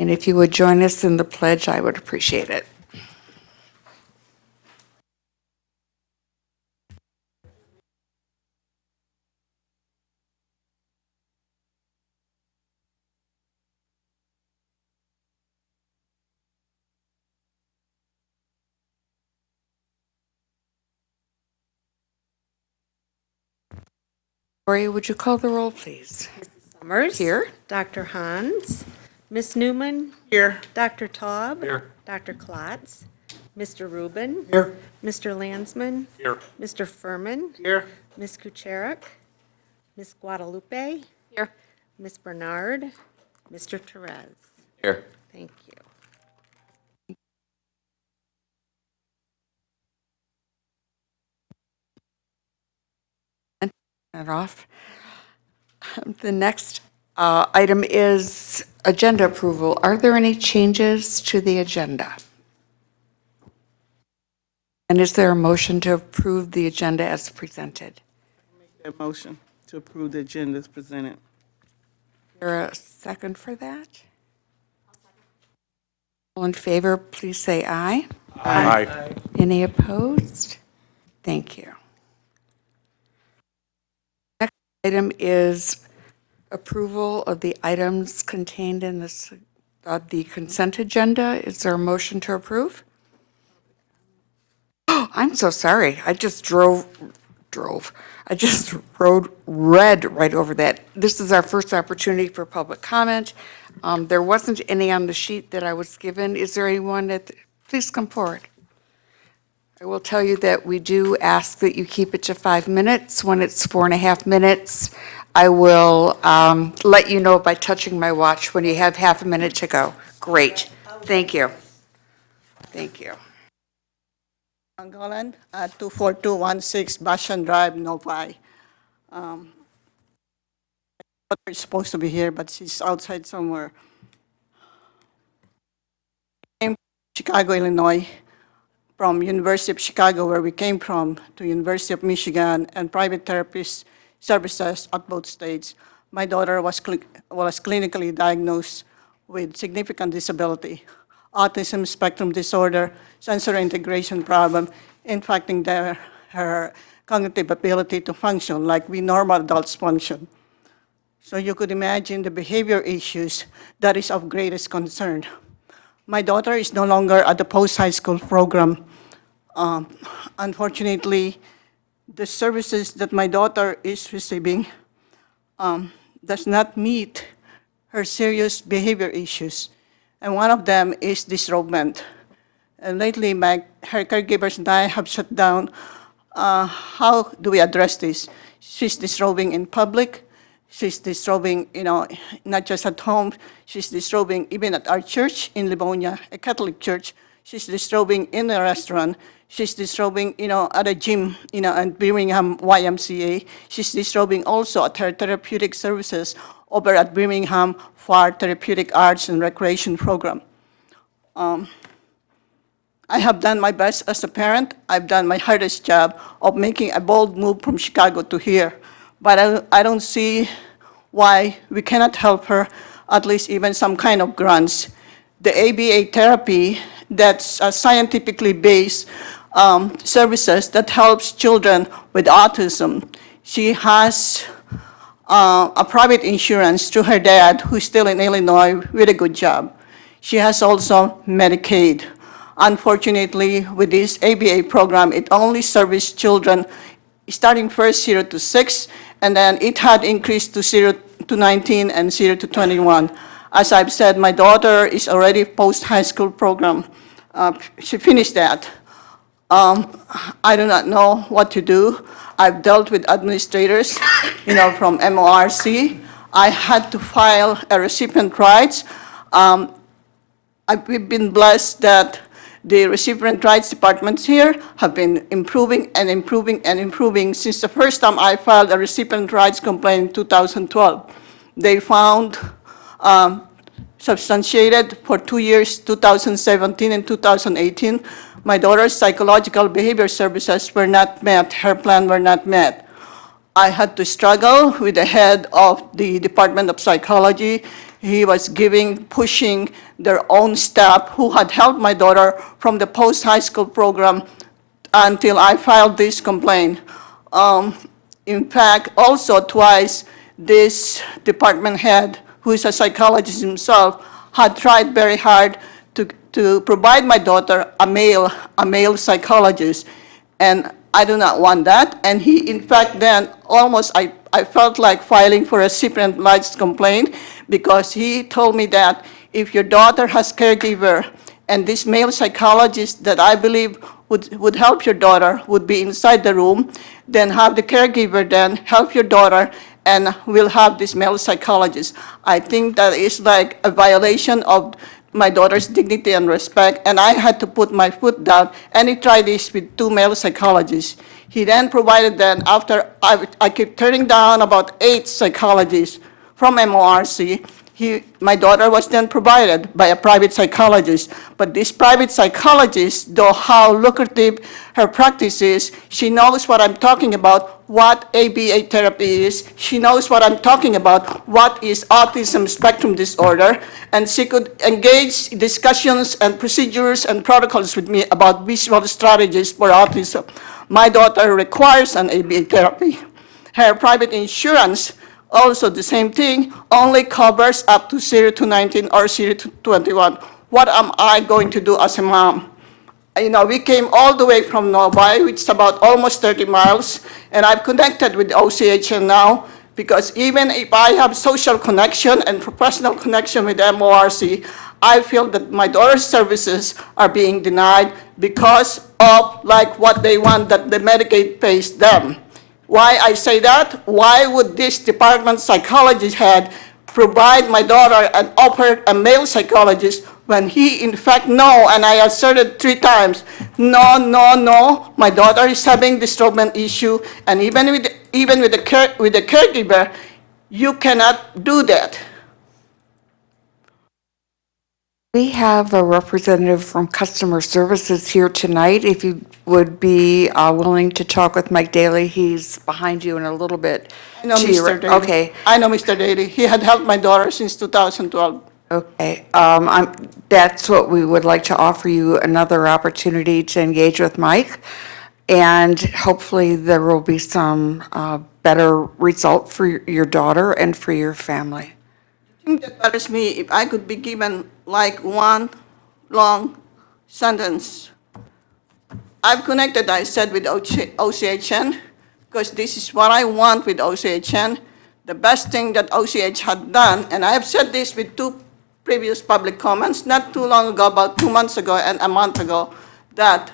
And if you would join us in the pledge, I would appreciate it. Lori, would you call the roll, please? Summers. Here. Dr. Hans. Ms. Newman. Here. Dr. Taub. Here. Dr. Klotz. Mr. Rubin. Here. Mr. Landsman. Here. Mr. Furman. Here. Ms. Kucharik. Ms. Guadalupe. Here. Ms. Bernard. Mr. Therese. Here. Thank you. That off. The next item is agenda approval. Are there any changes to the agenda? And is there a motion to approve the agenda as presented? A motion to approve the agenda as presented. Is there a second for that? All in favor, please say aye. Aye. Any opposed? Thank you. Next item is approval of the items contained in the consent agenda. Is there a motion to approve? Oh, I'm so sorry. I just I just read right over that. This is our first opportunity for public comment. There wasn't any on the sheet that I was given. Is there anyone that, please come forward. I will tell you that we do ask that you keep it to 5 minutes. When it's 4.5 minutes, I will let you know by touching my watch when you have half a minute to go. Great. Thank you. Thank you. Angolan, 24216 Bashan Drive, Novi. My daughter is supposed to be here, but she's outside somewhere. Came to Chicago, Illinois, from University of Chicago, where we came from, to University of Michigan, and private therapist services at both states. My daughter was clinically diagnosed with significant disability, autism spectrum disorder, sensory integration problem, impacting her cognitive ability to function like we normal adults function. So you could imagine the behavior issues that is of greatest concern. My daughter is no longer at the post-high school program. Unfortunately, the services that my daughter is receiving does not meet her serious behavior issues. And one of them is disrobement. And lately, her caregivers and I have shut down how do we address this. She's disrobing in public. She's disrobing, not just at home. She's disrobing even at our church in Livonia, a Catholic church. She's disrobing in a restaurant. She's disrobing, at a gym, at Birmingham YMCA. She's disrobing also at her therapeutic services over at Birmingham for Therapeutic Arts and Recreation Program. I have done my best as a parent. I've done my hardest job of making a bold move from Chicago to here. But I don't see why we cannot help her, at least even some kind of grants. The ABA therapy, that's a scientifically based services that helps children with autism. She has a private insurance through her dad, who's still in Illinois with a good job. She has also Medicaid. Unfortunately, with this ABA program, it only serves children starting first 0 to 6, and then it had increased to 0 to 19 and 0 to 21. As I've said, my daughter is already post-high school program. She finished that. I do not know what to do. I've dealt with administrators, from MORC. I had to file a recipient rights. We've been blessed that the recipient rights departments here have been improving and improving and improving since the first time I filed a recipient rights complaint in 2012. They found substantiated for 2 years, 2017 and 2018. My daughter's psychological behavior services were not met. Her plan were not met. I had to struggle with the head of the Department of Psychology he was pushing their own staff who had helped my daughter from the post-high school program until I filed this complaint. In fact, also twice, this department head, who is a psychologist himself, had tried very hard to provide my daughter a male psychologist. And I do not want that. And he, in fact, then almost, I felt like filing for a civil rights complaint because he told me that if your daughter has caregiver and this male psychologist that I believe would help your daughter would be inside the room, then have the caregiver then help your daughter and we'll have this male psychologist. I think that is like a violation of my daughter's dignity and respect, and I had to put my foot down, and he tried this with 2 male psychologists. He then provided then, after I kept turning down about 8 psychologists from MORC, my daughter was then provided by a private psychologist. But this private psychologist, though how lucrative her practice is, she knows what I'm talking about, what ABA therapy is. She knows what I'm talking about, what is autism spectrum disorder. And she could engage discussions and procedures and protocols with me about visual strategies for autism. My daughter requires an ABA therapy. Her private insurance, also the same thing, only covers up to 0 to 19 or 0 to 21. What am I going to do as a mom? You know, we came all the way from Novi, which is about almost 30 miles, and I've connected with OCHN now, because even if I have social connection and professional connection with MORC, I feel that my daughter's services are being denied because of like what they want that the Medicaid pays them. Why I say that? Why would this department psychologist head provide my daughter and offer a male psychologist when he in fact no, and I asserted 3 times, no, my daughter is having this development issue, and even with the caregiver, you cannot do that. We have a representative from customer services here tonight. If you would be willing to talk with Mike Daly, he's behind you in a little bit. I know to your- Mr. Daly. Okay, I know Mr. Daly. He had helped my daughter since 2012. okay. That's what we would like to offer you, another opportunity to engage with Mike. And hopefully there will be some better result for your daughter and for your family. The thing that bothers me, if I could be given like one long sentence. I've connected, I said, with OCHN, because this is what I want with OCHN. The best thing that OCH had done, and I have said this with 2 previous public comments, not too long ago, about 2 months ago and a month ago, that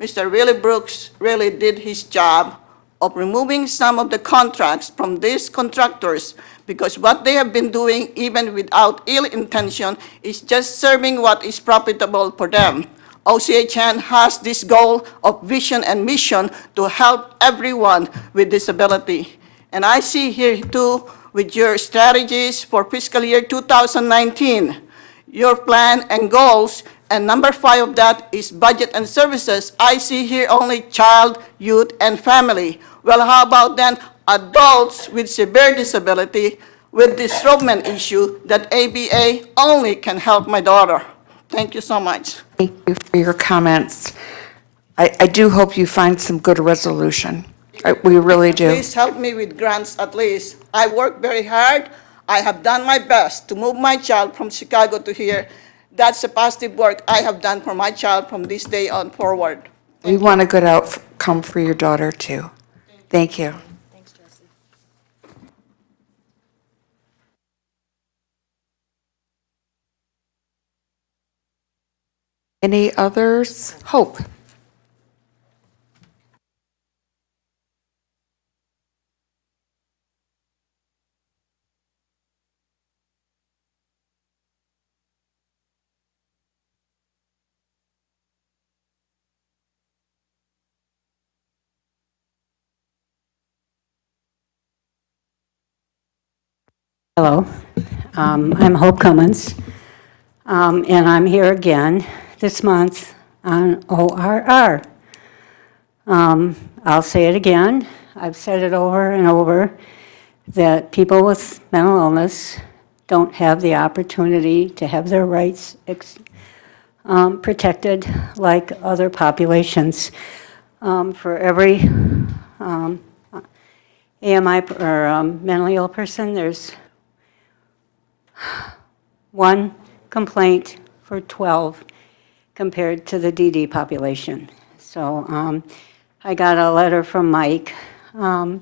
Mr. Willie Brooks really did his job of removing some of the contracts from these contractors, because what they have been doing, even without ill intention, is just serving what is profitable for them. OCHN has this goal of vision and mission to help everyone with disability. And I see here too, with your strategies for fiscal year 2019, your plan and goals, and number 5 of that is budget and services. I see here only child, youth, and family. Well, how about then adults with severe disability with this disrobement issue that ABA only can help my daughter? Thank you so much. Thank you for your comments. I do hope you find some good resolution. We really do. Please help me with grants at least. I work very hard. I have done my best to move my child from Chicago to here. That's the positive work I have done for my child from this day on forward. We want a good outcome for your daughter, too. Thank you. Thanks, Jesse. Any others? Hope. Hello, I'm Hope Cummins, and I'm here again this month on ORR. I'll say it again, I've said it over and over, that people with mental illness don't have the opportunity to have their rights protected like other populations. For every AMI or mentally ill person, there's one complaint for 12 compared to the DD population. So I got a letter from Mike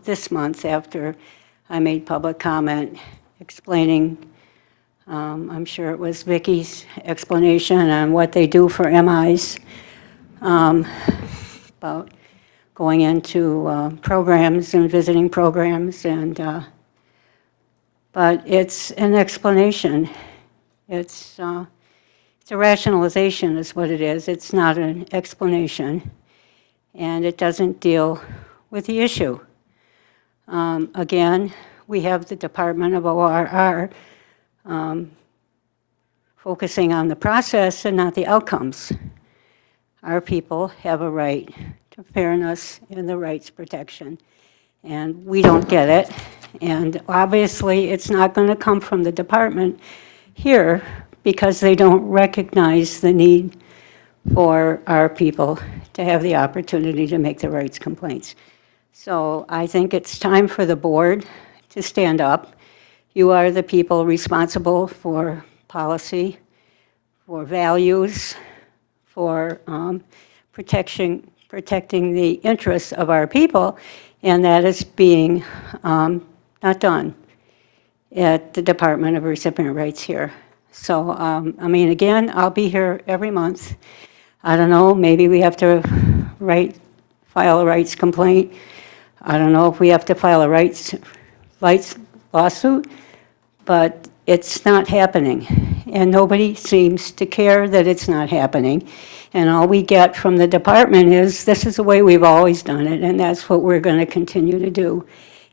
this month after I made public comment explaining, I'm sure it was Vicky's explanation on what they do for MIs, about going into programs and visiting programs, and but it's an explanation. It's a rationalization is what it is. It's not an explanation, and it doesn't deal with the issue. Again, we have the Department of ORR focusing on the process and not the outcomes. Our people have a right to fairness and the rights protection, and we don't get it. And obviously, it's not going to come from the department here because they don't recognize the need for our people to have the opportunity to make the rights complaints. So I think it's time for the board to stand up. You are the people responsible for policy, for values, for protecting the interests of our people, and that is being not done at the Department of Recipient Rights here. So, I mean, again, I'll be here every month. I don't know, maybe we have to file a rights complaint. I don't know if we have to file a rights lawsuit, but it's not happening. And nobody seems to care that it's not happening. And all we get from the department is, this is the way we've always done it, and that's what we're going to continue to do.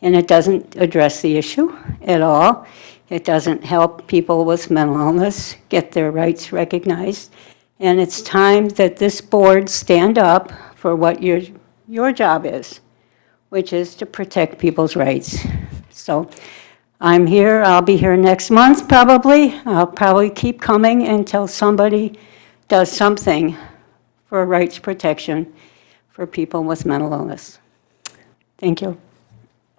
And it doesn't address the issue at all. It doesn't help people with mental illness get their rights recognized. And it's time that this board stand up for what your job is, which is to protect people's rights. So I'm here, I'll be here next month probably. I'll probably keep coming until somebody does something for rights protection for people with mental illness. Thank you.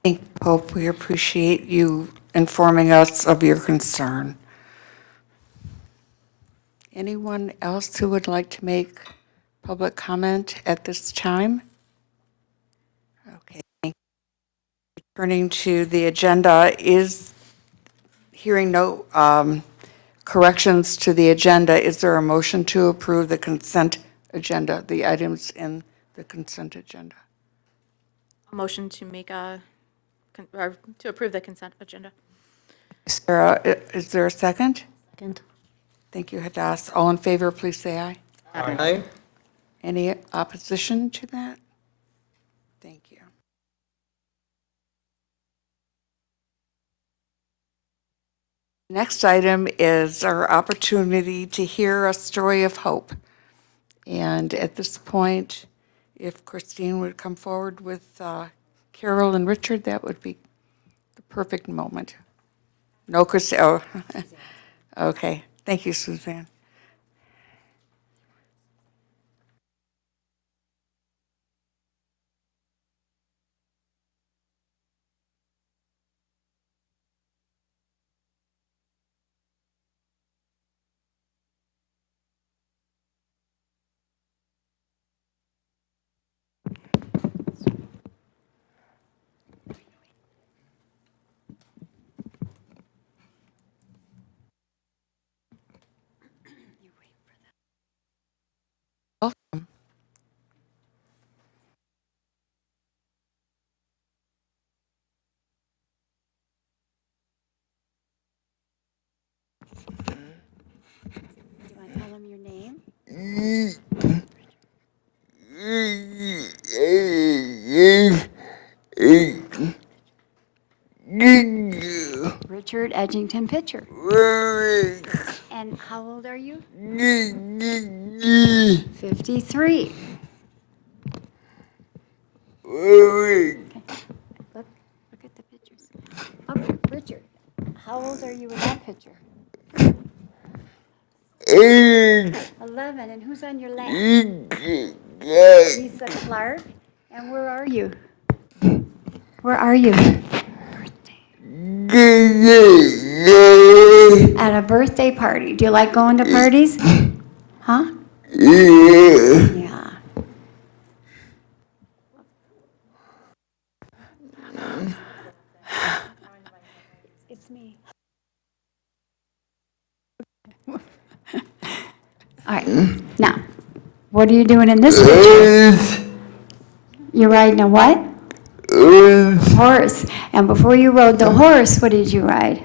Thank you, Hope. We appreciate you informing us of your concern. Anyone else who would like to make public comment at this time? Okay, thank you. Turning to the agenda, is hearing no corrections to the agenda, is there a motion to approve the consent agenda, the items in the consent agenda? A motion to make or to approve the consent agenda. Sarah, is there a second? Second. Thank you, Hadass. All in favor, please say aye. Aye. Any opposition to that? Thank you. Next item is our opportunity to hear a story of hope. And at this point, if Christine would come forward with Carol and Richard, that would be the perfect moment. No, Christine, oh, okay. Thank you, Suzanne. Welcome. Do you want to tell them your name? Richard Edgington Pitcher. And how old are you? 53. Look at the pictures. Okay, Richard, How old are you in that picture? 11. And who's on your lap? Lisa Clark. And where are you? Where are you? At a birthday party. Do you like going to parties? Huh? Yeah. It's me. All right. Now, what are you doing in this picture? You're riding a what? Horse. And before you rode the horse, what did you ride?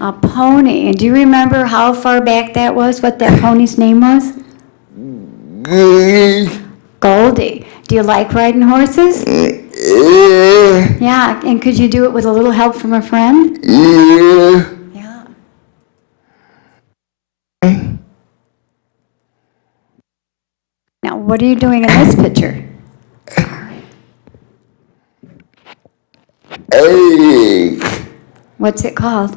A pony. And do you remember how far back that was, what that pony's name was? Goldie. Do you like riding horses? Yeah. And could you do it with a little help from a friend? Yeah. Now, what are you doing in this picture? What's it called?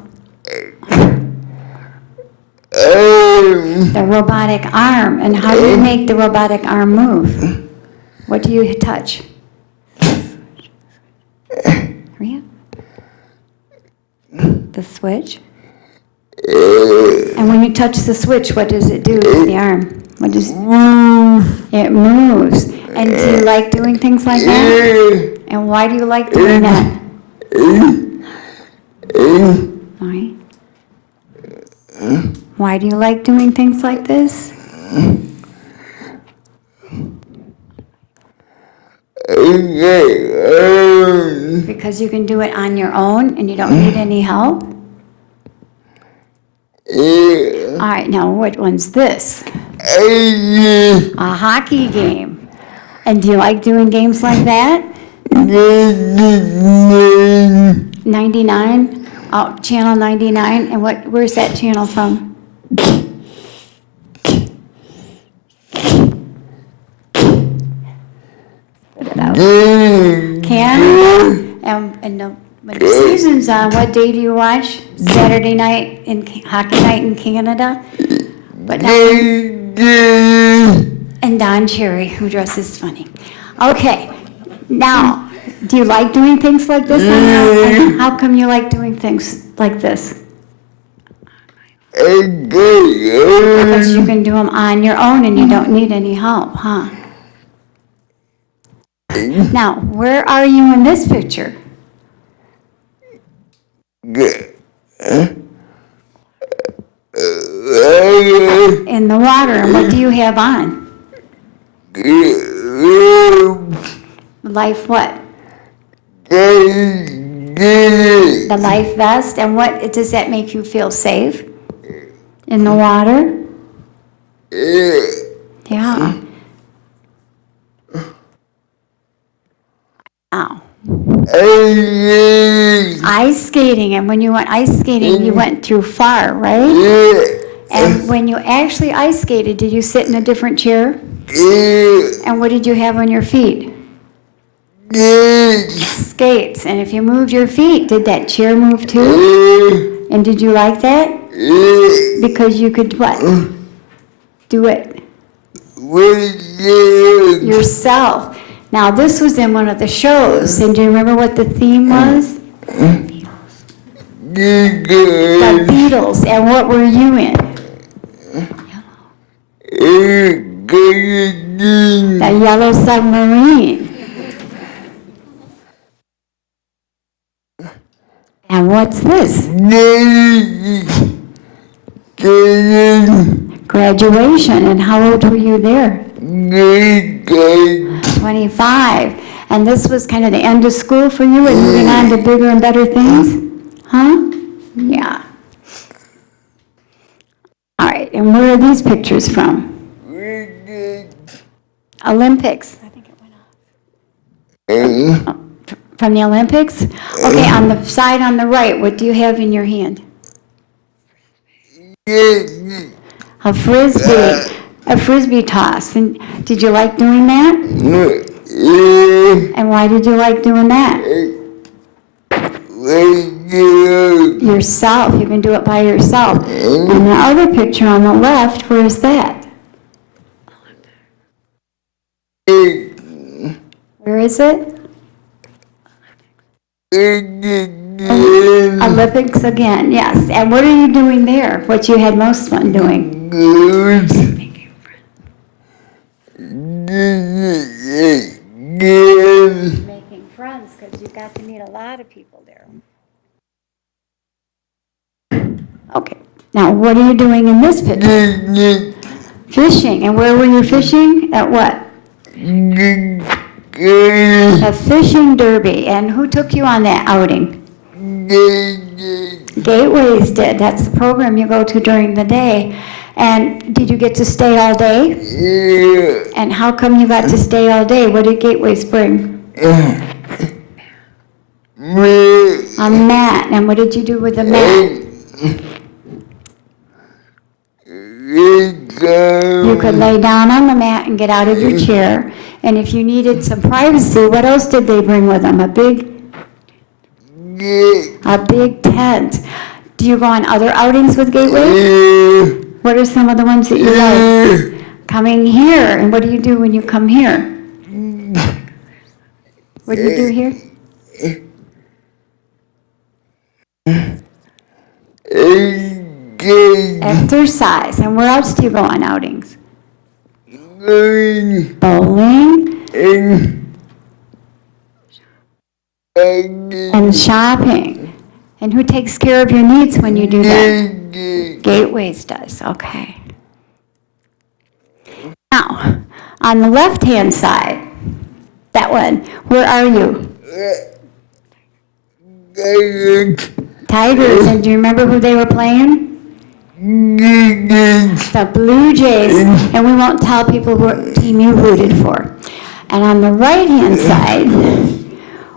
The robotic arm. And how do you make the robotic arm move? What do you touch? Hurry up. The switch. And when you touch the switch, what does it do to the arm? What does it moves. And do you like doing things like that? And why do you like doing that? All right. Why do you like doing things like this? Because you can do it on your own and you don't need any help? All right, now what one's this? A hockey game. And do you like doing games like that? 99? Oh, channel 99. And where's that channel from? Spit it out. Canada? And when the season's on, what day do you watch? Saturday night in hockey night in Canada? But now, and Don Cherry, who dresses funny. Okay, now, do you like doing things like this? And how come you like doing things like this? Because you can do them on your own and you don't need any help, huh? Now, where are you in this picture? In the water. And what do you have on? Life what? The life vest. And what does that make you feel safe? In the water? Yeah. Ow. Ice skating, and when you went ice skating, you went through far, right? And when you actually ice skated, did you sit in a different chair? And what did you have on your feet? Skates. And if you moved your feet, did that chair move too? And did you like that? Because you could what? Do it yourself. Now, this was in one of the shows, and do you remember what the theme was? The Beatles. And what were you in? The Yellow Submarine. And what's this? Graduation. And how old were you there? 25. And this was kind of the end of school for you and moving on to bigger and better things? Huh? Yeah. All right, and where are these pictures from? Olympics. I think it went off. From the Olympics? Okay, on the side on the right, what do you have in your hand? A frisbee. A frisbee toss. And did you like doing that? And why did you like doing that? Yourself, you can do it by yourself. And the other picture on the left, where is that? Where is it? Olympics again, yes. And what are you doing there? What you had most fun doing? Making friends, because you got to meet a lot of people there. Okay, now what are you doing in this picture? Fishing, and where were you fishing? At what? A fishing derby, and who took you on that outing? Gateways did, that's the program you go to during the day. And did you get to stay all day? And how come you got to stay all day? What did Gateways bring? A mat, and what did you do with the mat? You could lay down on the mat and get out of your chair. And if you needed some privacy, what else did they bring with them? A big tent. Do you go on other outings with Gateway? What are some of the ones that you like? Coming here. And what do you do when you come here? What do you do here? Exercise. And where else do you go on outings? Bowling. And shopping. And who takes care of your needs when you do that? Gateways does, okay. Now, on the left-hand side, that one, where are you? Tigers, and do you remember who they were playing? The Blue Jays, and we won't tell people what team you rooted for. And on the right-hand side,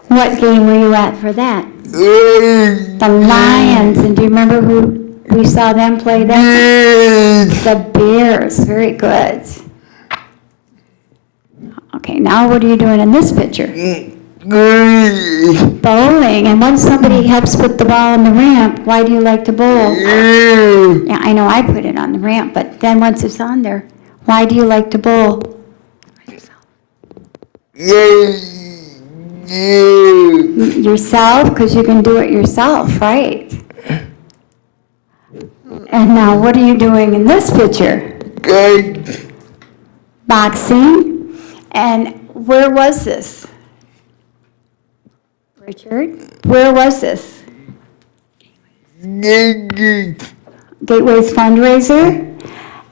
what game were you at for that? The Lions, and do you remember who we saw them play then? The Bears, very good. Okay, now what are you doing in this picture? Bowling, and once somebody helps put the ball on the ramp, why do you like to bowl? Yeah, I know I put it on the ramp, but then once it's on there, why do you like to bowl? Yourself, because you can do it yourself, right? And now what are you doing in this picture? Boxing. And where was this? Richard, where was this? Gateway's fundraiser.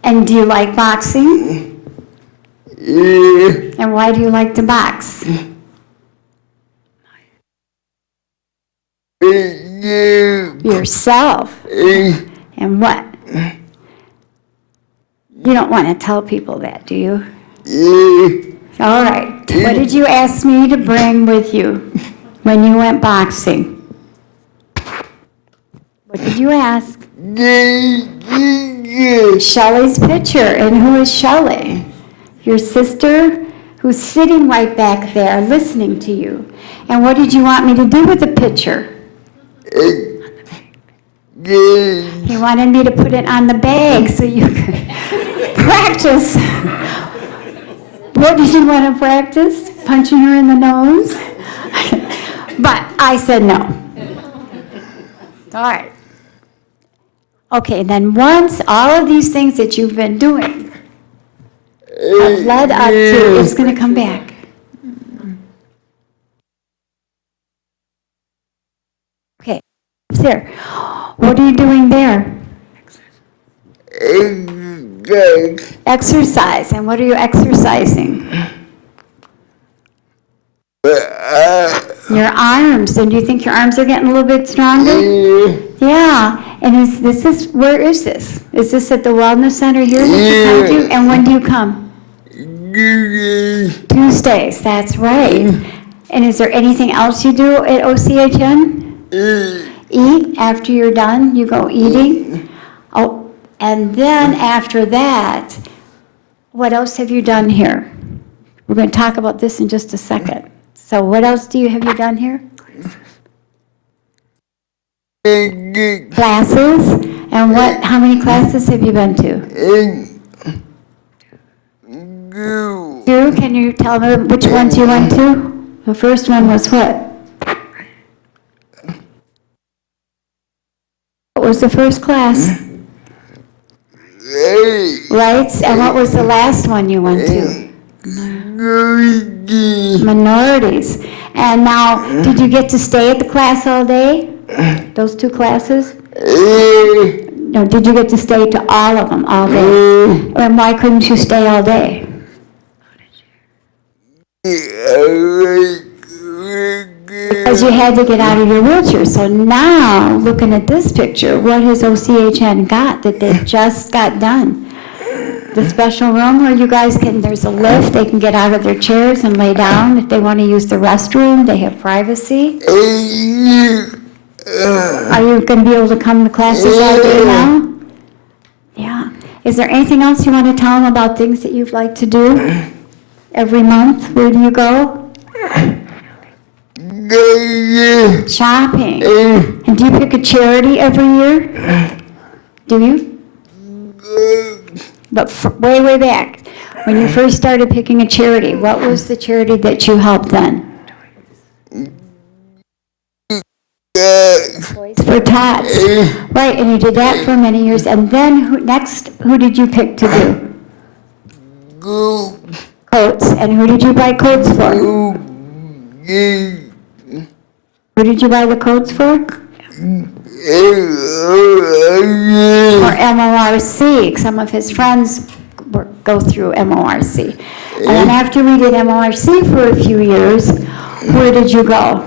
And do you like boxing? And why do you like to box? Yourself. And what? You don't want to tell people that, do you? All right. What did you ask me to bring with you when you went boxing? What did you ask? Shelley's picture. And who is Shelley? Your sister, who's sitting right back there listening to you. And what did you want me to do with the picture? He wanted me to put it on the bag so you could practice. What did you want to practice? Punching her in the nose? But I said no. All right. Okay, then once all of these things that you've been doing have led up to, it's going to come back. Okay, up there. What are you doing there? Exercise. And what are you exercising? Your arms. And do you think your arms are getting a little bit stronger? Yeah. And where is this? Is this at the Wellness Center here that you come to? And when do you come? Tuesdays. That's right. And is there anything else you do at OCHN? Eat after you're done? You go eating? Oh, and then after that, what else have you done here? We're going to talk about this in just a second. So what else have you done here? Classes? And how many classes have you been to? Two? Can you tell me which ones you went to? The first one was what? What was the first class? Rights. And what was the last one you went to? Minorities. And now, did you get to stay at the class all day? Those two classes? No, did you get to stay to all of them all day? And why couldn't you stay all day? Because you had to get out of your wheelchair. So now, looking at this picture, what has OCHN got that they just got done? The special room where you guys can, there's a lift, they can get out of their chairs and lay down. If they want to use the restroom, they have privacy. Are you going to be able to come to classes all day now? Yeah. Is there anything else you want to tell them about things that you'd like to do every month? Where do you go? Shopping. And do you pick a charity every year? Do you? But way, way back, when you first started picking a charity, what was the charity that you helped then? Toys for Tots. Right, and you did that for many years. And then who did you pick to do? Coats. And who did you buy coats for? Who did you buy the coats for? For MORC. Some of his friends go through MORC. And then after we did MORC for a few years, where did you go?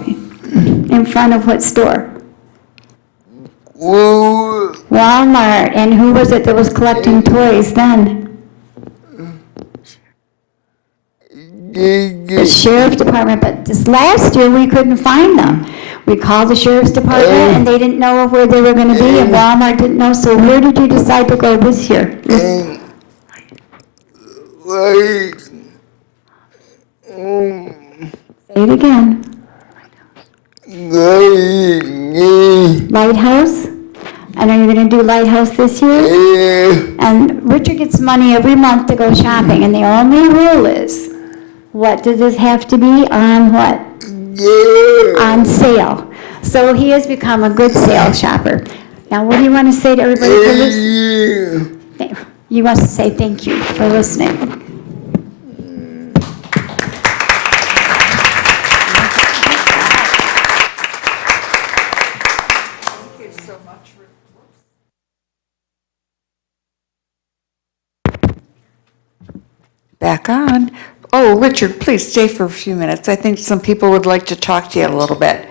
In front of what store? Walmart. And who was it that was collecting toys then? The sheriff's department, but this last year we couldn't find them. We called the sheriff's department and they didn't know where they were going to be, and Walmart didn't know. So where did you decide to go this year? Say it again. Lighthouse? And are you going to do Lighthouse this year? And Richard gets money every month to go shopping, and the only rule is, what does this have to be on what? On sale. So he has become a good sale shopper. Now, what do you want to say to everybody for listening? You want to say thank you for listening. Back on. Oh, Richard, please stay for a few minutes. I think some people would like to talk to you a little bit.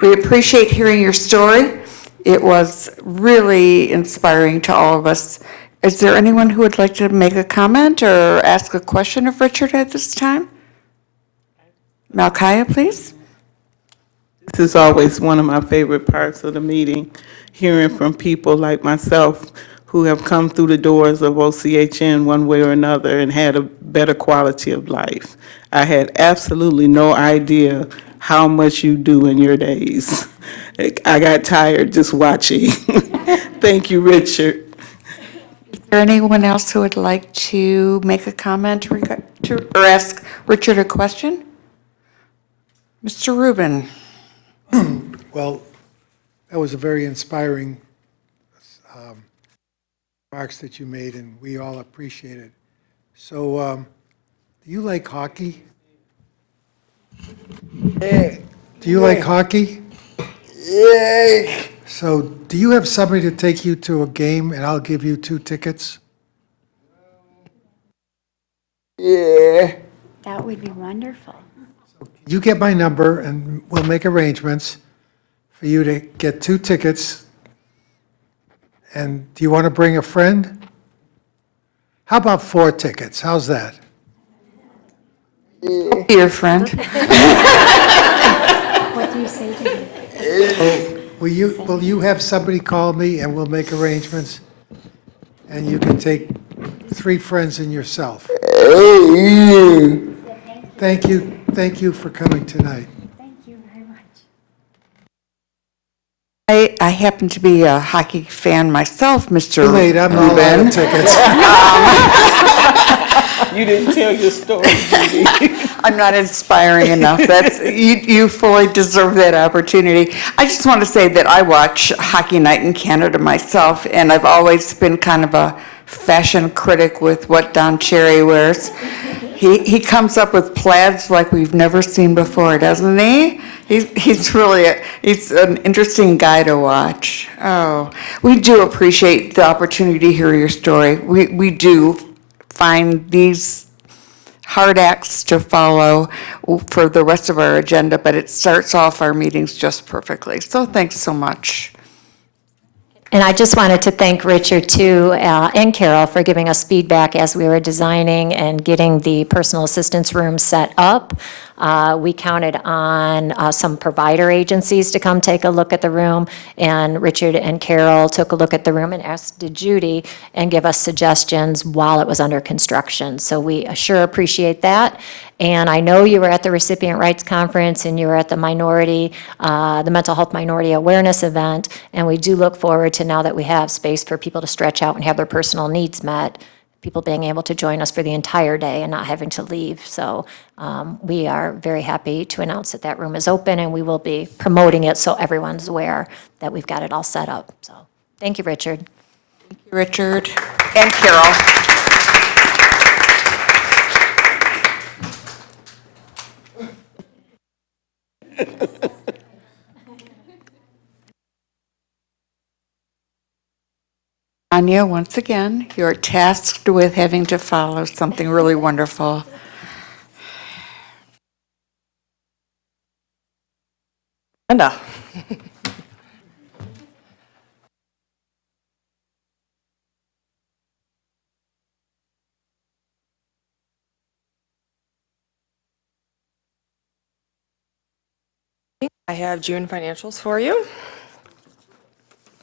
We appreciate hearing your story. It was really inspiring to all of us. Is there anyone who would like to make a comment or ask a question of Richard at this time? Malkia, please. This is always one of my favorite parts of the meeting, hearing from people like myself who have come through the doors of OCHN one way or another and had a better quality of life. I had absolutely no idea how much you do in your days. I got tired just watching. Thank you, Richard. Is there anyone else who would like to make a comment or ask Richard a question? Mr. Rubin. Well, that was a very inspiring remarks that you made, and we all appreciate it. So, do you like hockey? Do you like hockey? Yeah. So, do you have somebody to take you to a game, and I'll give you 2 tickets? Yeah. That would be wonderful. You get my number, and we'll make arrangements for you to get 2 tickets. And do you want to bring a friend? How about 4 tickets? How's that? Dear friend. What do you say to him? Will you have somebody call me, and we'll make arrangements? And you can take 3 friends and yourself. Thank you for coming tonight. Thank you very much. I happen to be a hockey fan myself, Mr. Too late, I'm all out Rubin. of tickets. You didn't tell your story, Judy. I'm not inspiring enough. You fully deserve that opportunity. I just want to say that I watch Hockey Night in Canada myself, and I've always been kind of a fashion critic with what Don Cherry wears. He comes up with plaids like we've never seen before, doesn't he? He's really he's an interesting guy to watch. Oh, we do appreciate the opportunity to hear your story. We do find these hard acts to follow for the rest of our agenda, but it starts off our meetings just perfectly. So thanks so much. And I just wanted to thank Richard, too, and Carol for giving us feedback as we were designing and getting the personal assistance room set up. We counted on some provider agencies to come take a look at the room, and Richard and Carol took a look at the room and asked Judy and give us suggestions while it was under construction. So we sure appreciate that. And I know you were at the Recipient Rights Conference and you were at the the Mental Health Minority Awareness event, and we do look forward to, now that we have space for people to stretch out and have their personal needs met, people being able to join us for the entire day and not having to leave. So we are very happy to announce that that room is open, and we will be promoting it so everyone's aware that we've got it all set up. So thank you, Richard. Thank you, Richard and Carol. Anya, once again, you're tasked with having to follow something really wonderful. Linda. I have June financials for you.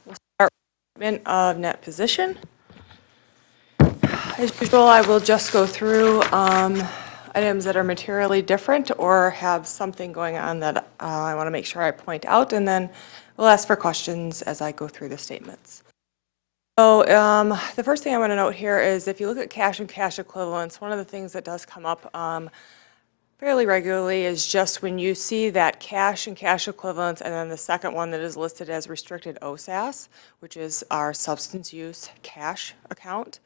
We'll start with statement of net position. As usual, I will just go through items that are materially different or have something going on that I want to make sure I point out, and then we'll ask for questions as I go through the statements. So the first thing I want to note here is if you look at cash and cash equivalents, one of the things that does come up fairly regularly is just when you see that cash and cash equivalents, and then the second one that is listed as restricted OSAS, which is our substance use cash account.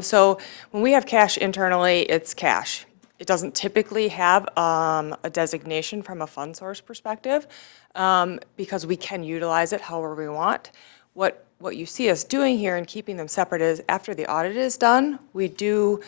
So when we have cash internally, it's cash. It doesn't typically have a designation from a fund source perspective because we can utilize it however we want. What you see us doing here and keeping them separate is after the audit is done, we do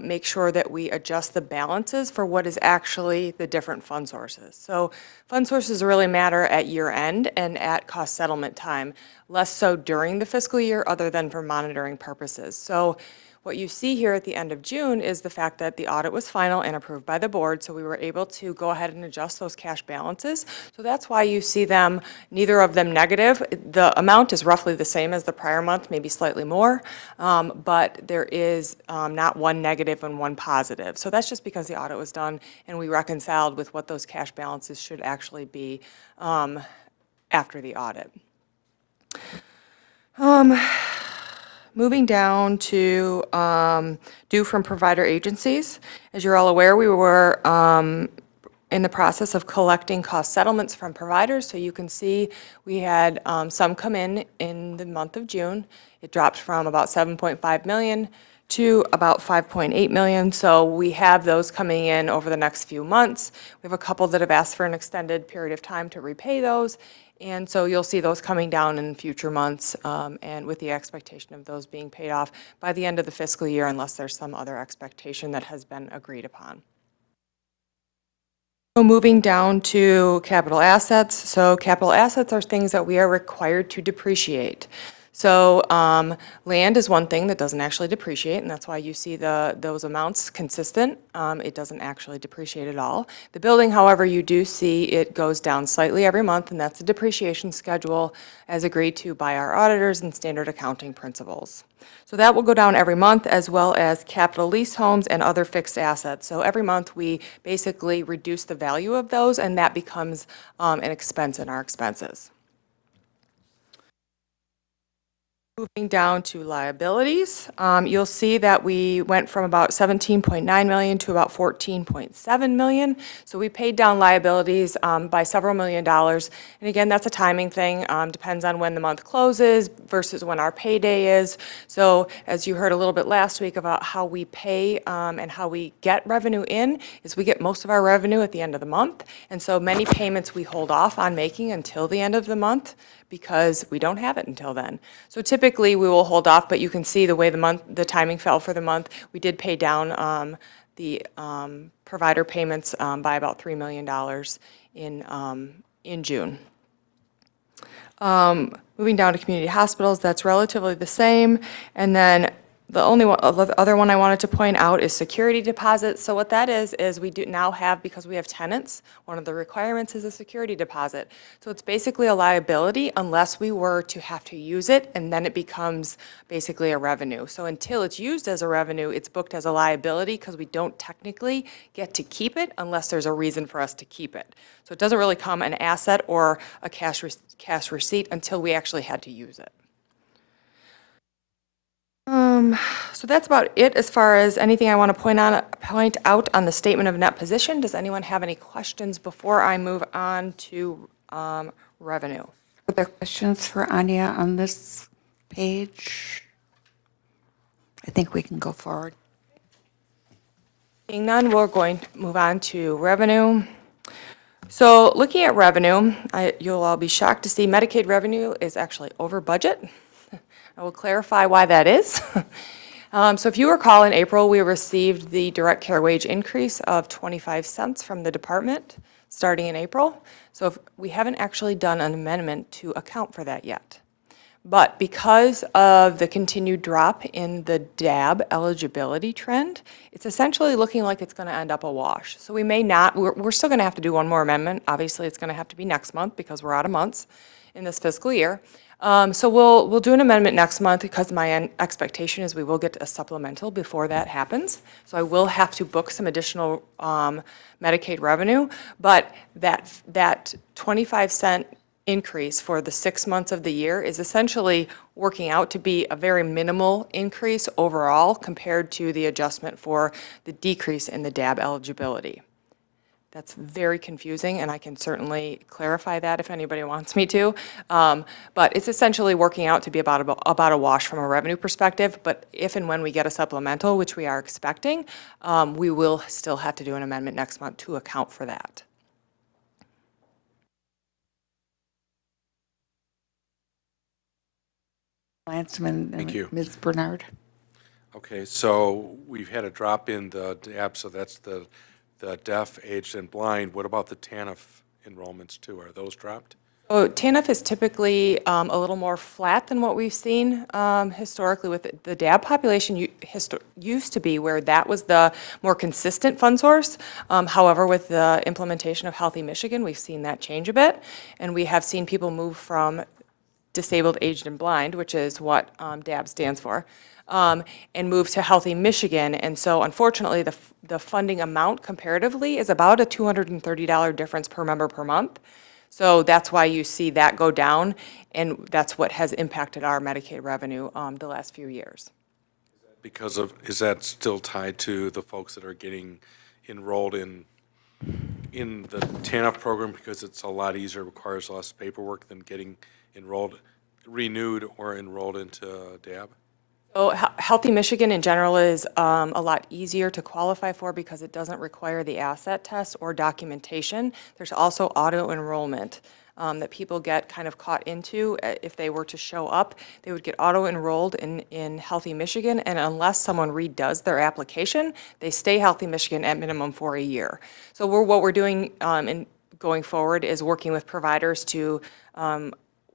make sure that we adjust the balances for what is actually the different fund sources. So fund sources really matter at year end and at cost settlement time, less so during the fiscal year other than for monitoring purposes. So what you see here at the end of June is the fact that the audit was final and approved by the board, so we were able to go ahead and adjust those cash balances. So that's why you see them, neither of them negative. The amount is roughly the same as the prior month, maybe slightly more, but there is not one negative and one positive. So that's just because the audit was done and we reconciled with what those cash balances should actually be after the audit. Moving down to due from provider agencies. As you're all aware, we were in the process of collecting cost settlements from providers. So you can see we had some come in the month of June. It dropped from about 7.5 million to about 5.8 million. So we have those coming in over the next few months. We have a couple that have asked for an extended period of time to repay those. And so you'll see those coming down in future months and with the expectation of those being paid off by the end of the fiscal year unless there's some other expectation that has been agreed upon. So moving down to capital assets. So capital assets are things that we are required to depreciate. So land is one thing that doesn't actually depreciate, and that's why you see those amounts consistent. It doesn't actually depreciate at all. The building, however, you do see it goes down slightly every month, and that's the depreciation schedule as agreed to by our auditors and standard accounting principles. So that will go down every month, as well as capital lease homes and other fixed assets. So every month we basically reduce the value of those, and that becomes an expense in our expenses. Moving down to liabilities, you'll see that we went from about 17.9 million to about 14.7 million. So we paid down liabilities by several $1,000,000. And again, that's a timing thing, depends on when the month closes versus when our payday is. So as you heard a little bit last week about how we pay and how we get revenue in, is we get most of our revenue at the end of the month. And so many payments we hold off on making until the end of the month because we don't have it until then. So typically, we will hold off, but you can see the way the timing fell for the month. We did pay down the provider payments by about $3 million in June. Moving down to community hospitals, that's relatively the same. And then the other one I wanted to point out is security deposits. So what that is we do now have, because we have tenants, one of the requirements is a security deposit. So it's basically a liability unless we were to have to use it, and then it becomes basically a revenue. So until it's used as a revenue, it's booked as a liability because we don't technically get to keep it unless there's a reason for us to keep it. So it doesn't really come an asset or a cash receipt until we actually had to use it. So that's about it as far as anything I want to point out on the statement of net position. Does anyone have any questions before I move on to revenue? Are there questions for Anya on this page? I think we can go forward. Seeing none, we're going to move on to revenue. So looking at revenue, you'll all be shocked to see Medicaid revenue is actually over budget. I will clarify why that is. So if you recall, in April, we received the direct care wage increase of 25 cents from the department starting in April. So we haven't actually done an amendment to account for that yet. But because of the continued drop in the DAB eligibility trend, it's essentially looking like it's going to end up a wash. So we may not, we're still going to have to do one more amendment. Obviously, it's going to have to be next month because we're out of months in this fiscal year. So we'll do an amendment next month because my expectation is we will get a supplemental before that happens. So I will have to book some additional Medicaid revenue, but that 25-cent increase for the 6 months of the year is essentially working out to be a very minimal increase overall compared to the adjustment for the decrease in the DAB eligibility. That's very confusing, and I can certainly clarify that if anybody wants me to. But it's essentially working out to be about a wash from a revenue perspective. But if and when we get a supplemental, which we are expecting, we will still have to do an amendment next month to account for that. Landsman Thank you. and Ms. Bernard. Okay, so we've had a drop in the DAB, so that's the deaf, aged, and blind. What about the TANF enrollments too? Are those dropped? So TANF is typically a little more flat than what we've seen historically with the DAB population used to be where that was the more consistent fund source. However, with the implementation of Healthy Michigan, we've seen that change a bit, and we have seen people move from disabled, aged, and blind, which is what DAB stands for, and move to Healthy Michigan. And so unfortunately, the funding amount comparatively is about a $230 difference per member per month. So that's why you see that go down, and that's what has impacted our Medicaid revenue the last few years. Because of, is that still tied to the folks that are getting enrolled in the TANF program because it's a lot easier, requires less paperwork than getting renewed or enrolled into DAB? So Healthy Michigan in general is a lot easier to qualify for because it doesn't require the asset test or documentation. There's also auto enrollment that people get kind of caught into. If they were to show up, they would get auto enrolled in Healthy Michigan, and unless someone redoes their application, they stay Healthy Michigan at minimum for a year. So what we're doing going forward is working with providers to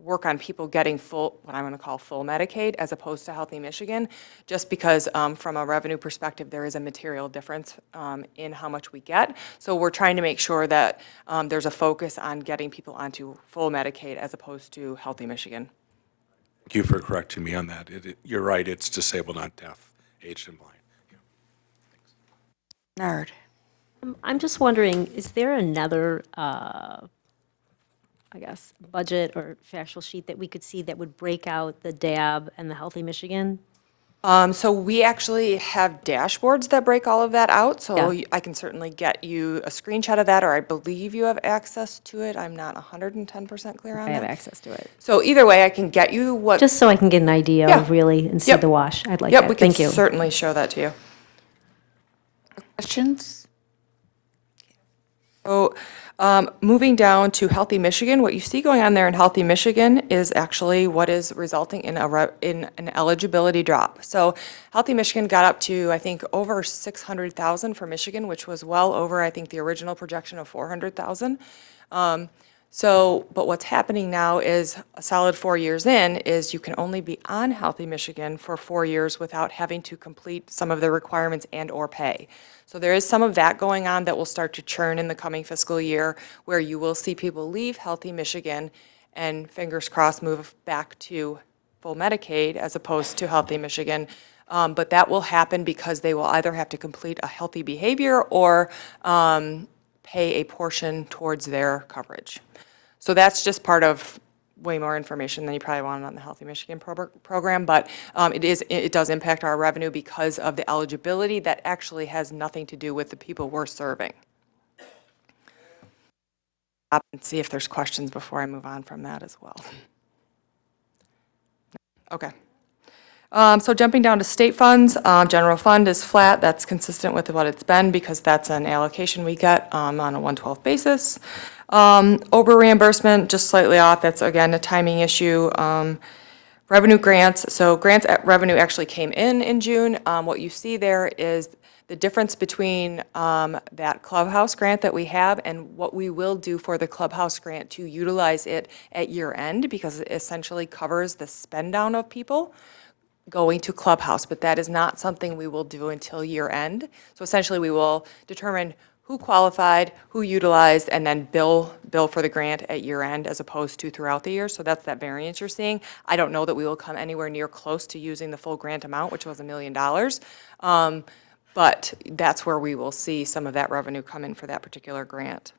work on people getting full, what I'm going to call full Medicaid, as opposed to Healthy Michigan, just because from a revenue perspective, there is a material difference in how much we get. So we're trying to make sure that there's a focus on getting people onto full Medicaid as opposed to Healthy Michigan. Thank you for correcting me on that. You're right, it's disabled, not deaf, aged, and blind. Bernard. I'm just wondering, is there another I guess, budget or factual sheet that we could see that would break out the DAB and the Healthy Michigan? So we actually have dashboards that break all of that out, so Yeah. I can certainly get you a screenshot of that, or I believe you have access to it. I'm not 110% clear on I have that. access to it. So either way, I can get you what. Just so I can get an idea Yeah. of really and see Yep. the wash. I'd like Yep, we that. can Thank you. certainly show that to you. Questions? So, moving down to Healthy Michigan, what you see going on there in Healthy Michigan is actually what is resulting in in an eligibility drop. So Healthy Michigan got up to, I think, over 600,000 for Michigan, which was well over, I think, the original projection of 400,000. But what's happening now is a solid 4 years in is you can only be on Healthy Michigan for 4 years without having to complete some of the requirements and/or pay. So there is some of that going on that will start to churn in the coming fiscal year, where you will see people leave Healthy Michigan and, fingers crossed, move back to full Medicaid as opposed to Healthy Michigan. But that will happen because they will either have to complete a healthy behavior or pay a portion towards their coverage. So that's just part of way more information than you probably wanted on the Healthy Michigan program, but it does impact our revenue because of the eligibility that actually has nothing to do with the people we're serving. And see if there's questions before I move on from that as well. Okay. So jumping down to state funds, general fund is flat. That's consistent with what it's been because that's an allocation we get on a 1/12 basis. OBRA reimbursement, just slightly off. That's, again, a timing issue. Revenue grants, so grants at revenue actually came in June. What you see there is the difference between that clubhouse grant that we have and what we will do for the clubhouse grant to utilize it at year end, because it essentially covers the spend down of people going to clubhouse, but that is not something we will do until year end. So essentially, we will determine who qualified, who utilized, and then bill for the grant at year end as opposed to throughout the year. So that's that variance you're seeing. I don't know that we will come anywhere near close to using the full grant amount, which was $1 million. But that's where we will see some of that revenue come in for that particular grant.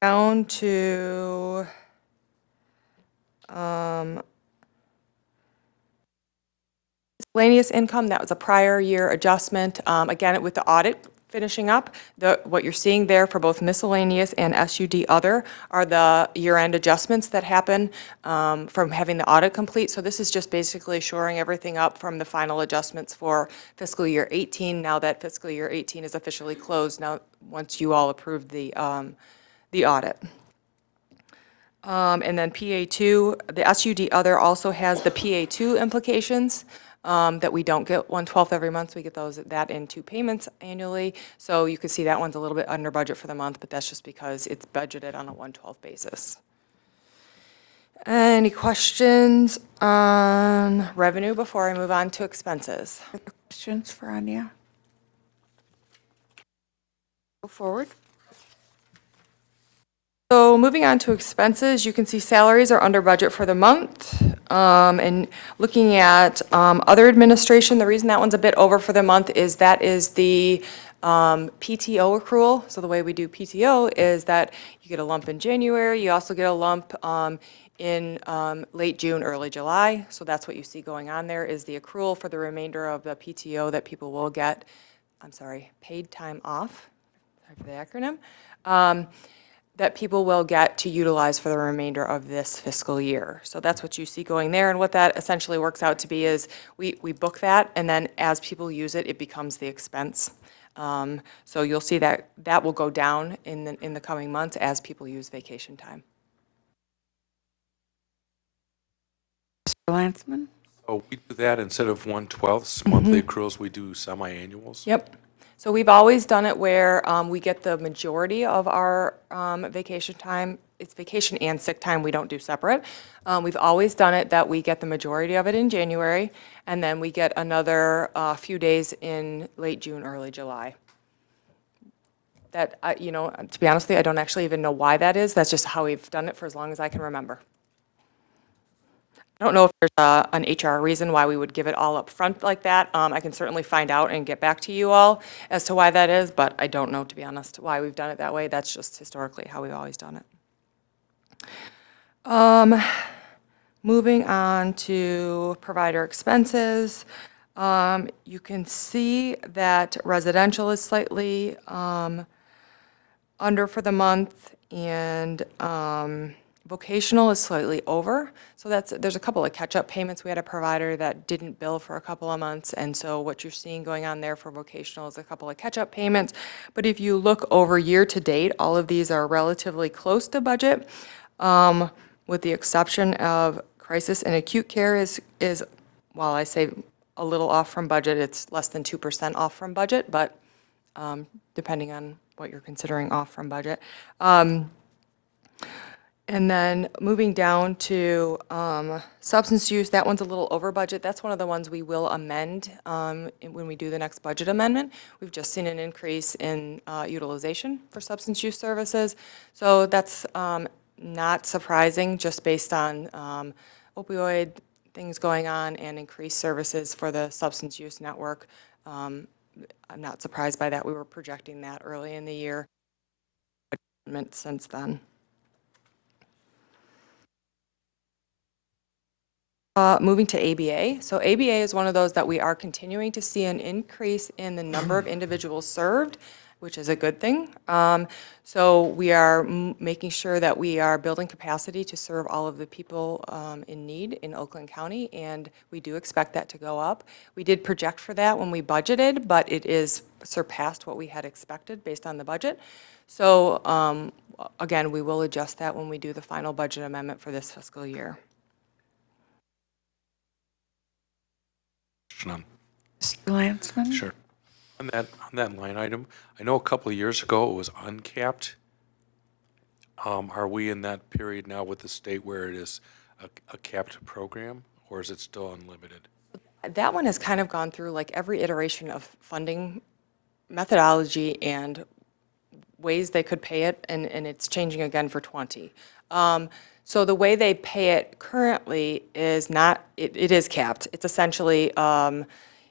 Down to miscellaneous income, that was a prior year adjustment. Again, with the audit finishing up, what you're seeing there for both miscellaneous and SUD other are the year-end adjustments that happen from having the audit complete. So this is just basically shoring everything up from the final adjustments for fiscal year 18, now that fiscal year 18 is officially closed, now once you all approved the audit. And then PA2, the SUD other also has the PA2 implications that we don't get 1/12 every month. We get that in 2 payments annually. So you can see that one's a little bit under budget for the month, but that's just because it's budgeted on a 1/12 basis. Any questions on revenue before I move on to expenses? Questions for Anya? Go forward. So moving on to expenses, you can see salaries are under budget for the month. And looking at other administration, the reason that one's a bit over for the month is that is the PTO accrual. So the way we do PTO is that you get a lump in January, you also get a lump in late June, early July. So that's what you see going on there is the accrual for the remainder of the PTO that people will get, paid time off, sorry for the acronym, that people will get to utilize for the remainder of this fiscal year. So that's what you see going there, and what that essentially works out to be is we book that, and then as people use it, it becomes the expense. So you'll see that that will go down in the coming months as people use vacation time. Mr. Lansman? Oh, we do that instead of 1/12 monthly accruals, we do semi-annuals? Yep. So we've always done it where we get the majority of our vacation time. It's vacation and sick time, we don't do separate. We've always done it that we get the majority of it in January, and then we get another few days in late June, early July. That, to be honest with you, I don't actually even know why that is. That's just how we've done it for as long as I can remember. I don't know if there's an HR reason why we would give it all up front like that. I can certainly find out and get back to you all as to why that is, but I don't know, to be honest, why we've done it that way. That's just historically how we've always done it. Moving on to provider expenses, you can see that residential is slightly under for the month, and vocational is slightly over. So there's a couple of catch-up payments. We had a provider that didn't bill for a couple of months, and so what you're seeing going on there for vocational is a couple of catch-up payments. But if you look over year-to-date, all of these are relatively close to budget, with the exception of crisis and acute care is, while I say a little off from budget, it's less than 2% off from budget, but depending on what you're considering off from budget. And then moving down to substance use, that one's a little over budget. That's one of the ones we will amend when we do the next budget amendment. We've just seen an increase in utilization for substance use services. So that's not surprising, just based on opioid things going on and increased services for the substance use network. I'm not surprised by that. We were projecting that early in the year. Since then. Moving to ABA. So ABA is one of those that we are continuing to see an increase in the number of individuals served, which is a good thing. So we are making sure that we are building capacity to serve all of the people in need in Oakland County, and we do expect that to go up. We did project for that when we budgeted, but it is surpassed what we had expected based on the budget. So again, we will adjust that when we do the final budget amendment for this fiscal year. On. Mr. Landsman? Sure. On that line item, I know a couple of years ago it was uncapped. Are we in that period now with the state where it is a capped program, or is it still unlimited? That one has kind of gone through like every iteration of funding methodology and ways they could pay it, and it's changing again for 20. So the way they pay it currently is not, it is capped. It's essentially,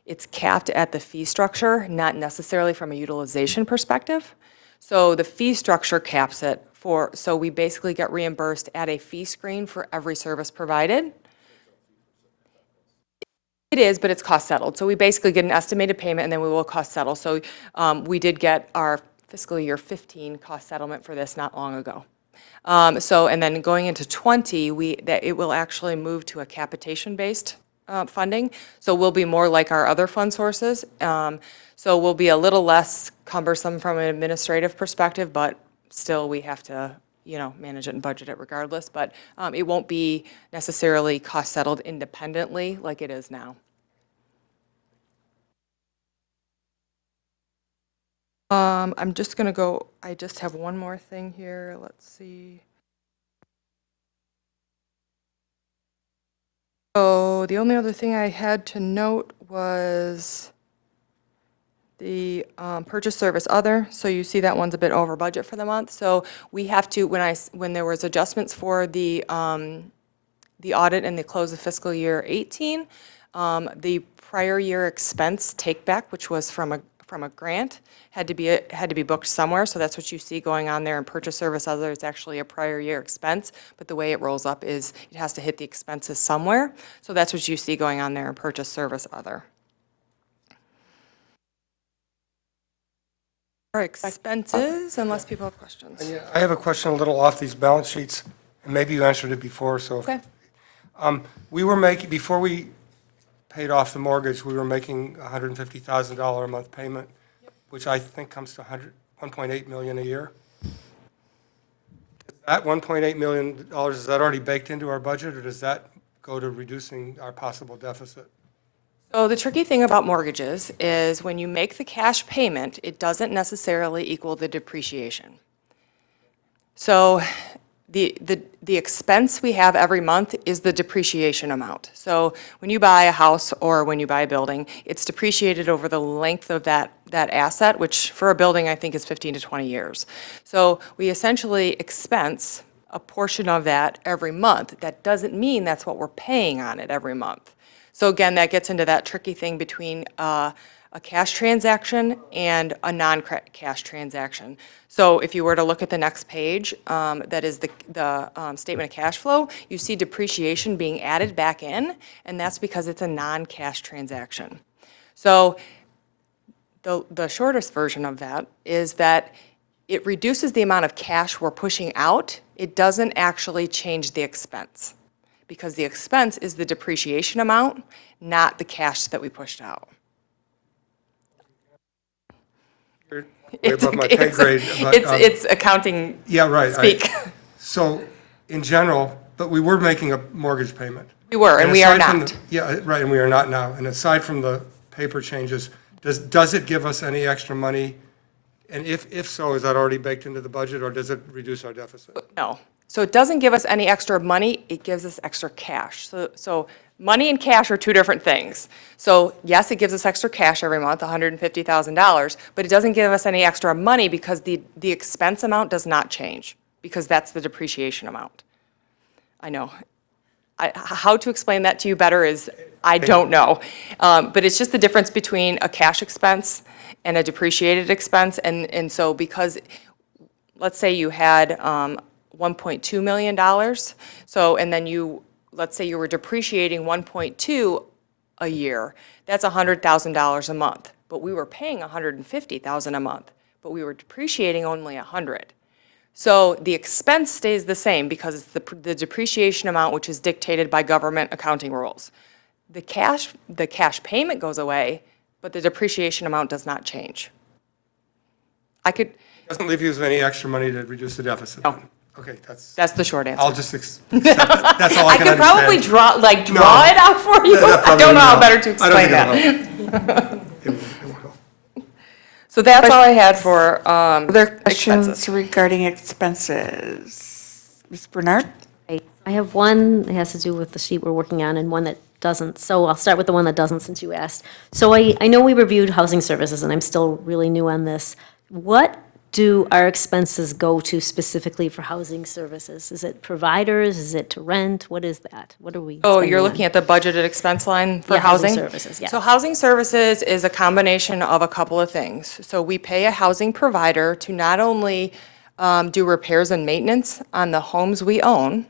it's capped at the fee structure, not necessarily from a utilization perspective. So the fee structure caps it so we basically get reimbursed at a fee screen for every service provided. It is, but it's cost settled. So we basically get an estimated payment and then we will cost settle. So we did get our fiscal year 15 cost settlement for this not long ago. And then going into 20, it will actually move to a capitation-based funding. So we'll be more like our other fund sources. So we'll be a little less cumbersome from an administrative perspective, but still we have to, manage it and budget it regardless. But it won't be necessarily cost settled independently like it is now. I'm just going to go, I just have one more thing here. Let's see. So the only other thing I had to note was the purchase service other. So you see that one's a bit over budget for the month. So we have to, when there was adjustments for the audit and the close of fiscal year 18, the prior year expense take back, which was from a grant, had to be booked somewhere. So that's what you see going on there in purchase service other. It's actually a prior year expense, but the way it rolls up is it has to hit the expenses somewhere. So that's what you see going on there in purchase service other. Our expenses, unless people have questions. Yeah, I have a question a little off these balance sheets, and maybe you answered it before, so. Okay. We were making, before we paid off the mortgage, we were making $150,000 a month payment, which I think comes to $1.8 million a year. That $1.8 million, is that already baked into our budget, or does that go to reducing our possible deficit? So the tricky thing about mortgages is when you make the cash payment, it doesn't necessarily equal the depreciation. So the expense we have every month is the depreciation amount. So when you buy a house or when you buy a building, it's depreciated over the length of that asset, which for a building I think is 15 to 20 years. So we essentially expense a portion of that every month. That doesn't mean that's what we're paying on it every month. So again, that gets into that tricky thing between a cash transaction and a non-cash transaction. So if you were to look at the next page, that is the statement of cash flow, you see depreciation being added back in, and that's because it's a non-cash transaction. So the shortest version of that is that it reduces the amount of cash we're pushing out. It doesn't actually change the expense, because the expense is the depreciation amount, not the cash that we pushed out. You're way above my pay grade, but, It's accounting yeah, right. speak. So, in general, but we were making a mortgage payment. We were, and we are aside from not. the- Yeah, right, and we are not now. And aside from the paper changes, does it give us any extra money? And if so, is that already baked into the budget, or does it reduce our deficit? No. So it doesn't give us any extra money, it gives us extra cash. So money and cash are two different things. So yes, it gives us extra cash every month, $150,000, but it doesn't give us any extra money because the expense amount does not change, because that's the depreciation amount. I know. How to explain that to you better is, I don't know. But it's just the difference between a cash expense and a depreciated expense. And so because, let's say you had $1.2 million, so, and then let's say you were depreciating 1.2 a year, that's $100,000 a month. But we were paying $150,000 a month, but we were depreciating only $100,000. So the expense stays the same because it's the depreciation amount, which is dictated by government accounting rules. The cash payment goes away, but the depreciation amount does not change. Doesn't leave you with any extra money to reduce the deficit? No. Okay, That's the short answer. I'll just accept it. That's all I can understand. could probably draw No. it out for you. That I don't know how probably better to explain I don't that. think it'll help. It won't help. So that's all I had for Other questions expenses. regarding expenses? Ms. Bernard? I have one that has to do with the sheet we're working on and one that doesn't. So I'll start with the one that doesn't since you asked. So I know we reviewed housing services and I'm still really new on this. What do our expenses go to specifically for housing services? Is it providers? Is it to rent? What is that? What are we Oh, spending you're on? looking at the budgeted expense line for Yeah, housing housing? services, yeah. So housing services is a combination of a couple of things. So we pay a housing provider to not only do repairs and maintenance on the homes we own,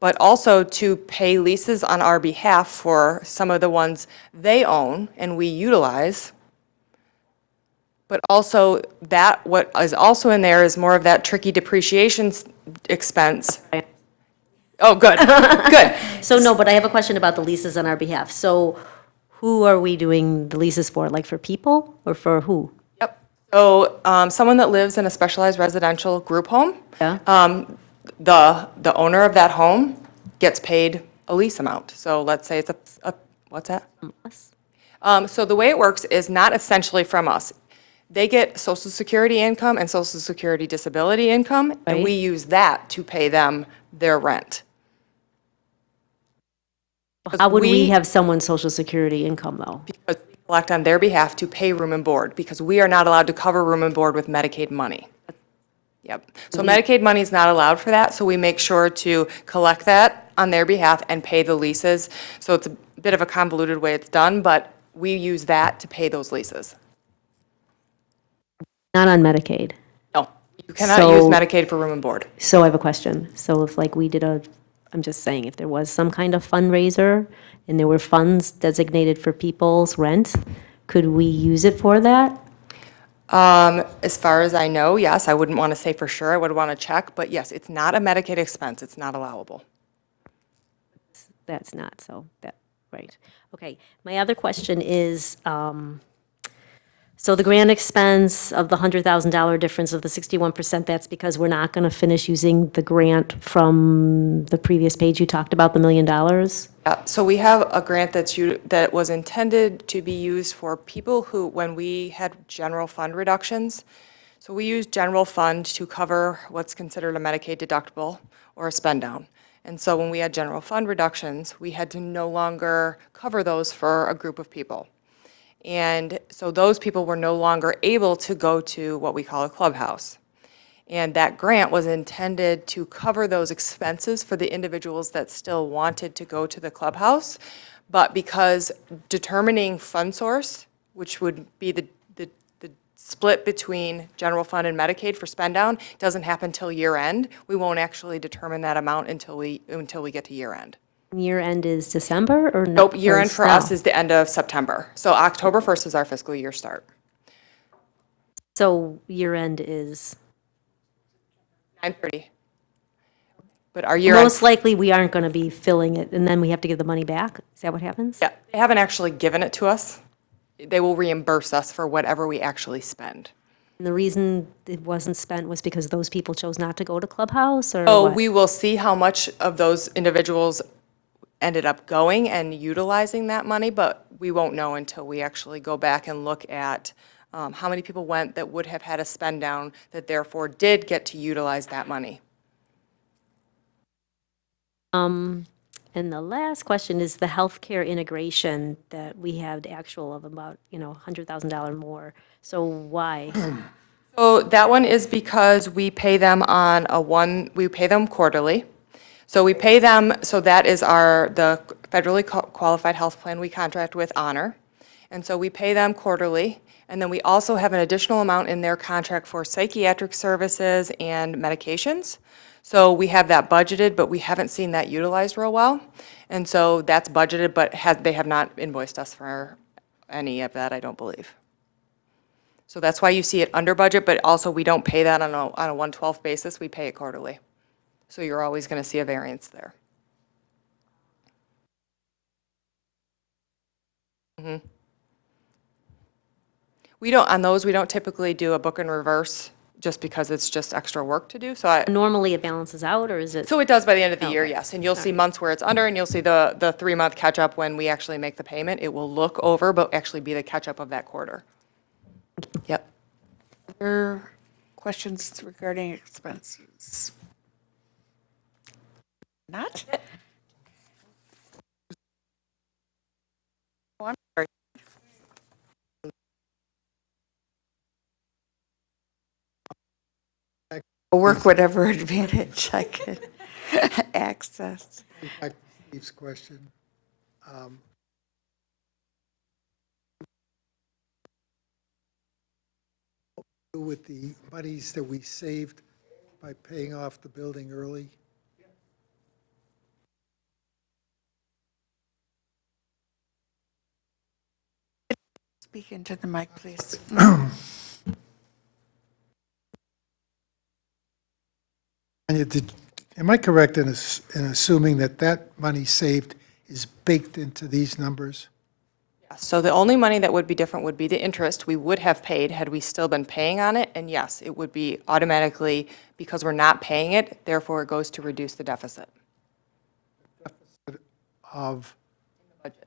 but also to pay leases on our behalf for some of the ones they own and we utilize. But also what is also in there is more of that tricky depreciation expense. Oh, good, good. So no, but I have a question about the leases on our behalf. So who are we doing the leases for? Like for people or for who? Yep. So someone that lives in a specialized residential group home, Yeah. the owner of that home gets paid a lease amount. So let's say it's what's that? So the way it works is not essentially from us. They get Social Security income and Social Security disability income, and we use that to pay them their rent. How would we have someone's social security income though? Because we collect on their behalf to pay room and board, because we are not allowed to cover room and board with Medicaid money. Yep. So Medicaid money is not allowed for that, so we make sure to collect that on their behalf and pay the leases. So it's a bit of a convoluted way it's done, but we use that to pay those leases. Not on Medicaid. No, you cannot use So- Medicaid for room and board. So I have a question. So if like we did I'm just saying, if there was some kind of fundraiser and there were funds designated for people's rent, could we use it for that? As far as I know, yes, I wouldn't want to say for sure, I would want to check, but yes, it's not a Medicaid expense, it's not allowable. That's not, so that, right. Okay, my other question is, so the grant expense of the $100,000 difference of the 61%, that's because we're not going to finish using the grant from the previous page you talked about, the $1 million? Yeah, so we have a grant that was intended to be used for people who, when we had general fund reductions, so we use general fund to cover what's considered a Medicaid deductible or a spend down. And so when we had general fund reductions, we had to no longer cover those for a group of people. And so those people were no longer able to go to what we call a clubhouse. And that grant was intended to cover those expenses for the individuals that still wanted to go to the clubhouse. But because determining fund source, which would be the split between general fund and Medicaid for spend down, doesn't happen till year end, we won't actually determine that amount until we get to year end. Year end is December or no? Nope, year or end it's for us now? is the end of September. So October 1st is our fiscal year start. So year end is, 9/30. But our year end. most likely, we aren't going to be filling it, and then we have to give the money back? Is that what happens? Yeah, they haven't actually given it to us. They will reimburse us for whatever we actually spend. And the reason it wasn't spent was because those people chose not to go to Clubhouse, or So what? we will see how much of those individuals ended up going and utilizing that money, but we won't know until we actually go back and look at how many people went that would have had a spend down that therefore did get to utilize that money. And the last question is the healthcare integration that we have the actual of about, $100,000 more. So why? So that one is because we pay them we pay them quarterly. So we pay them, so that is the federally qualified health plan we contract with, Honor. And so we pay them quarterly. And then we also have an additional amount in their contract for psychiatric services and medications. So we have that budgeted, but we haven't seen that utilized real well. And so that's budgeted, but they have not invoiced us for any of that, I don't believe. So that's why you see it under budget, but also we don't pay that on a 1/12 basis, we pay it quarterly. So you're always going to see a variance there. We don't typically do a book and reverse just because it's just extra work to do. Normally it balances out, or is it? So it does by the end of the year, Okay. yes. And you'll see months where it's under, and you'll see the 3-month catch-up when we actually make the payment. It will look over, but actually be the catch-up of that quarter. Yep. Other questions regarding expenses? Not? Oh, I'm sorry. I'll work whatever advantage I can access. Back to Steve's question. Um, With the monies that we saved by paying off the building early? Speak into the mic, please. Am I correct in assuming that that money saved is baked into these numbers? So the only money that would be different would be the interest we would have paid had we still been paying on it. And yes, it would be automatically, because we're not paying it, therefore it goes to reduce the deficit. Of Budget.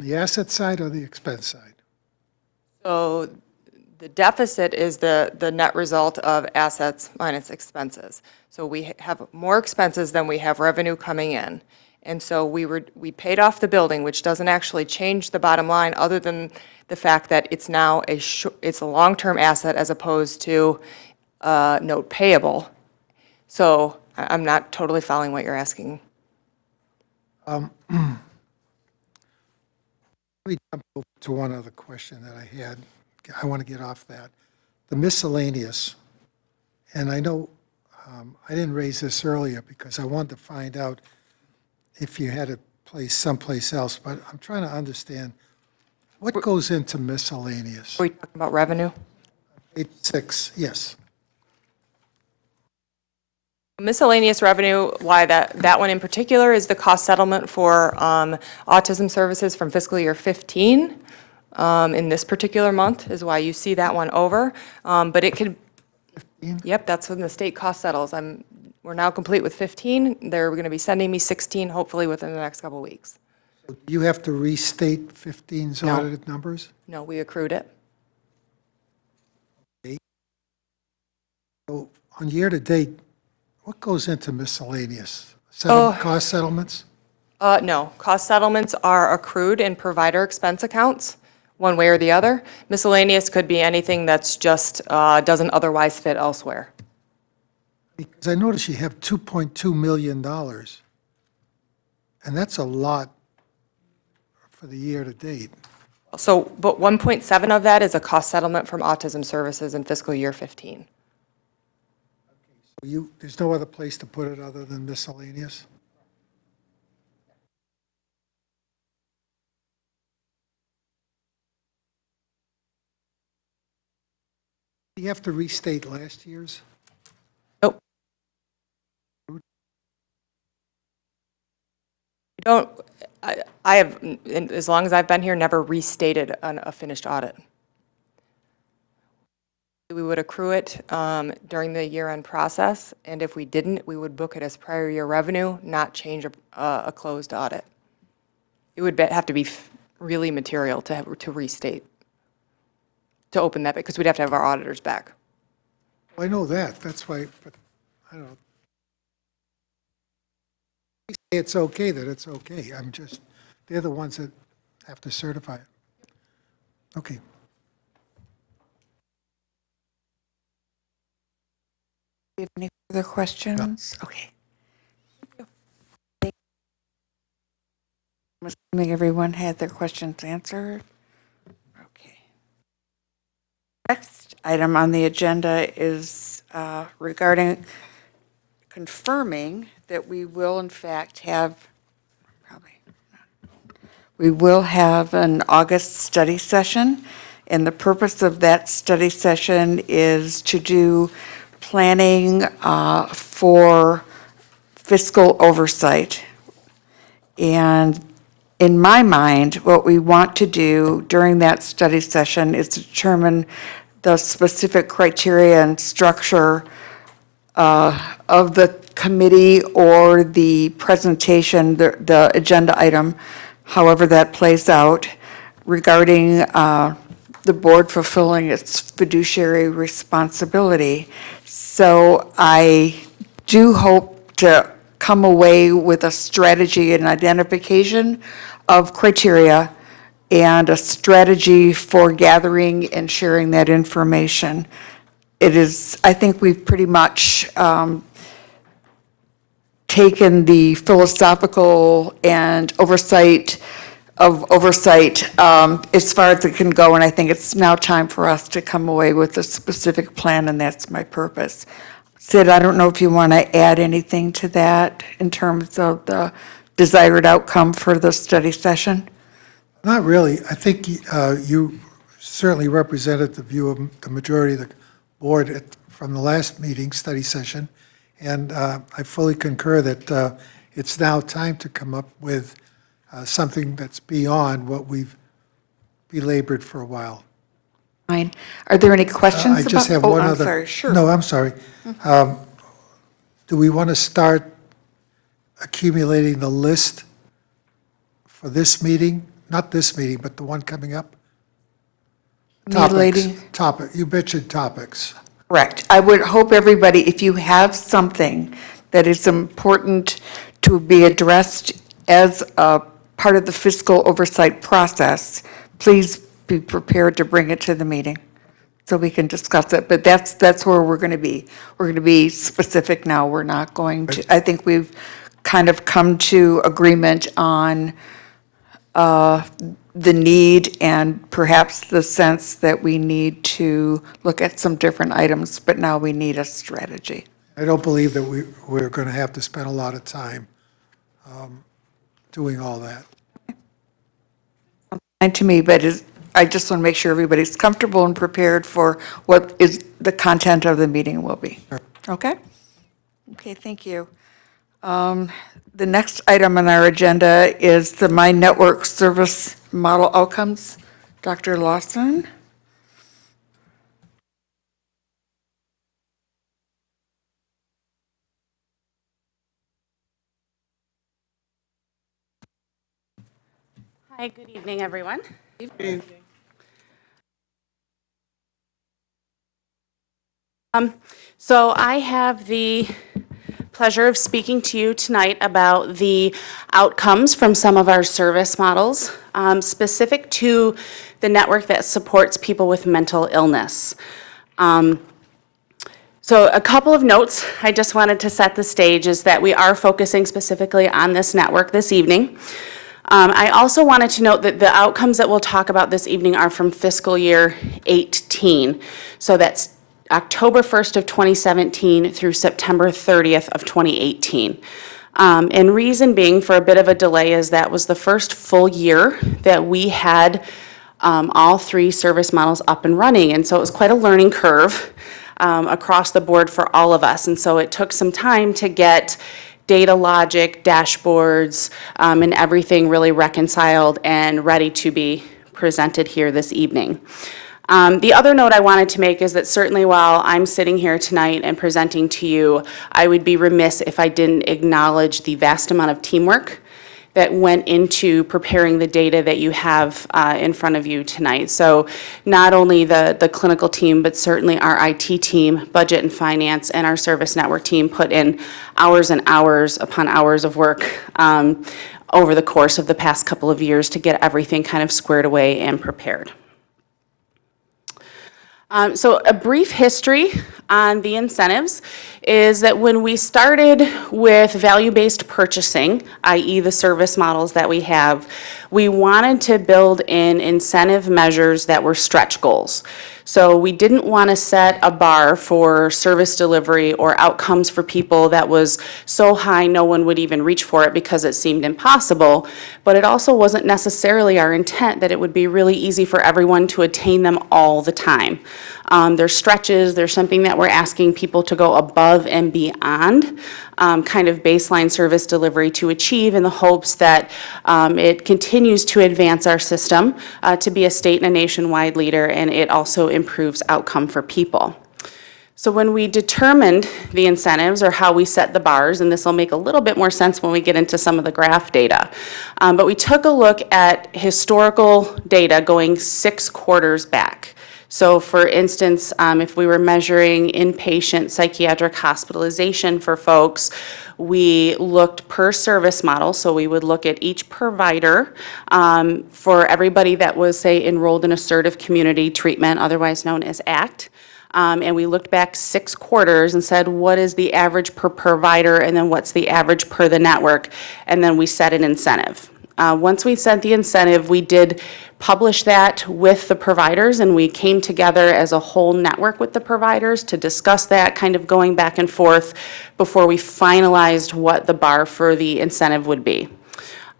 the asset side or the expense side? So the deficit is the net result of assets minus expenses. So we have more expenses than we have revenue coming in. And so we paid off the building, which doesn't actually change the bottom line, other than the fact that it's now it's a long-term asset as opposed to note payable. So I'm not totally following what you're asking. Let me jump over to one other question that I had. I want to get off that. The miscellaneous, and I know I didn't raise this earlier because I wanted to find out if you had a place someplace else, but I'm trying to understand what goes into miscellaneous. Are we talking about revenue? 8.6, yes. Miscellaneous revenue, why that one in particular is the cost settlement for autism services from fiscal year 15. In this particular month is why you see that one over. But it could, 15? Yep, that's when the state cost settles. We're now complete with 15. They're going to be sending me 16, hopefully within the next couple of weeks. You have to restate 15's No. audited numbers? No, we accrued it. So on year-to-date, what goes into miscellaneous? Oh. Cost settlements? No, cost settlements are accrued in provider expense accounts, one way or the other. Miscellaneous could be anything that's just doesn't otherwise fit elsewhere. Because I noticed you have $2.2 million, and that's a lot for the year to date. So, but 1.7 of that is a cost settlement from Autism Services in fiscal year 15. There's no other place to put it other than miscellaneous? Do you have to restate last year's? Nope. You don't, I have, as long as I've been here, never restated a finished audit. We would accrue it during the year-end process, and if we didn't, we would book it as prior year revenue, not change a closed audit. It would have to be really material to restate, to open that, because we'd have to have our auditors back. Well, I know that, that's why, but I don't know. They say it's okay, that it's okay. I'm just, they're the ones that have to certify it. Okay. Do you have any further questions? Okay. I'm assuming everyone had their questions answered. Okay. Next item on the agenda is regarding confirming that we will in fact have, we will have an August study session. And the purpose of that study session is to do planning for fiscal oversight. And in my mind, what we want to do during that study session is determine the specific criteria and structure of the committee or the presentation, the agenda item, however that plays out, regarding the board fulfilling its fiduciary responsibility. So I do hope to come away with a strategy and identification of criteria and a strategy for gathering and sharing that information. It is, I think we've pretty much taken the philosophical and oversight as far as it can go, and I think it's now time for us to come away with a specific plan, and that's my purpose. Sid, I don't know if you want to add anything to that in terms of the desired outcome for the study session? Not really. I think you certainly represented the view of the majority of the board from the last meeting, study session, and I fully concur that it's now time to come up with something that's beyond what we've belabored for a while. Fine. Are there any questions I about? just have one I'm other. sorry, sure. No, I'm sorry. Do we want to start accumulating the list for this meeting? Not this meeting, but the one coming up? Lady. You mentioned topics. Correct. I would hope everybody, if you have something that is important to be addressed as a part of the fiscal oversight process, please be prepared to bring it to the meeting so we can discuss it. But that's where we're going to be. We're going to be specific now. We're not going to, I think we've kind of come to agreement on the need and perhaps the sense that we need to look at some different items, but now we need a strategy. I don't believe that we're going to have to spend a lot of time doing all that. And to me, but I just want to make sure everybody's comfortable and prepared for what is the content of the meeting will be. Okay? Okay, thank you. The next item on our agenda is the My Network Service Model Outcomes. Dr. Lawson? Hi, good evening, everyone. So I have the pleasure of speaking to you tonight about the outcomes from some of our service models. Specific to the network that supports people with mental illness. So a couple of notes I just wanted to set the stage is that we are focusing specifically on this network this evening. I also wanted to note that the outcomes that we'll talk about this evening are from fiscal year 18. So that's October 1st of 2017 through September 30th of 2018. And reason being for a bit of a delay is that was the first full year that we had all 3 service models up and running. And so it was quite a learning curve across the board for all of us. And so it took some time to get data logic, dashboards, and everything really reconciled and ready to be presented here this evening. The other note I wanted to make is that certainly while I'm sitting here tonight and presenting to you, I would be remiss if I didn't acknowledge the vast amount of teamwork that went into preparing the data that you have in front of you tonight. So not only the clinical team, but certainly our IT team, budget and finance, and our service network team put in hours and hours upon hours of work over the course of the past couple of years to get everything kind of squared away and prepared. So a brief history on the incentives is that when we started with value-based purchasing, i.e. the service models that we have, we wanted to build in incentive measures that were stretch goals. So we didn't want to set a bar for service delivery or outcomes for people that was so high no one would even reach for it because it seemed impossible, but it also wasn't necessarily our intent that it would be really easy for everyone to attain them all the time. There's stretches, there's something that we're asking people to go above and beyond kind of baseline service delivery to achieve in the hopes that it continues to advance our system to be a state and a nationwide leader, and it also improves outcome for people. So when we determined the incentives or how we set the bars, and this will make a little bit more sense when we get into some of the graph data, but we took a look at historical data going 6 quarters back. So for instance, if we were measuring inpatient psychiatric hospitalization for folks, we looked per service model, so we would look at each provider for everybody that was, say, enrolled in assertive community treatment, otherwise known as ACT. And we looked back 6 quarters and said, what is the average per provider, and then what's the average per the network, and then we set an incentive. Once we set the incentive, we did publish that with the providers, and we came together as a whole network with the providers to discuss that, kind of going back and forth before we finalized what the bar for the incentive would be.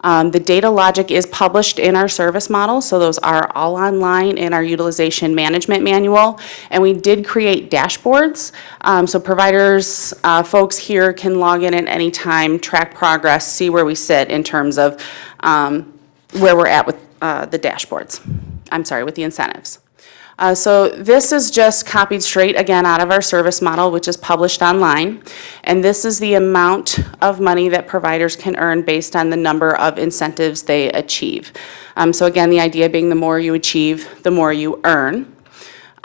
The data logic is published in our service model, so those are all online in our utilization management manual. And we did create dashboards, so providers, folks here can log in at any time, track progress, see where we sit in terms of where we're at with the dashboards. I'm sorry, with the incentives. So this is just copied straight again out of our service model, which is published online. And this is the amount of money that providers can earn based on the number of incentives they achieve. So again, the idea being the more you achieve, the more you earn.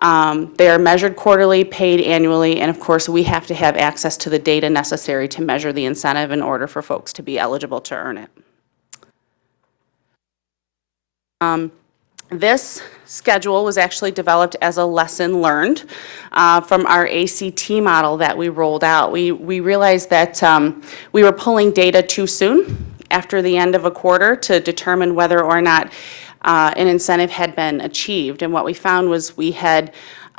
They are measured quarterly, paid annually, and of course we have to have access to the data necessary to measure the incentive in order for folks to be eligible to earn it. This schedule was actually developed as a lesson learned from our ACT model that we rolled out. We realized that we were pulling data too soon after the end of a quarter to determine whether or not an incentive had been achieved. And what we found was we had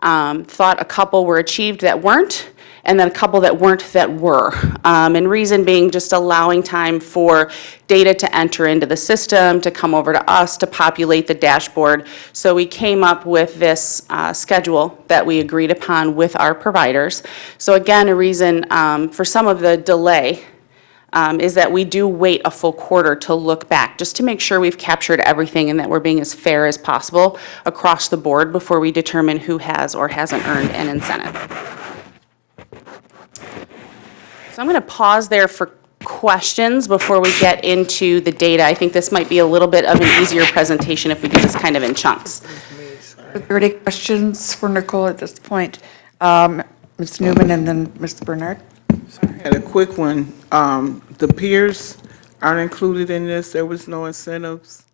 thought a couple were achieved that weren't, and then a couple that weren't that were. And reason being just allowing time for data to enter into the system, to come over to us, to populate the dashboard. So we came up with this schedule that we agreed upon with our providers. So again, a reason for some of the delay is that we do wait a full quarter to look back, just to make sure we've captured everything and that we're being as fair as possible across the board before we determine who has or hasn't earned an incentive. So I'm going to pause there for questions before we get into the data. I think this might be a little bit of an easier presentation if we do this kind of in chunks. Are there any questions for Nicole at this point? Ms. Newman and then Ms. Bernard. I had a quick one. The peers aren't included in this. There was no incentives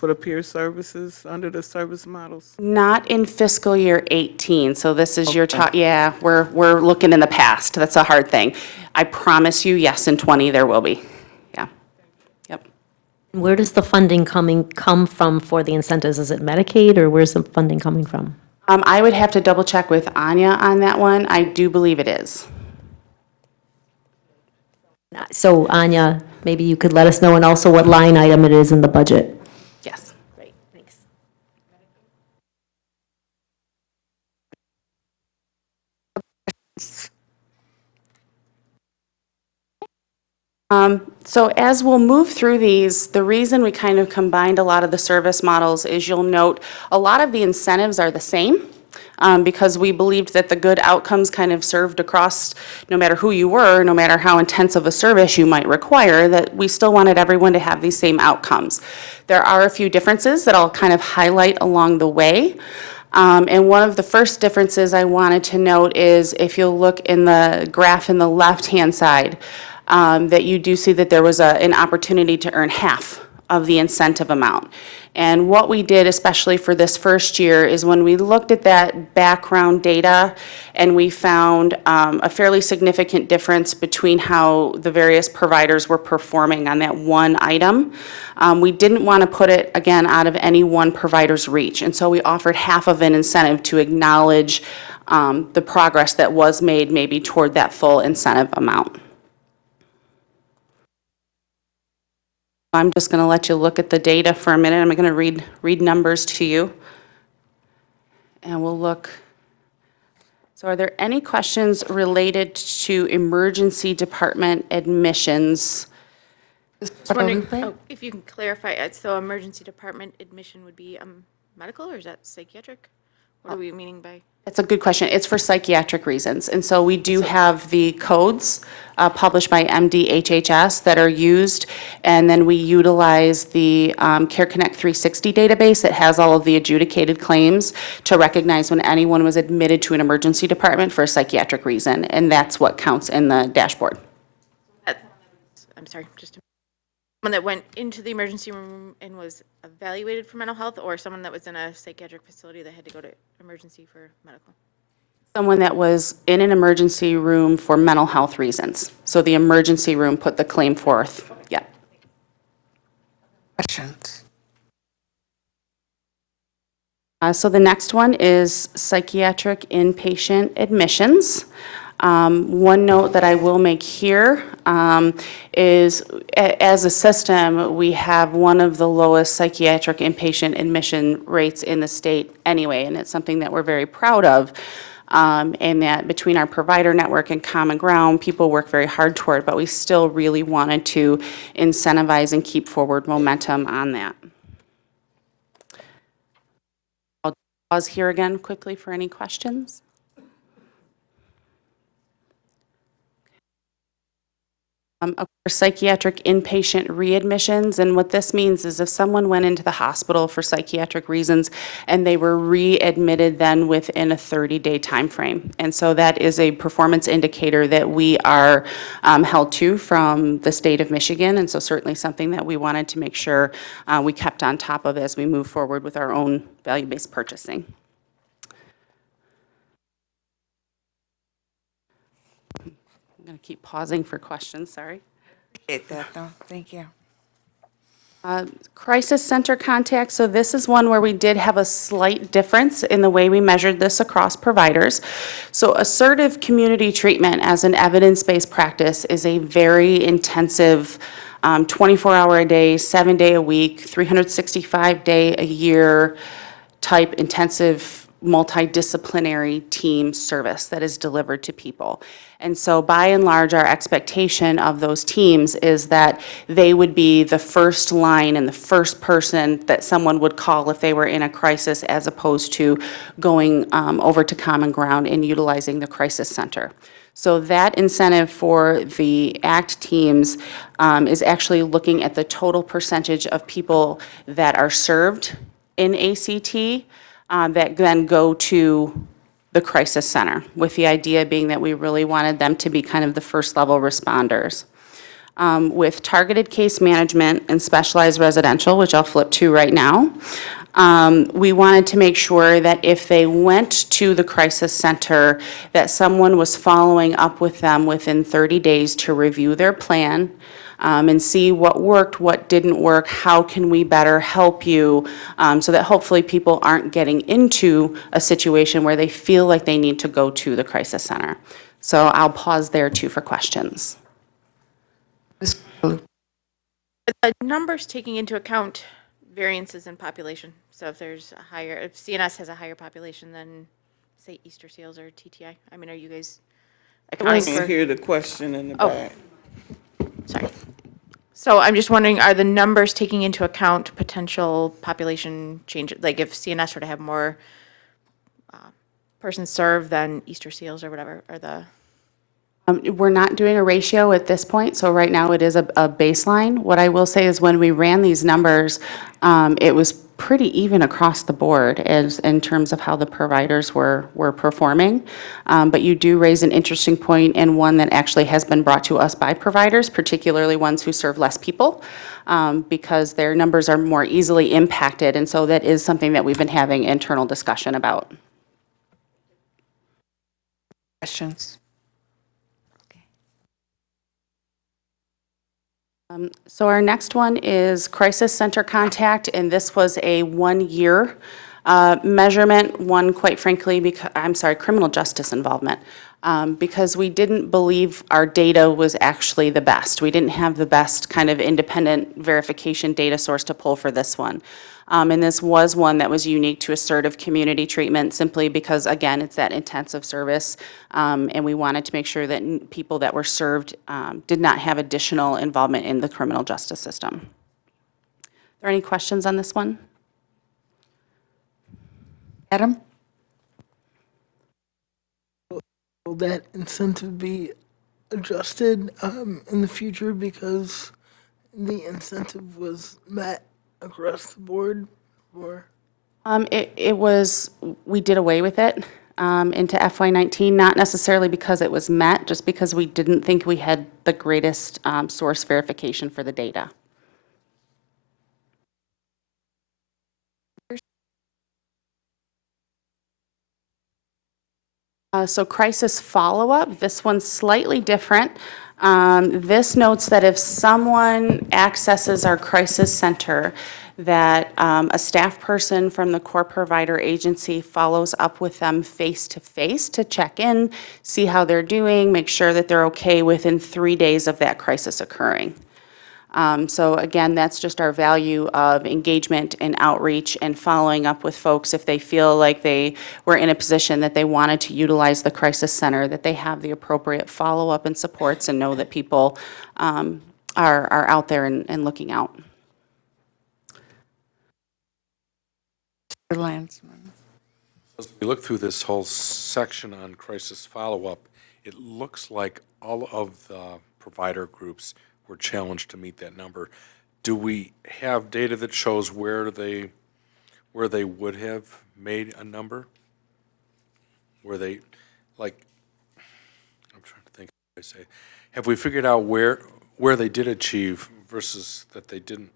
for the peer services under the service models? Not in fiscal year 18, so this is your, yeah, we're looking in the past. That's a hard thing. I promise you, yes, in 20 there will be. Yeah. Yep. Where does the funding come from for the incentives? Is it Medicaid, or where's the funding coming from? I would have to double check with Anya on that one. I do believe it is. So Anya, maybe you could let us know, and also what line item it is in the budget. Yes. Great, thanks. So as we'll move through these, the reason we kind of combined a lot of the service models is you'll note a lot of the incentives are the same, because we believed that the good outcomes kind of served across, no matter who you were, no matter how intensive a service you might require, that we still wanted everyone to have these same outcomes. There are a few differences that I'll kind of highlight along the way. And one of the first differences I wanted to note is if you'll look in the graph in the left-hand side, that you do see that there was an opportunity to earn half of the incentive amount. And what we did, especially for this first year, is when we looked at that background data and we found a fairly significant difference between how the various providers were performing on that one item, we didn't want to put it, again, out of any one provider's reach. And so we offered half of an incentive to acknowledge the progress that was made maybe toward that full incentive amount. I'm just going to let you look at the data for a minute. I'm going to read numbers to you. And we'll look. So are there any questions related to emergency department admissions? Just wondering if you can clarify, so emergency department admission would be medical, or is that psychiatric? What are we meaning by? That's a good question. It's for psychiatric reasons. And so we do have the codes published by MDHHS that are used, and then we utilize the Care Connect 360 database that has all of the adjudicated claims to recognize when anyone was admitted to an emergency department for a psychiatric reason, and that's what counts in the dashboard. I'm sorry, just someone that went into the emergency room and was evaluated for mental health, or someone that was in a psychiatric facility that had to go to emergency for medical? Someone that was in an emergency room for mental health reasons. So the emergency room put the claim forth. Yeah. Questions? So the next one is psychiatric inpatient admissions. One note that I will make here is, as a system, we have one of the lowest psychiatric inpatient admission rates in the state anyway, and it's something that we're very proud of. And that between our provider network and Common Ground, people work very hard toward, but we still really wanted to incentivize and keep forward momentum on that. I'll pause here again quickly for any questions. Of course, psychiatric inpatient readmissions, and what this means is if someone went into the hospital for psychiatric reasons and they were readmitted then within a 30-day time frame. And so that is a performance indicator that we are held to from the state of Michigan, and so certainly something that we wanted to make sure we kept on top of as we move forward with our own value-based purchasing. I'm going to keep pausing for questions, sorry. Appreciate that, though. Thank you. Crisis center contact, so this is one where we did have a slight difference in the way we measured this across providers. So assertive community treatment as an evidence-based practice is a very intensive 24-hour-a-day, 7-day a week, 365-day a year type intensive multidisciplinary team service that is delivered to people. And so by and large, our expectation of those teams is that they would be the first line and the first person that someone would call if they were in a crisis, as opposed to going over to Common Ground and utilizing the crisis center. So that incentive for the ACT teams is actually looking at the total percentage of people that are served in ACT that then go to the crisis center, with the idea being that we really wanted them to be kind of the first level responders. with targeted case management and specialized residential, which I'll flip to right now. We wanted to make sure that if they went to the crisis center, that someone was following up with them within 30 days to review their plan, and see what worked, what didn't work, how can we better help you, so that hopefully people aren't getting into a situation where they feel like they need to go to the crisis center. So I'll pause there too for questions. Are the numbers taking into account variances in population? So if there's a higher, if CNS has a higher population than, say, Easter Seals or TTI? I mean, are you guys I accounting can't for? hear the question in the Oh. back. Sorry. So I'm just wondering, are the numbers taking into account potential population change? Like if CNS were to have more persons served than Easter Seals or whatever, or the? We're not doing a ratio at this point, so right now it is a baseline. What I will say is when we ran these numbers, it was pretty even across the board as in terms of how the providers were performing. But you do raise an interesting point, and one that actually has been brought to us by providers, particularly ones who serve less people, because their numbers are more easily impacted, and so that is something that we've been having internal discussion about. Questions? So our next one is crisis center contact, and this was a 1-year measurement, one, quite frankly, criminal justice involvement, because we didn't believe our data was actually the best. We didn't have the best kind of independent verification data source to pull for this one. And this was one that was unique to assertive community treatment simply because, again, it's that intensive service, and we wanted to make sure that people that were served did not have additional involvement in the criminal justice system. Are there any questions on this one? Adam? Will that incentive be adjusted in the future because the incentive was met across the board? Or We did away with it into FY19, not necessarily because it was met, just because we didn't think we had the greatest source verification for the data. So crisis follow-up, this one's slightly different. This notes that if someone accesses our crisis center, that a staff person from the core provider agency follows up with them face-to-face to check in, see how they're doing, make sure that they're okay within 3 days of that crisis occurring. So again, that's just our value of engagement and outreach and following up with folks if they feel like they were in a position that they wanted to utilize the crisis center, that they have the appropriate follow-up and supports and know that people are out there and looking out. Mr. Landsman? As we look through this whole section on crisis follow-up, it looks like all of the provider groups were challenged to meet that number. Do we have data that shows where they would have made a number? Where they, like, I'm trying to think what I say. Have we figured out where they did achieve versus that they didn't?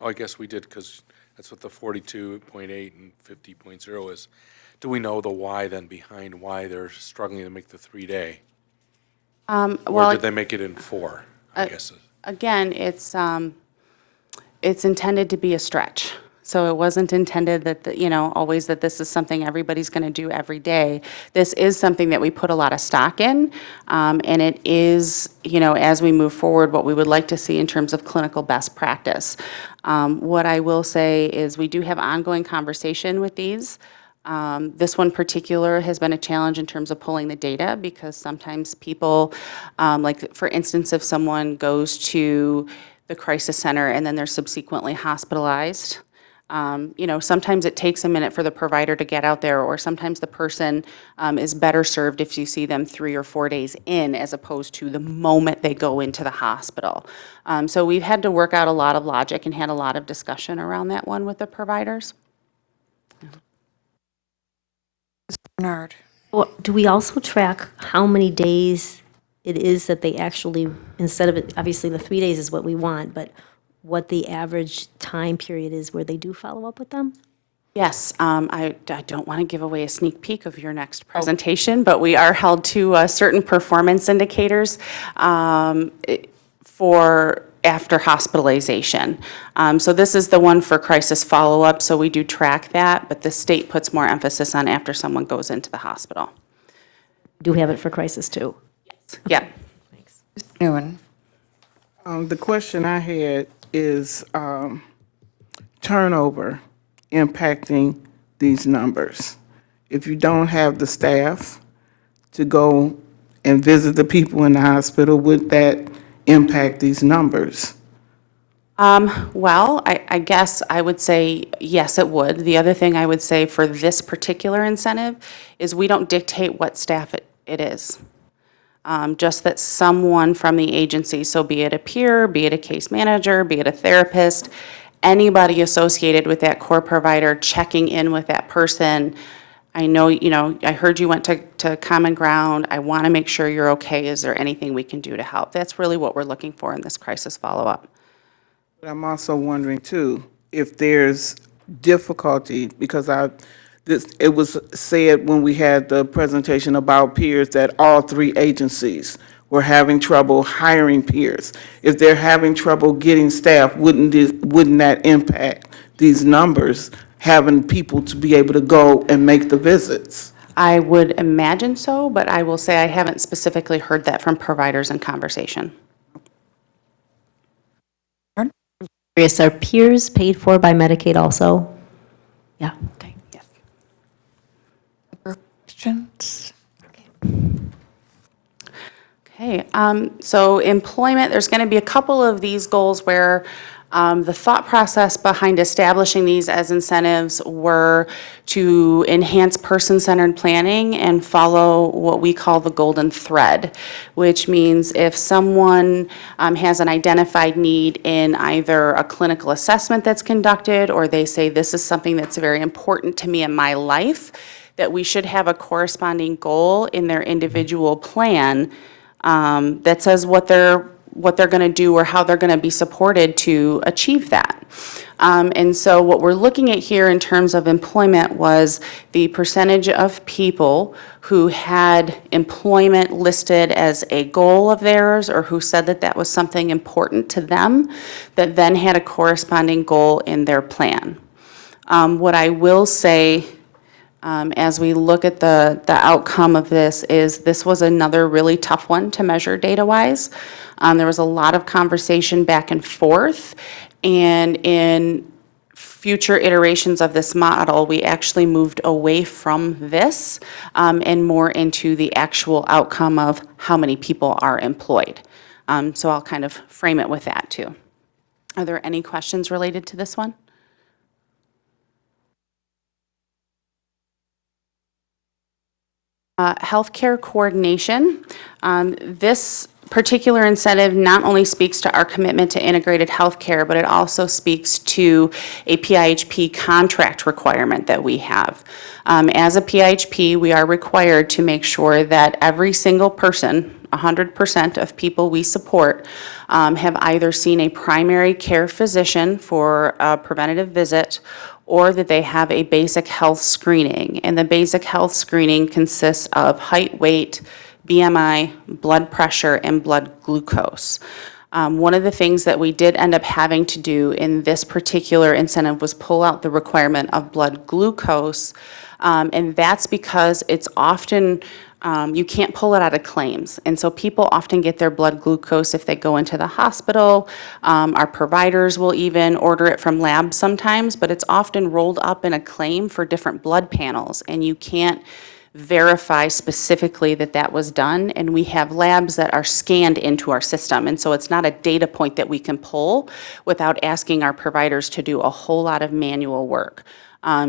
Oh, I guess we did, because that's what the 42.8 and 50.0 is. Do we know the why then behind why they're struggling to make the 3-day? Or did they make it in 4, I guess? Again, it's intended to be a stretch. So it wasn't intended that, always that this is something everybody's going to do every day. This is something that we put a lot of stock in, and it is, as we move forward, what we would like to see in terms of clinical best practice. What I will say is we do have ongoing conversation with these. This one particular has been a challenge in terms of pulling the data because sometimes people, like for instance, if someone goes to the crisis center and then they're subsequently hospitalized, sometimes it takes a minute for the provider to get out there, or sometimes the person is better served if you see them 3 or 4 days in as opposed to the moment they go into the hospital. So we've had to work out a lot of logic and had a lot of discussion around that one with the providers. Bernard? Do we also track how many days it is that they actually, instead of, it, obviously the 3 days is what we want, but what the average time period is where they do follow up with them? Yes, I don't want to give away a sneak peek of your next presentation, but we are held to certain performance indicators for after hospitalization. So this is the one for crisis follow-up, so we do track that, but the state puts more emphasis on after someone goes into the hospital. Do have it for crisis too? Yeah. Newman. The question I had is turnover impacting these numbers. If you don't have the staff to go and visit the people in the hospital, would that impact these numbers? Well, I guess I would say, yes, it would. The other thing I would say for this particular incentive is we don't dictate what staff it is. Just that someone from the agency, so be it a peer, be it a case manager, be it a therapist, anybody associated with that core provider checking in with that person. I know, I heard you went to Common Ground. I want to make sure you're okay. Is there anything we can do to help? That's really what we're looking for in this crisis follow-up. But I'm also wondering too, if there's difficulty, because it was said when we had the presentation about peers that all three agencies were having trouble hiring peers. If they're having trouble getting staff, wouldn't that impact these numbers, having people to be able to go and make the visits? I would imagine so, but I will say I haven't specifically heard that from providers in conversation. Curious, are peers paid for by Medicaid also? Yeah, okay. Yes. Questions? Okay, so employment, there's going to be a couple of these goals where the thought process behind establishing these as incentives were to enhance person-centered planning and follow what we call the golden thread, which means if someone has an identified need in either a clinical assessment that's conducted, or they say this is something that's very important to me in my life, that we should have a corresponding goal in their individual plan that says what they're going to do or how they're going to be supported to achieve that. And so what we're looking at here in terms of employment was the percentage of people who had employment listed as a goal of theirs, or who said that that was something important to them, that then had a corresponding goal in their plan. What I will say, as we look at the outcome of this was another really tough one to measure data-wise. There was a lot of conversation back and forth, and in future iterations of this model, we actually moved away from this and more into the actual outcome of how many people are employed. So I'll kind of frame it with that too. Are there any questions related to this one? Healthcare coordination. This particular incentive not only speaks to our commitment to integrated healthcare, but it also speaks to a PIHP contract requirement that we have. As a PIHP, we are required to make sure that every single person, 100% of people we support, have either seen a primary care physician for a preventative visit, or that they have a basic health screening. And the basic health screening consists of height, weight, BMI, blood pressure, and blood glucose. One of the things that we did end up having to do in this particular incentive was pull out the requirement of blood glucose, and that's because it's often you can't pull it out of claims. And so people often get their blood glucose if they go into the hospital. Our providers will even order it from labs sometimes, but it's often rolled up in a claim for different blood panels, and you can't verify specifically that that was done. And we have labs that are scanned into our system. And so it's not a data point that we can pull without asking our providers to do a whole lot of manual work.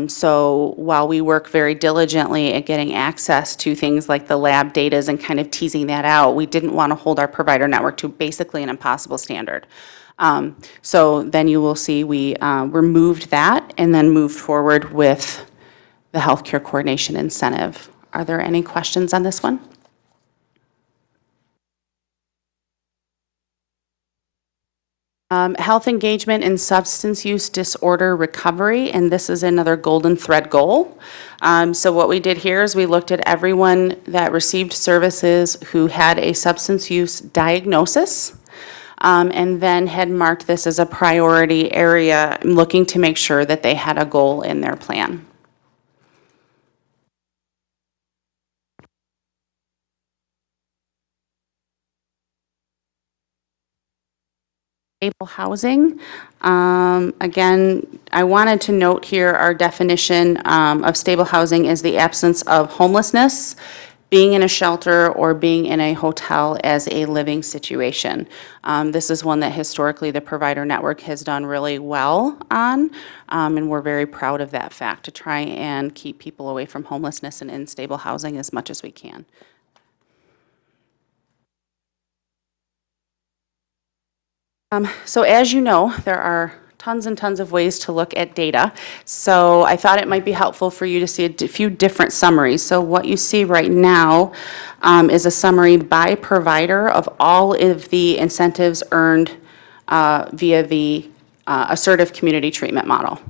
So while we work very diligently at getting access to things like the lab datas and kind of teasing that out, we didn't want to hold our provider network to basically an impossible standard. So then you will see we removed that and then moved forward with the healthcare coordination incentive. Are there any questions on this one? Health engagement and substance use disorder recovery, and this is another golden thread goal. So what we did here is we looked at everyone that received services who had a substance use diagnosis, and then had marked this as a priority area, looking to make sure that they had a goal in their plan. Stable housing. Again, I wanted to note here our definition of stable housing is the absence of homelessness, being in a shelter, or being in a hotel as a living situation. This is one that historically the provider network has done really well on, and we're very proud of that fact, to try and keep people away from homelessness and in stable housing as much as we can. So as you know, there are tons and tons of ways to look at data. So I thought it might be helpful for you to see a few different summaries. So what you see right now is a summary by provider of all of the incentives earned via the assertive community treatment model.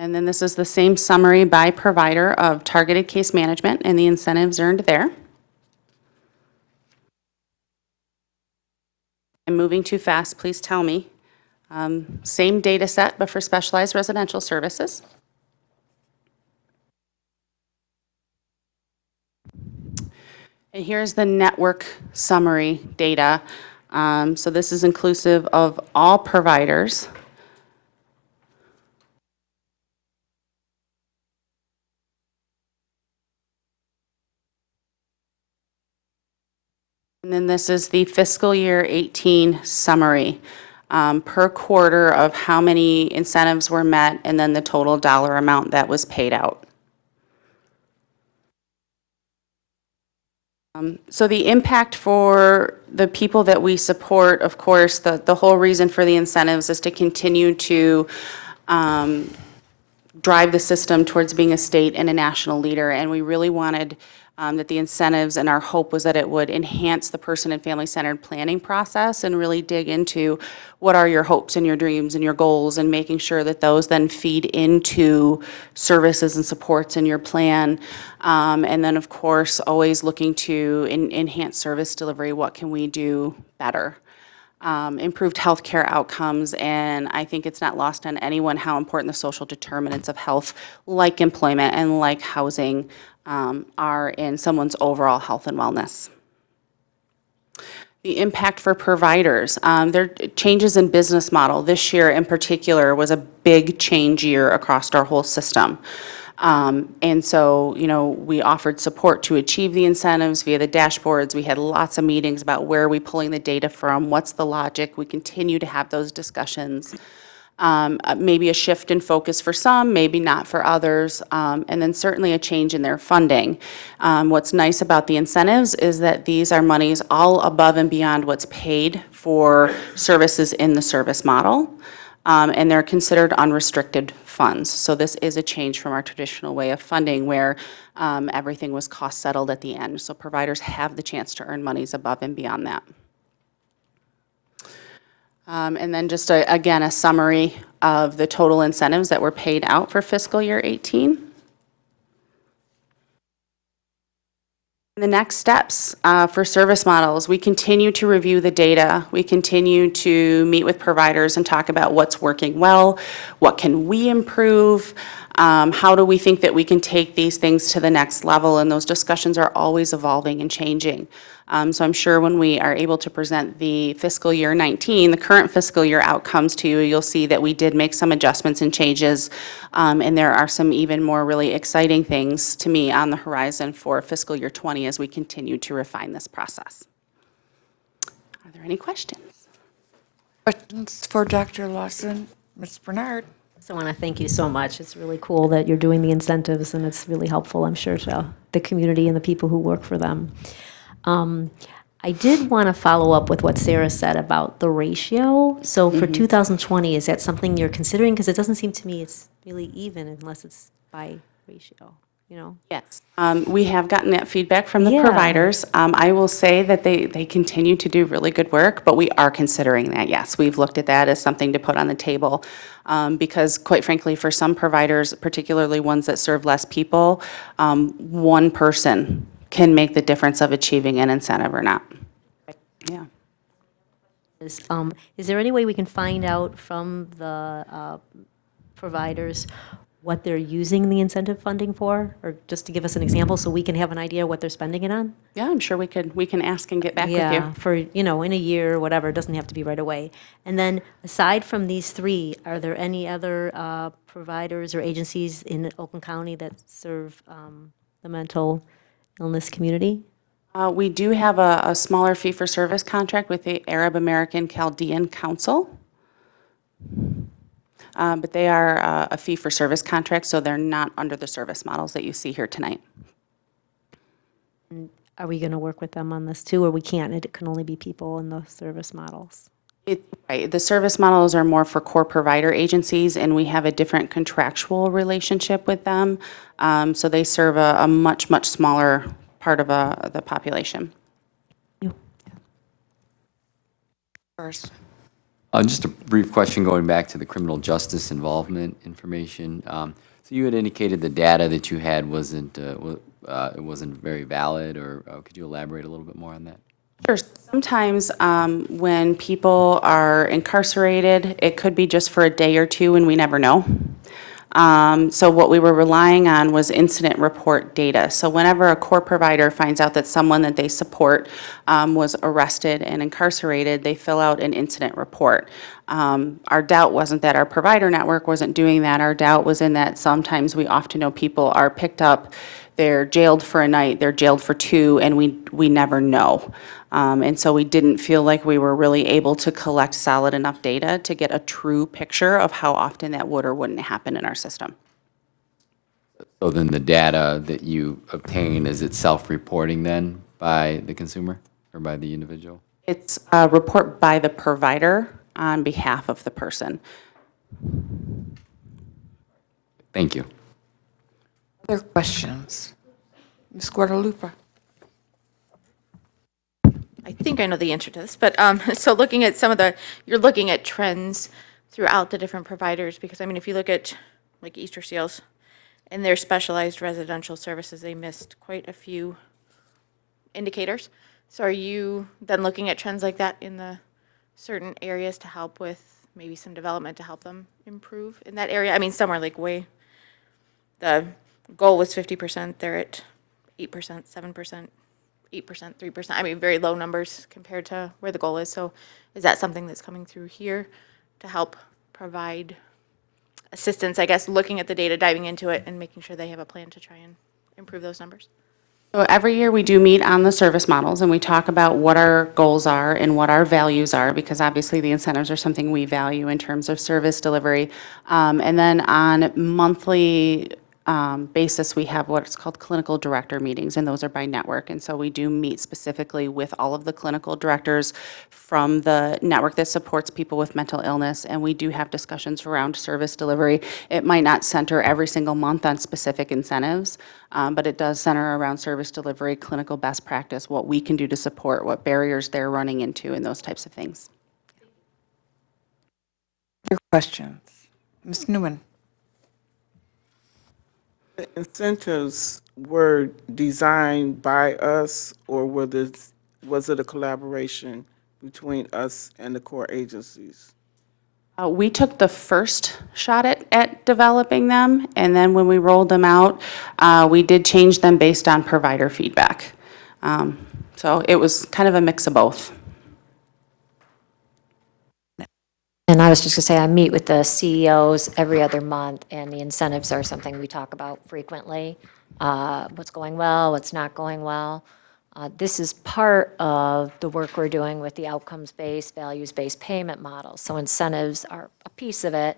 And then this is the same summary by provider of targeted case management and the incentives earned there. I'm moving too fast, please tell me. Same data set, but for specialized residential services. And here's the network summary data. So this is inclusive of all providers. And then this is the fiscal year 18 summary per quarter of how many incentives were met, and then the total dollar amount that was paid out. So the impact for the people that we support, of course, the whole reason for the incentives is to continue to drive the system towards being a state and a national leader. And we really wanted that the incentives, and our hope was that it would enhance the person and family-centered planning process and really dig into what are your hopes and your dreams and your goals, and making sure that those then feed into services and supports in your plan. And then, of course, always looking to enhance service delivery. What can we do better? Improved healthcare outcomes, and I think it's not lost on anyone how important the social determinants of health, like employment and like housing, are in someone's overall health and wellness. The impact for providers. There are changes in business model. This year in particular was a big change year across our whole system. And so, you know, we offered support to achieve the incentives via the dashboards. We had lots of meetings about where are we pulling the data from, what's the logic. We continue to have those discussions. Maybe a shift in focus for some, maybe not for others, and then certainly a change in their funding. What's nice about the incentives is that these are monies all above and beyond what's paid for services in the service model, and they're considered unrestricted funds. So this is a change from our traditional way of funding where everything was cost settled at the end. So providers have the chance to earn monies above and beyond that. And then just again, a summary of the total incentives that were paid out for fiscal year 18. The next steps for service models, we continue to review the data. We continue to meet with providers and talk about what's working well, what can we improve, how do we think that we can take these things to the next level, and those discussions are always evolving and changing. So I'm sure when we are able to present the fiscal year 19, the current fiscal year outcomes to you, you'll see that we did make some adjustments and changes, and there are some even more really exciting things to me on the horizon for fiscal year 20 as we continue to refine this process. Are there any questions? Questions for Dr. Lawson? Ms. Bernard? So I want to thank you so much. It's really cool that you're doing the incentives, and it's really helpful, I'm sure, to the community and the people who work for them. I did want to follow up with what Sarah said about the ratio. So for 2020, is that something you're considering? Because it doesn't seem to me it's really even unless it's by ratio. you know? Yes, we have gotten that feedback from the Yeah. providers. I will say that they continue to do really good work, but we are considering that, yes. We've looked at that as something to put on the table, because quite frankly, for some providers, particularly ones that serve less people, one person can make the difference of achieving an incentive or not. Yeah. Is there any way we can find out from the providers what they're using the incentive funding for? Or just to give us an example, so we can have an idea what they're spending it on? Yeah, I'm sure we can ask and get back with you. Yeah, for, you know, in a year or whatever, it doesn't have to be right away. And then, aside from these three, are there any other providers or agencies in Oakland County that serve the mental illness community? We do have a smaller fee-for-service contract with the Arab American Chaldean Council. But they are a fee-for-service contract, so they're not under the service models that you see here tonight. Are we going to work with them on this too, or we can't? It can only be people in the service models? Right, the service models are more for core provider agencies, and we have a different contractual relationship with them. So they serve a much, much smaller part of the population. First. Just a brief question going back to the criminal justice involvement information. So you had indicated the data that you had wasn't, it wasn't very valid, or could you elaborate a little bit more on that? Sure. Sometimes when people are incarcerated, it could be just for a day or two, and we never know. So what we were relying on was incident report data. So whenever a core provider finds out that someone that they support was arrested and incarcerated, they fill out an incident report. Our doubt wasn't that our provider network wasn't doing that. Our doubt was in that sometimes we often know people are picked up, they're jailed for a night, they're jailed for two, and we never know. And so we didn't feel like we were really able to collect solid enough data to get a true picture of how often that would or wouldn't happen in our system. So then the data that you obtain, is it self-reporting then by the consumer or by the individual? It's a report by the provider on behalf of the person. Thank you. Other questions? Ms. Guadalupe? I think I know the answer to this, but so looking at you're looking at trends throughout the different providers, because I mean, if you look at like Easter Seals and their specialized residential services, they missed quite a few indicators. So are you then looking at trends like that in the certain areas to help with maybe some development to help them improve in that area? I mean, some are like the goal was 50%, they're at 8%, 7%. 8%, 3%, I mean, very low numbers compared to where the goal is. So is that something that's coming through here to help provide assistance, I guess, looking at the data, diving into it, and making sure they have a plan to try and improve those numbers? So every year we do meet on the service models, and we talk about what our goals are and what our values are, because obviously the incentives are something we value in terms of service delivery. And then on monthly basis, we have what's called clinical director meetings, and those are by network. And so we do meet specifically with all of the clinical directors from the network that supports people with mental illness, and we do have discussions around service delivery. It might not center every single month on specific incentives, but it does center around service delivery, clinical best practice, what we can do to support, what barriers they're running into, and those types of things. Other questions? Ms. Newman? The incentives were designed by us, or was it a collaboration between us and the core agencies? We took the first shot at developing them, and then when we rolled them out, we did change them based on provider feedback. So it was kind of a mix of both. And I was just going to say, I meet with the CEOs every other month, and the incentives are something we talk about frequently. What's going well, what's not going well. This is part of the work we're doing with the outcomes-based, values-based payment models. So incentives are a piece of it.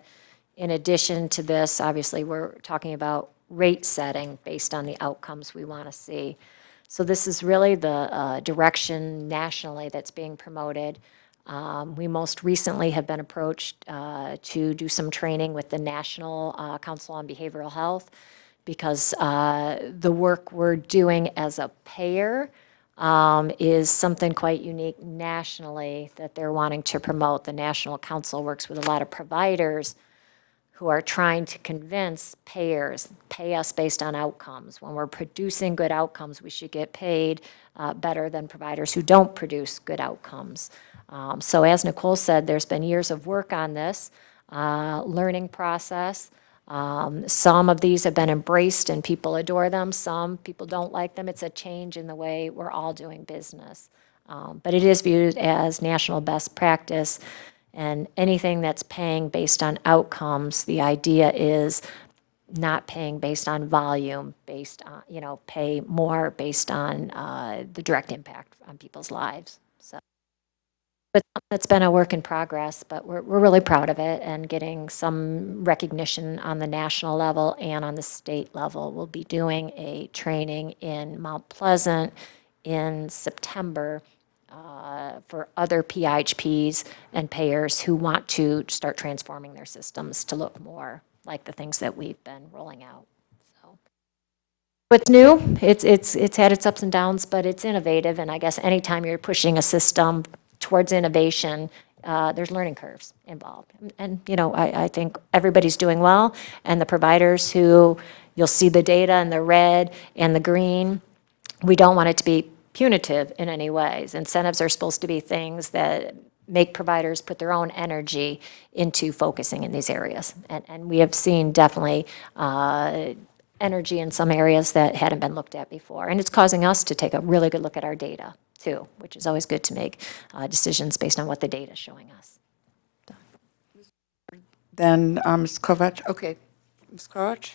In addition to this, obviously, we're talking about rate setting based on the outcomes we want to see. So this is really the direction nationally that's being promoted. We most recently have been approached to do some training with the National Council on Behavioral Health, because the work we're doing as a payer is something quite unique nationally that they're wanting to promote. The National Council works with a lot of providers who are trying to convince payers, pay us based on outcomes. When we're producing good outcomes, we should get paid better than providers who don't produce good outcomes. So as Nicole said, there's been years of work on this learning process. Some of these have been embraced and people adore them. Some people don't like them. It's a change in the way we're all doing business. But it is viewed as national best practice. And anything that's paying based on outcomes, the idea is not paying based on volume, based on, pay more based on the direct impact on people's lives. So, but it's been a work in progress, but we're really proud of it and getting some recognition on the national level and on the state level. We'll be doing a training in Mount Pleasant in September for other PIHPs and payers who want to start transforming their systems to look more like the things that we've been rolling out. So, it's new. It's had its ups and downs, but it's innovative. And I guess anytime you're pushing a system towards innovation, there's learning curves involved. And I think everybody's doing well, and the providers who you'll see the data in the red and the green. We don't want it to be punitive in any ways. Incentives are supposed to be things that make providers put their own energy into focusing in these areas. And we have seen definitely energy in some areas that hadn't been looked at before. And it's causing us to take a really good look at our data too, which is always good to make decisions based on what the data is showing us. Then Ms. Kovac, okay. Ms. Kovac?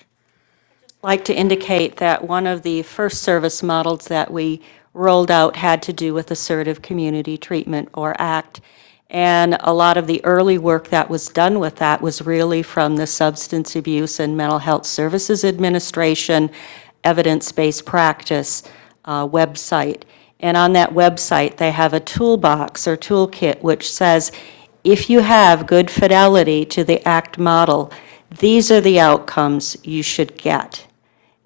Like to indicate that one of the first service models that we rolled out had to do with assertive community treatment, or ACT. And a lot of the early work that was done with that was really from the Substance Abuse and Mental Health Services Administration evidence-based practice website. And on that website, they have a toolbox or toolkit which says, if you have good fidelity to the ACT model, these are the outcomes you should get.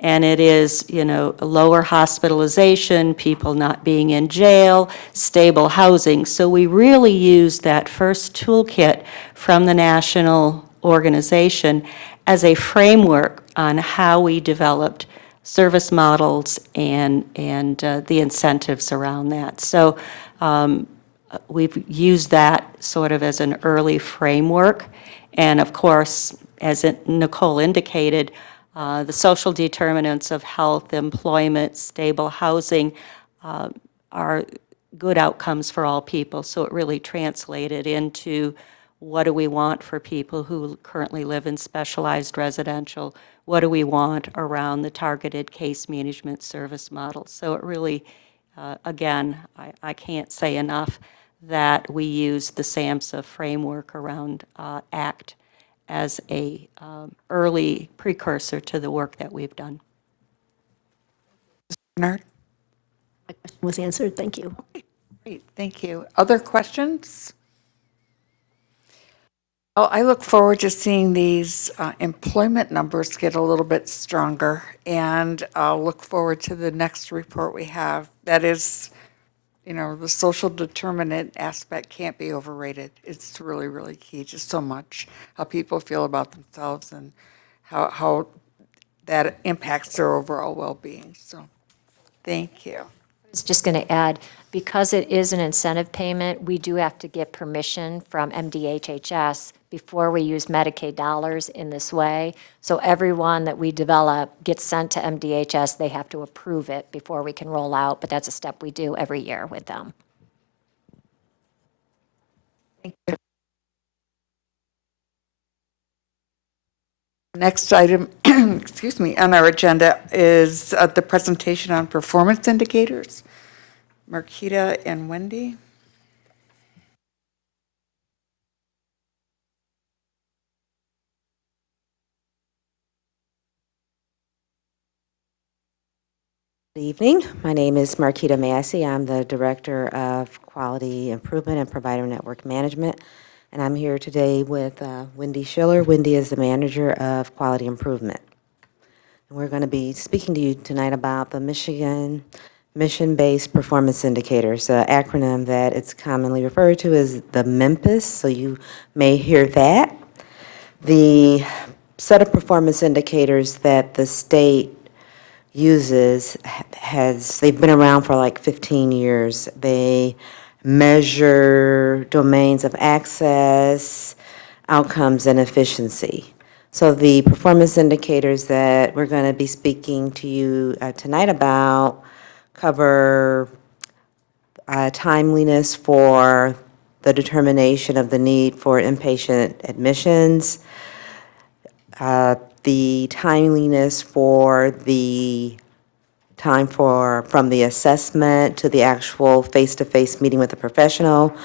And it is, lower hospitalization, people not being in jail, stable housing. So we really used that first toolkit from the national organization as a framework on how we developed service models and the incentives around that. So we've used that sort of as an early framework. And of course, as Nicole indicated, the social determinants of health, employment, stable housing are good outcomes for all people. So it really translated into what do we want for people who currently live in specialized residential? What do we want around the targeted case management service model? So it really, again, I can't say enough that we use the SAMHSA framework around ACT as a early precursor to the work that we've done. Bernard? My question was answered. Thank you. Great, thank you. Other questions? Oh, I look forward to seeing these employment numbers get a little bit stronger, and I'll look forward to the next report we have. That is, the social determinant aspect can't be overrated. It's really, really key, just so much how people feel about themselves and how that impacts their overall well-being. So, thank you. I was just going to add, because it is an incentive payment, we do have to get permission from MDHHS before we use Medicaid dollars in this way. So everyone that we develop gets sent to MDHS. They have to approve it before we can roll out, but that's a step we do every year with them. Thank you. Next item, excuse me, on our agenda is the presentation on performance indicators. Marquita and Wendy. Good evening. My name is Marquita Massey. I'm the Director of Quality Improvement and Provider Network Management, and I'm here today with Wendy Schiller. Wendy is the Manager of Quality Improvement. And we're going to be speaking to you tonight about the Michigan Mission-Based Performance Indicators, an acronym that it's commonly referred to as the MEMPIS, so you may hear that. The set of performance indicators that the state uses they've been around for like 15 years. They measure domains of access, outcomes, and efficiency. So the performance indicators that we're going to be speaking to you tonight about cover timeliness for the determination of the need for inpatient admissions, the timeliness for the time from the assessment to the actual face-to-face meeting with the professional,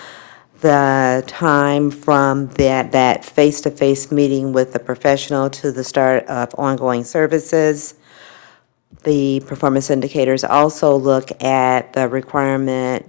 the time from that face-to-face meeting with the professional to the start of ongoing services. The performance indicators also look at the requirement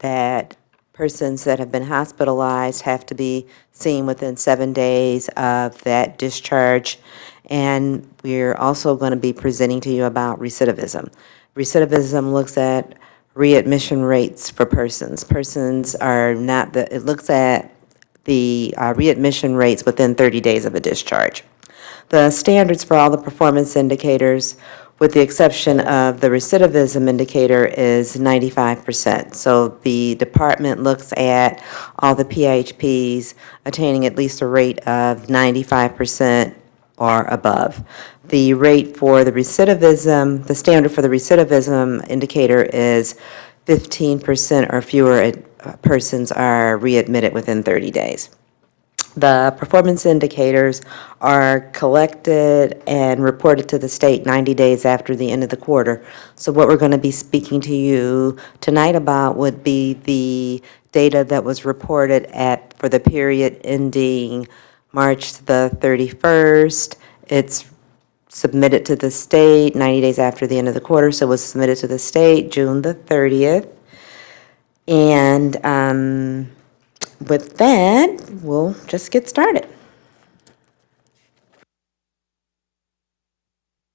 that persons that have been hospitalized have to be seen within 7 days of that discharge. And we're also going to be presenting to you about recidivism. Recidivism looks at readmission rates for persons. Persons are not it looks at the readmission rates within 30 days of a discharge. The standards for all the performance indicators, with the exception of the recidivism indicator, is 95%. So the department looks at all the PHPs attaining at least a rate of 95% or above. The rate for the recidivism, the standard for the recidivism indicator is 15% or fewer persons are readmitted within 30 days. The performance indicators are collected and reported to the state 90 days after the end of the quarter. So what we're going to be speaking to you tonight about would be the data that was reported for the period ending March the 31st. It's submitted to the state 90 days after the end of the quarter, so it was submitted to the state June the 30th. And with that, we'll just get started.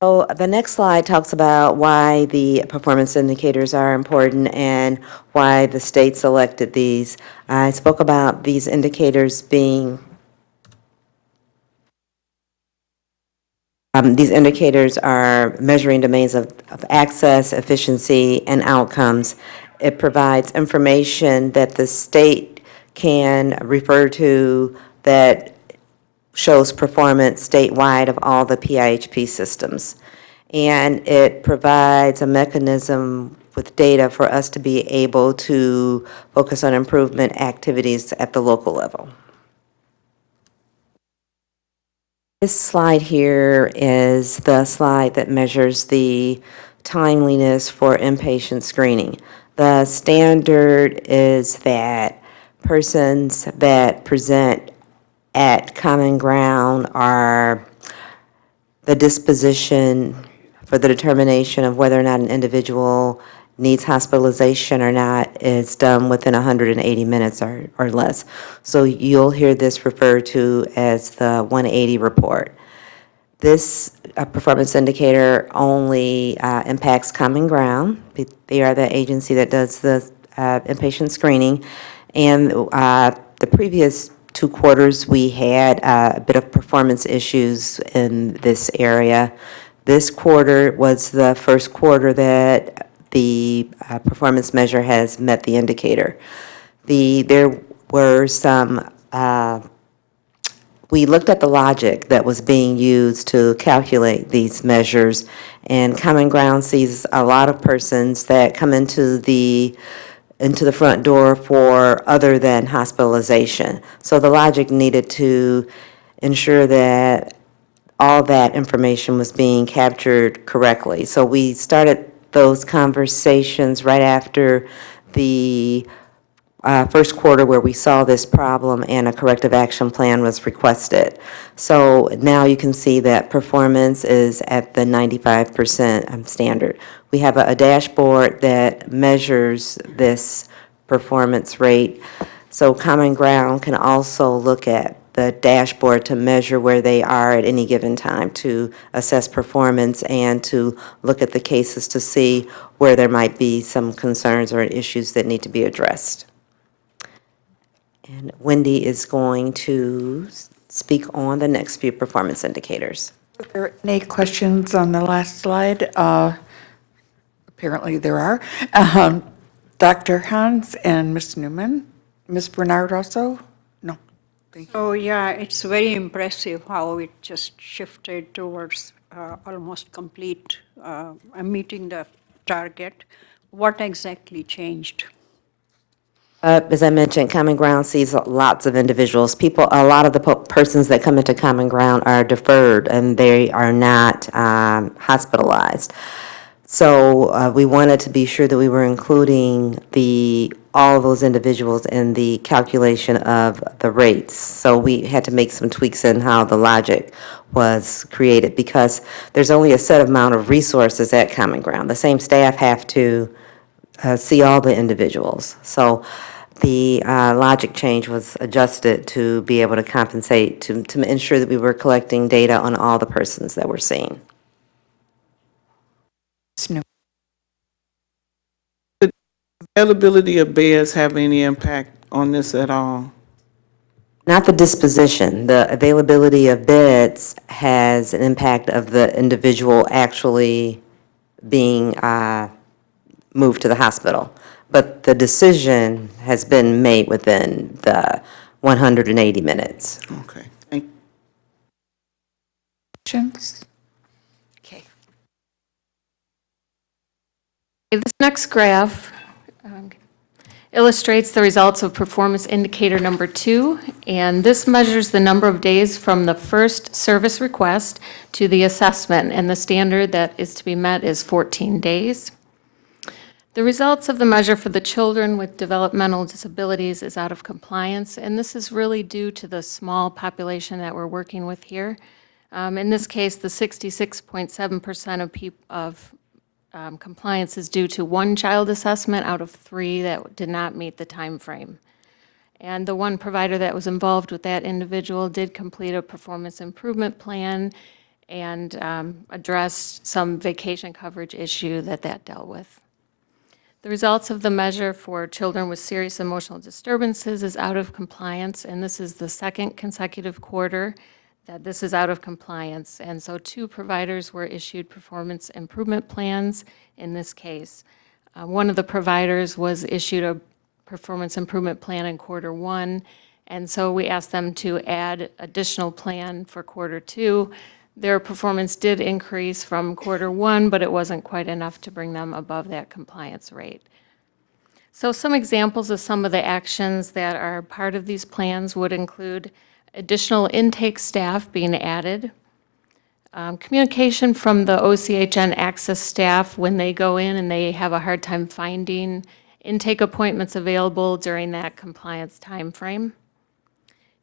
So the next slide talks about why the performance indicators are important and why the state selected these. I spoke about these indicators being these indicators are measuring domains of access, efficiency, and outcomes. It provides information that the state can refer to that shows performance statewide of all the PIHP systems. And it provides a mechanism with data for us to be able to focus on improvement activities at the local level. This slide here is the slide that measures the timeliness for inpatient screening. The standard is that persons that present at Common Ground are the disposition for the determination of whether or not an individual needs hospitalization or not is done within 180 minutes or less. So you'll hear this referred to as the 180 report. This performance indicator only impacts Common Ground. They are the agency that does the inpatient screening. And the previous 2 quarters, we had a bit of performance issues in this area. This quarter was the first quarter that the performance measure has met the indicator. There were some, we looked at the logic that was being used to calculate these measures, and Common Ground sees a lot of persons that come into the front door for other than hospitalization. So the logic needed to ensure that all that information was being captured correctly. So we started those conversations right after the first quarter where we saw this problem and a corrective action plan was requested. So now you can see that performance is at the 95% standard. We have a dashboard that measures this performance rate. So Common Ground can also look at the dashboard to measure where they are at any given time, to assess performance and to look at the cases to see where there might be some concerns or issues that need to be addressed. And Wendy is going to speak on the next few performance indicators. Are there any questions on the last slide? Apparently there are. Dr. Hans and Ms. Newman. Ms. Bernard also? No. So, yeah, it's very impressive how it just shifted towards almost complete, meeting the target. What exactly changed? As I mentioned, Common Ground sees lots of individuals. People, a lot of the persons that come into Common Ground are deferred and they are not hospitalized. So we wanted to be sure that we were including all of those individuals in the calculation of the rates. So we had to make some tweaks in how the logic was created because there's only a set amount of resources at Common Ground. The same staff have to see all the individuals. So the logic change was adjusted to be able to compensate, to ensure that we were collecting data on all the persons that were seen. Did availability of beds have any impact on this at all? Not the disposition. The availability of beds has an impact of the individual actually being moved to the hospital. But the decision has been made within the 180 minutes. Okay, thank you. Questions? Okay. This next graph illustrates the results of performance indicator number 2, and this measures the number of days from the first service request to the assessment, and the standard that is to be met is 14 days. The results of the measure for the children with developmental disabilities is out of compliance, and this is really due to the small population that we're working with here. In this case, the 66.7% of compliance is due to one child assessment out of 3 that did not meet the time frame. And the one provider that was involved with that individual did complete a performance improvement plan and address some vacation coverage issue that dealt with. The results of the measure for children with serious emotional disturbances is out of compliance, and this is the second consecutive quarter that this is out of compliance. And so 2 providers were issued performance improvement plans in this case. One of the providers was issued a performance improvement plan in quarter 1, and so we asked them to add additional plan for quarter 2. Their performance did increase from quarter 1, but it wasn't quite enough to bring them above that compliance rate. So some examples of some of the actions that are part of these plans would include additional intake staff being added, communication from the OCHN access staff when they go in and they have a hard time finding intake appointments available during that compliance timeframe,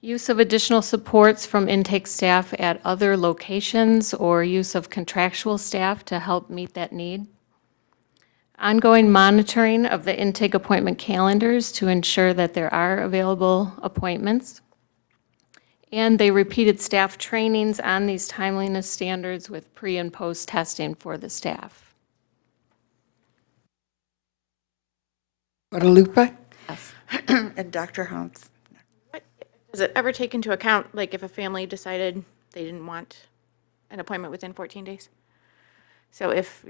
use of additional supports from intake staff at other locations or use of contractual staff to help meet that need, ongoing monitoring of the intake appointment calendars to ensure that there are available appointments, and they repeated staff trainings on these timeliness standards with pre and post testing for the staff. Guadalupe? Yes. And Dr. Hans? Does it ever take into account, like, if a family decided they didn't want an appointment within 14 days? So if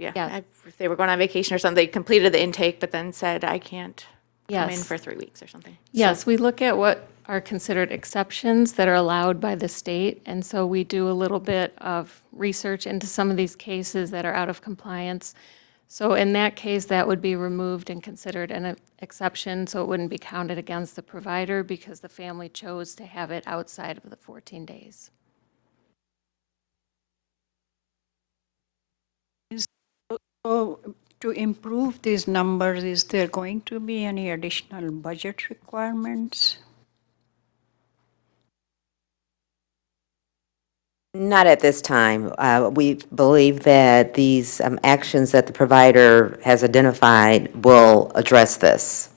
they were going on vacation or something, they completed the intake, but then said, I can't come in for 3 weeks or something. Yes, we look at what are considered exceptions that are allowed by the state, and so we do a little bit of research into some of these cases that are out of compliance. So in that case, that would be removed and considered an exception, so it wouldn't be counted against the provider because the family chose to have it outside of the 14 days. So to improve these numbers, is there going to be any additional budget requirements? Not at this time. We believe that these actions that the provider has identified will address this.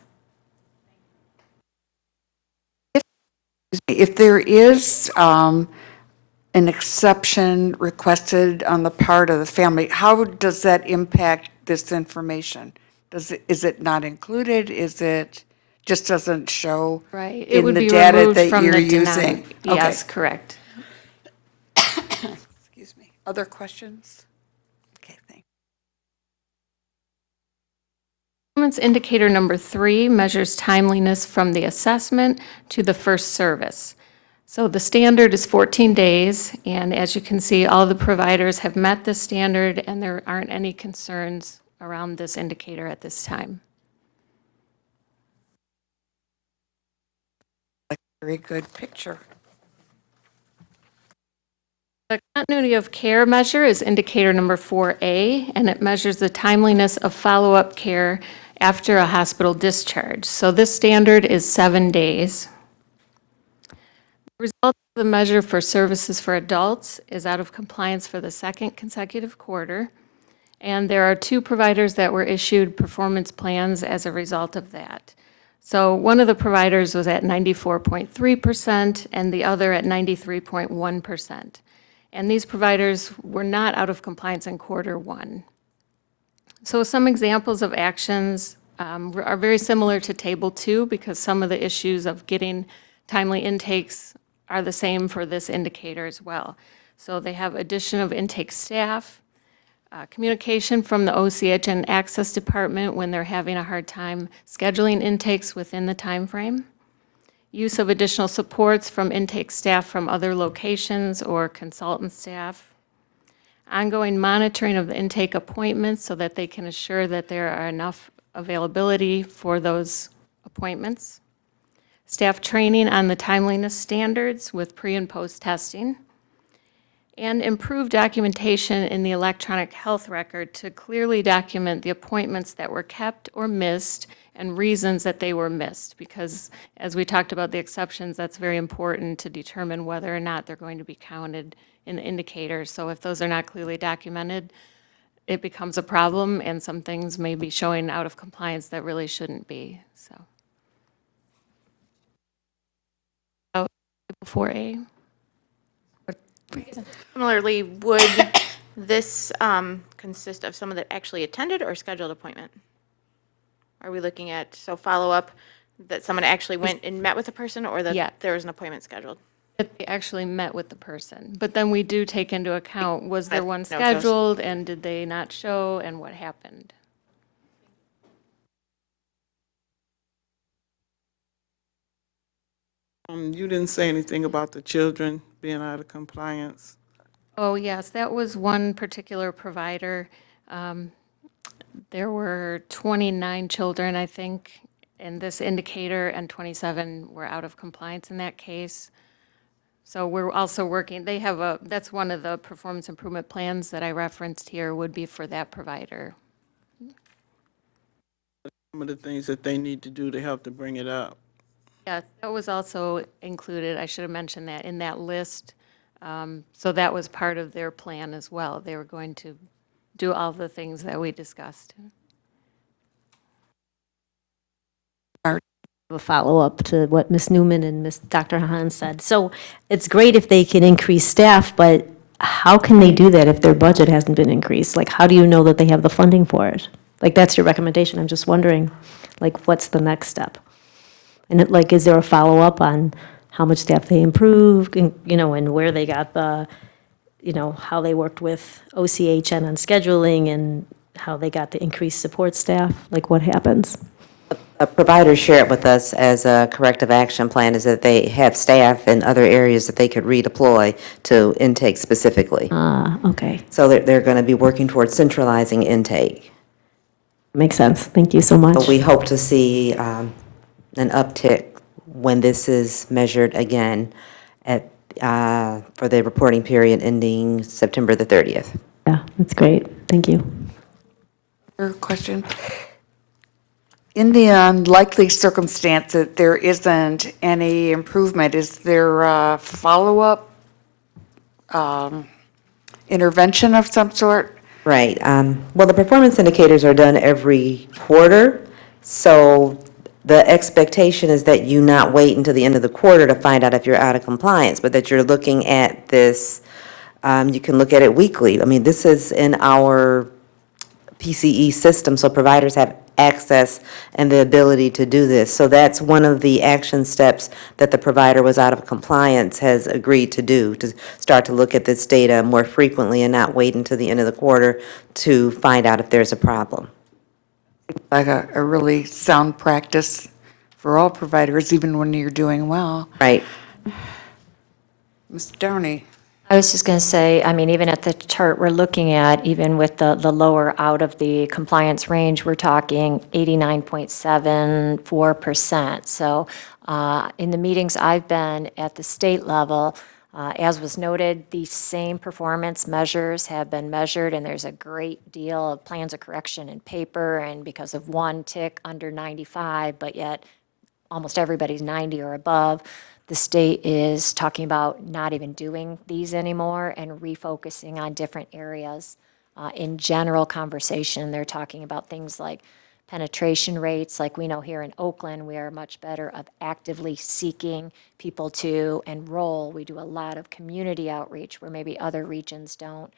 If there is an exception requested on the part of the family, how does that impact this information? Is it not included? Is it just doesn't show Right. It in would the be data removed that from you're the using? Yes, correct. Excuse me. Other questions? Okay, thanks. Performance indicator number 3 measures timeliness from the assessment to the first service. So the standard is 14 days, and as you can see, all the providers have met the standard, and there aren't any concerns around this indicator at this time. Very good picture. The continuity of care measure is indicator number 4A, and it measures the timeliness of follow-up care after a hospital discharge. So this standard is 7 days. The result of the measure for services for adults is out of compliance for the second consecutive quarter, and there are 2 providers that were issued performance plans as a result of that. So one of the providers was at 94.3% and the other at 93.1%. And these providers were not out of compliance in quarter 1. So some examples of actions are very similar to table 2 because some of the issues of getting timely intakes are the same for this indicator as well. So they have addition of intake staff, communication from the OCHN Access Department when they're having a hard time scheduling intakes within the time frame, use of additional supports from intake staff from other locations or consultant staff, ongoing monitoring of the intake appointments so that they can assure that there are enough availability for those appointments, staff training on the timeliness standards with pre and post testing, and improved documentation in the electronic health record to clearly document the appointments that were kept or missed and reasons that they were missed. Because as we talked about the exceptions, that's very important to determine whether or not they're going to be counted in the indicators. So if those are not clearly documented, it becomes a problem and some things may be showing out of compliance that really shouldn't be, so. 4A. Similarly, would this consist of someone that actually attended or scheduled appointment? Are we looking at, so follow-up, that someone actually went and met with the person, or that Yeah. there was an appointment scheduled? That they actually met with the person. But then we do take into account, was there one No shows. scheduled and did they not show and what happened? You didn't say anything about the children being out of compliance. Oh, yes, that was one particular provider. There were 29 children, I think, in this indicator, and 27 were out of compliance in that case. So we're also working, they have that's one of the performance improvement plans that I referenced here would be for that provider. Some of the things that they need to do to help to bring it up. Yeah, that was also included, I should have mentioned that, in that list. So that was part of their plan as well. They were going to do all the things that we discussed. A follow-up to what Ms. Newman and Dr. Hahn said. So it's great if they can increase staff, but how can they do that if their budget hasn't been increased? Like, how do you know that they have the funding for it? Like, that's your recommendation. I'm just wondering, like, what's the next step? And is there a follow-up on how much staff they improved, and, and where they got the, how they worked with OCHN on scheduling and how they got the increased support staff? Like, what happens? Providers share it with us as a corrective action plan, is that they have staff in other areas that they could redeploy to intake specifically. Okay. So they're going to be working towards centralizing intake. Makes sense. Thank you so much. But we hope to see an uptick when this is measured again for the reporting period ending September the 30th. Yeah, that's great. Thank you. Your question? In the unlikely circumstance that there isn't any improvement, is there a follow-up intervention of some sort? Right. Well, the performance indicators are done every quarter, so the expectation is that you not wait until the end of the quarter to find out if you're out of compliance, but that you're looking at this, you can look at it weekly. I mean, this is in our PCE system, so providers have access and the ability to do this. So that's one of the action steps that the provider was out of compliance has agreed to do, to start to look at this data more frequently and not wait until the end of the quarter to find out if there's a problem. Like a really sound practice for all providers, even when you're doing well. Right. Ms. Downey? I was just going to say, I mean, even at the chart we're looking at, even with the lower out of the compliance range, we're talking 89.74%. So in the meetings I've been at the state level, as was noted, these same performance measures have been measured, and there's a great deal of plans of correction in paper, and because of one tick under 95, but yet almost everybody's 90 or above. The state is talking about not even doing these anymore and refocusing on different areas. In general conversation, they're talking about things like penetration rates. Like we know here in Oakland, we are much better of actively seeking people to enroll. We do a lot of community outreach where maybe other regions don't.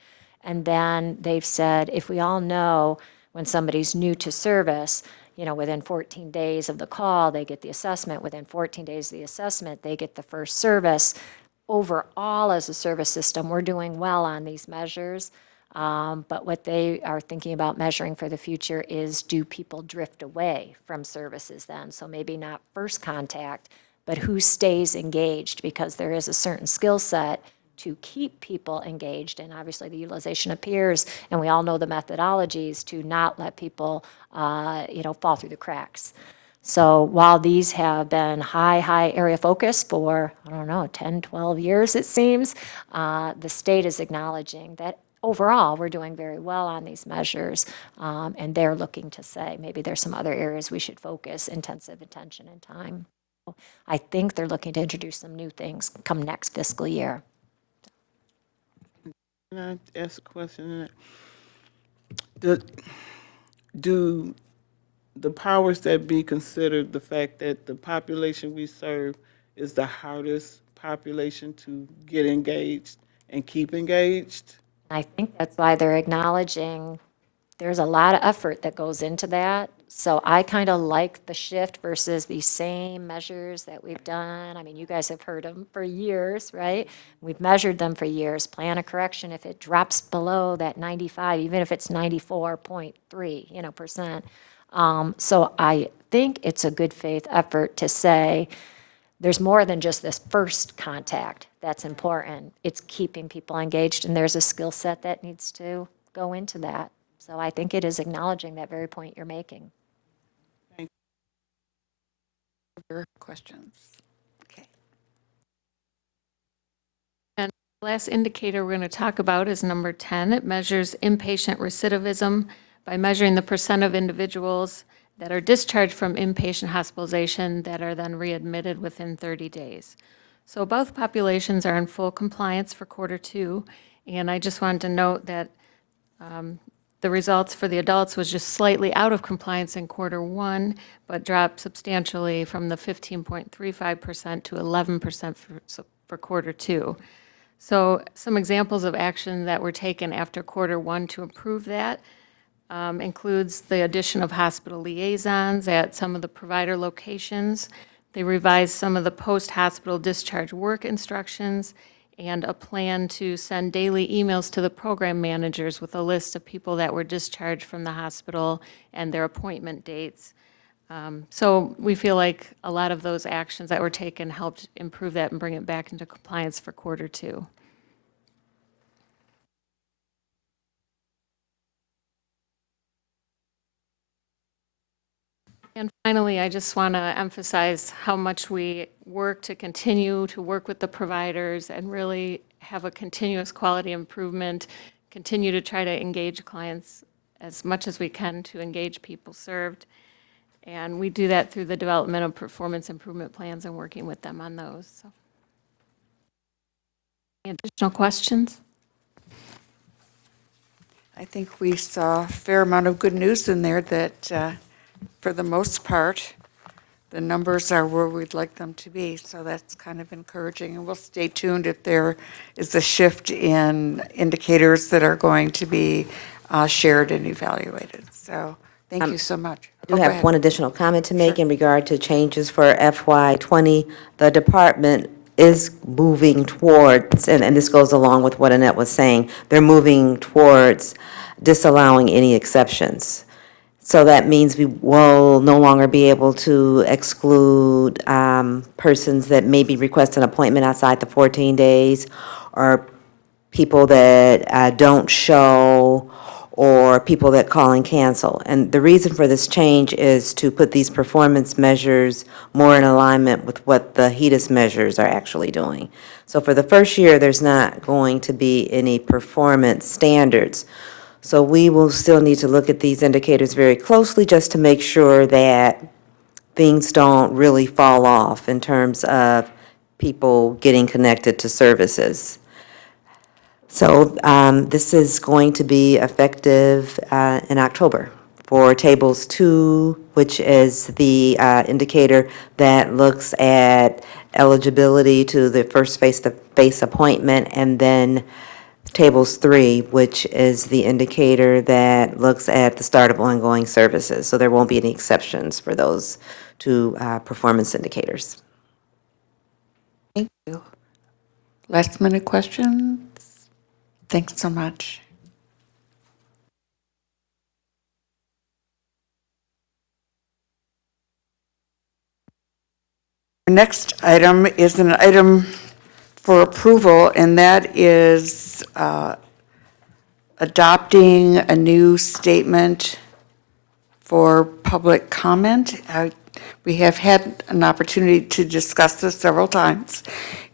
And then they've said, if we all know when somebody's new to service, you know, within 14 days of the call, they get the assessment. Within 14 days of the assessment, they get the first service. Overall, as a service system, we're doing well on these measures. But what they are thinking about measuring for the future is, do people drift away from services then? So maybe not first contact, but who stays engaged, because there is a certain skill set to keep people engaged. And obviously the utilization of peers, and we all know the methodologies to not let people, fall through the cracks. So while these have been high area focus for, 10, 12 years, it seems, the state is acknowledging that overall, we're doing very well on these measures, and they're looking to say maybe there's some other areas we should focus intensive attention and time. I think they're looking to introduce some new things come next fiscal year. Can I ask a question? Do the powers that be consider the fact that the population we serve is the hardest population to get engaged and keep engaged? I think that's why they're acknowledging there's a lot of effort that goes into that. So I kind of like the shift versus the same measures that we've done. I mean, you guys have heard them for years, right? We've measured them for years. Plan of correction, if it drops below that 95, even if it's 94.3, percent. So I think it's a good faith effort to say there's more than just this first contact that's important. It's keeping people engaged, and there's a skill set that needs to go into that. So I think it is acknowledging that very point you're making. Other questions? Okay. And the last indicator we're going to talk about is number 10. It measures inpatient recidivism by measuring the percent of individuals that are discharged from inpatient hospitalization that are then readmitted within 30 days. So both populations are in full compliance for quarter 2, and I just wanted to note that the results for the adults was just slightly out of compliance in quarter 1, but dropped substantially from the 15.35% to 11% for quarter 2. So some examples of action that were taken after quarter 1 to improve that includes the addition of hospital liaisons at some of the provider locations. They revised some of the post-hospital discharge work instructions, and a plan to send daily emails to the program managers with a list of people that were discharged from the hospital and their appointment dates. So we feel like a lot of those actions that were taken helped improve that and bring it back into compliance for quarter 2. And finally, I just want to emphasize how much we work to continue to work with the providers and really have a continuous quality improvement, continue to try to engage clients as much as we can to engage people served. And we do that through the development of performance improvement plans and working with them on those. So. Any additional questions? I think we saw a fair amount of good news in there that, for the most part, the numbers are where we'd like them to be, so that's kind of encouraging. And we'll stay tuned if there is a shift in indicators that are going to be shared and evaluated. So thank you so much. I do Oh, go have ahead. one additional comment to make in regard to changes for FY '20. The department is moving towards, and this goes along with what Annette was saying, they're moving towards disallowing any exceptions. So that means we will no longer be able to exclude persons that maybe request an appointment outside the 14 days, or people that don't show, or people that call and cancel. And the reason for this change is to put these performance measures more in alignment with what the HEDIS measures are actually doing. So for the first year, there's not going to be any performance standards. So we will still need to look at these indicators very closely just to make sure that things don't really fall off in terms of people getting connected to services. So this is going to be effective in October for Tables 2, which is the indicator that looks at eligibility to the first face-to-face appointment, and then Tables 3, which is the indicator that looks at the start of ongoing services. So there won't be any exceptions for those two performance indicators. Thank you. Last minute questions? Thanks so much. Our next item is an item for approval, and that is adopting a new statement for public comment. We have had an opportunity to discuss this several times,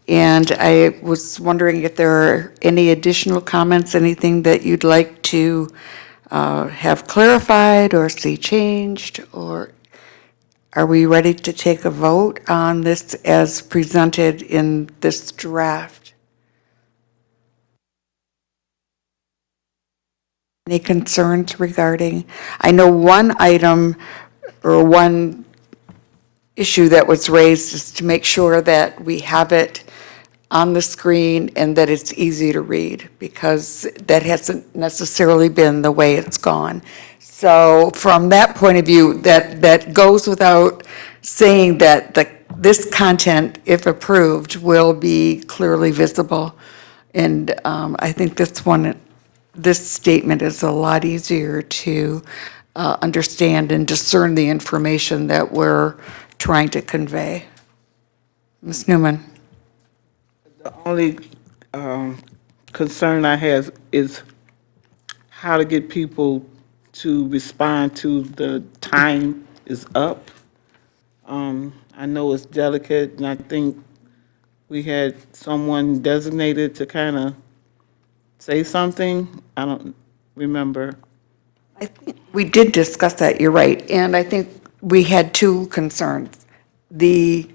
and I was wondering if there are any additional comments, anything that you'd like to have clarified or see changed, or are we ready to take a vote on this as presented in this draft? Any concerns regarding, I know one item or one issue that was raised is to make sure that we have it on the screen and that it's easy to read, because that hasn't necessarily been the way it's gone. So from that point of view, that goes without saying that this content, if approved, will be clearly visible. And I think this statement is a lot easier to understand and discern the information that we're trying to convey. Ms. Newman? The only concern I have is how to get people to respond to the time is up. I know it's delicate, and I think we had someone designated to kind of say something. I don't remember. I think we did discuss that, you're right, and I think we had two concerns. The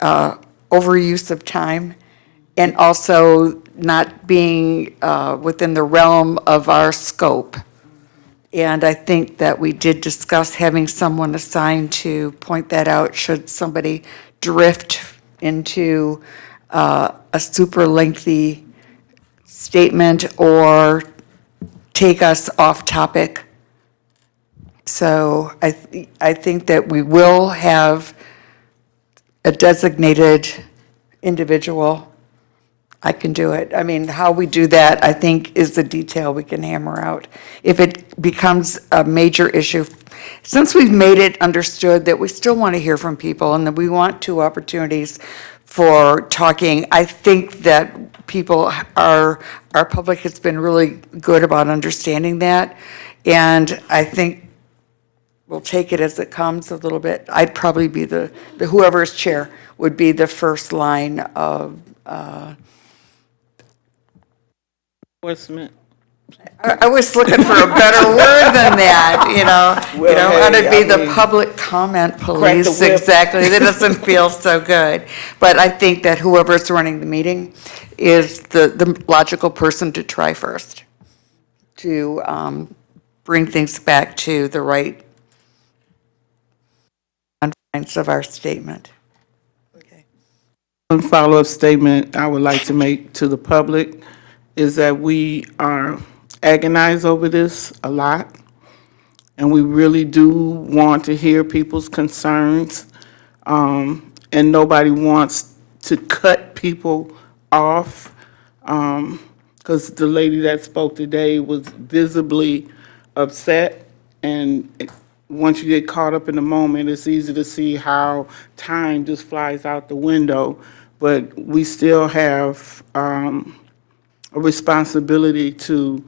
overuse of time, and also not being within the realm of our scope. And I think that we did discuss having someone assigned to point that out should somebody drift into a super lengthy statement or take us off topic. So I think that we will have a designated individual. I can do it. I mean, how we do that, I think, is the detail we can hammer out. If it becomes a major issue, since we've made it understood that we still want to hear from people and that we want 2 opportunities for talking, I think that our public has been really good about understanding that. And I think we'll take it as it comes a little bit. I'd probably be whoever's chair would be the first line of Enforcement. I was looking for a better word than that, you know. Well, You don't want to hey, be I the mean, public comment crack the police, whip. exactly. That doesn't feel so good. But I think that whoever's running the meeting is the logical person to try first, to bring things back to the right points of our statement. One follow-up statement I would like to make to the public is that we are agonized over this a lot, and we really do want to hear people's concerns, and nobody wants to cut people off, because the lady that spoke today was visibly upset, and once you get caught up in the moment, it's easy to see how time just flies out the window. But we still have a responsibility to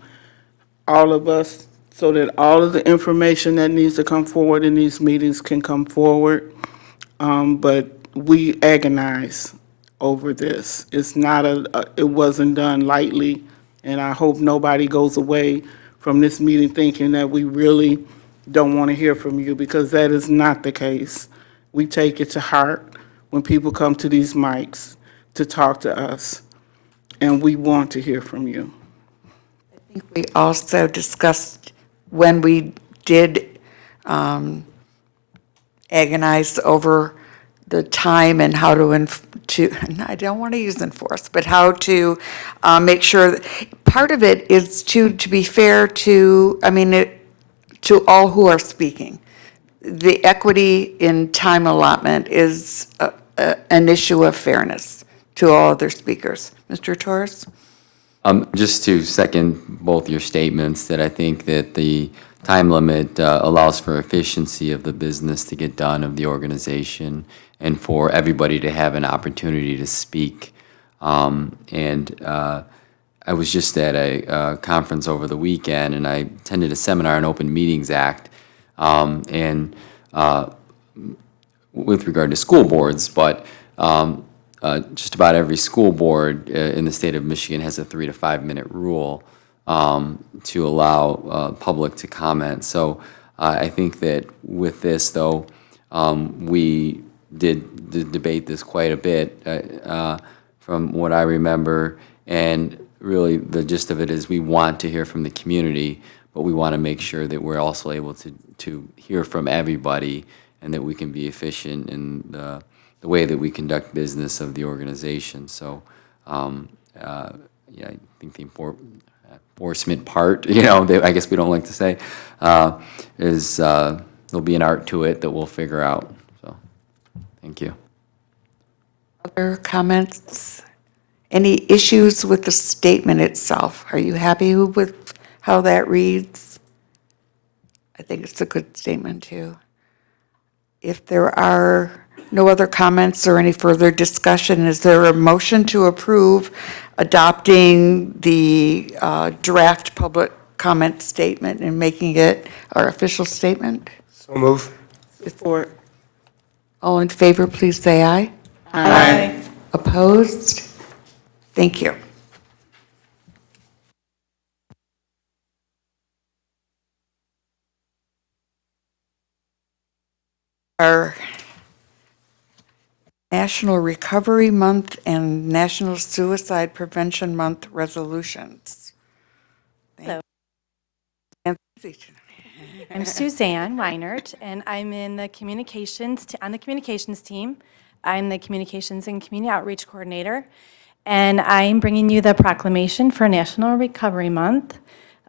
all of us so that all of the information that needs to come forward in these meetings can come forward. But we agonize over this. It's not it wasn't done lightly, and I hope nobody goes away from this meeting thinking that we really don't want to hear from you, because that is not the case. We take it to heart when people come to these mics to talk to us, and we want to hear from you. We also discussed when we did agonize over the time and how I don't want to use enforce, but how to make sure that, part of it is to be fair to, to all who are speaking. The equity in time allotment is an issue of fairness to all other speakers. Mr. Torres? Just to second both your statements, that I think that the time limit allows for efficiency of the business to get done of the organization and for everybody to have an opportunity to speak. I was just at a conference over the weekend, and I attended a seminar on Open Meetings Act, with regard to school boards, but just about every school board in the state of Michigan has a 3 to 5 minute rule to allow public to comment. So I think that with this, though, we did debate this quite a bit from what I remember, and really the gist of it is we want to hear from the community, but we want to make sure that we're also able to hear from everybody, and that we can be efficient in the way that we conduct business of the organization. So, I think the enforcement part, I guess we don't like to say, is there'll be an art to it that we'll figure out. So, thank you. Other comments? Any issues with the statement itself? Are you happy with how that reads? I think it's a good statement, too. If there are no other comments or any further discussion, is there a motion to approve adopting the draft public comment statement and making it our official statement? So move. Support. All in favor, please say aye. Aye. Opposed? Thank you. Our National Recovery Month and National Suicide Prevention Month resolutions. Hello. And I'm Suzanne Weinert, and I'm in the on the communications team. I'm the Communications and Community Outreach Coordinator, and I'm bringing you the proclamation for National Recovery Month.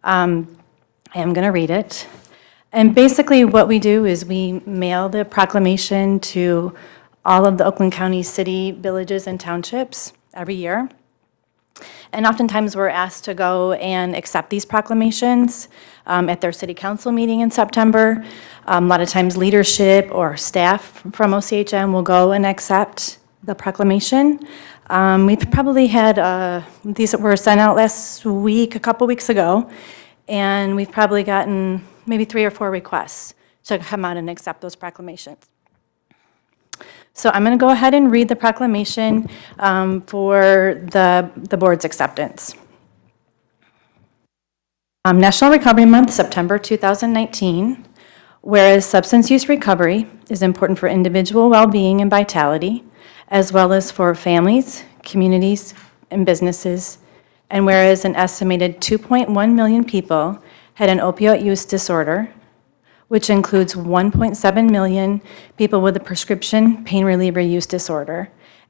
I am going to read it. And basically what we do is we mail the proclamation to all of the Oakland County city, villages, and townships every year. And oftentimes we're asked to go and accept these proclamations at their city council meeting in September. A lot of times leadership or staff from OCHN will go and accept the proclamation. We've probably had, these were sent out last week, a couple weeks ago, and we've probably gotten maybe 3 or 4 requests to come out and accept those proclamations. So I'm going to go ahead and read the proclamation for the board's acceptance. National Recovery Month, September 2019. Whereas substance use recovery is important for individual well-being and vitality, as well as for families, communities, and businesses, and whereas an estimated 2.1 million people had an opioid use disorder, which includes 1.7 million people with a prescription pain reliever use disorder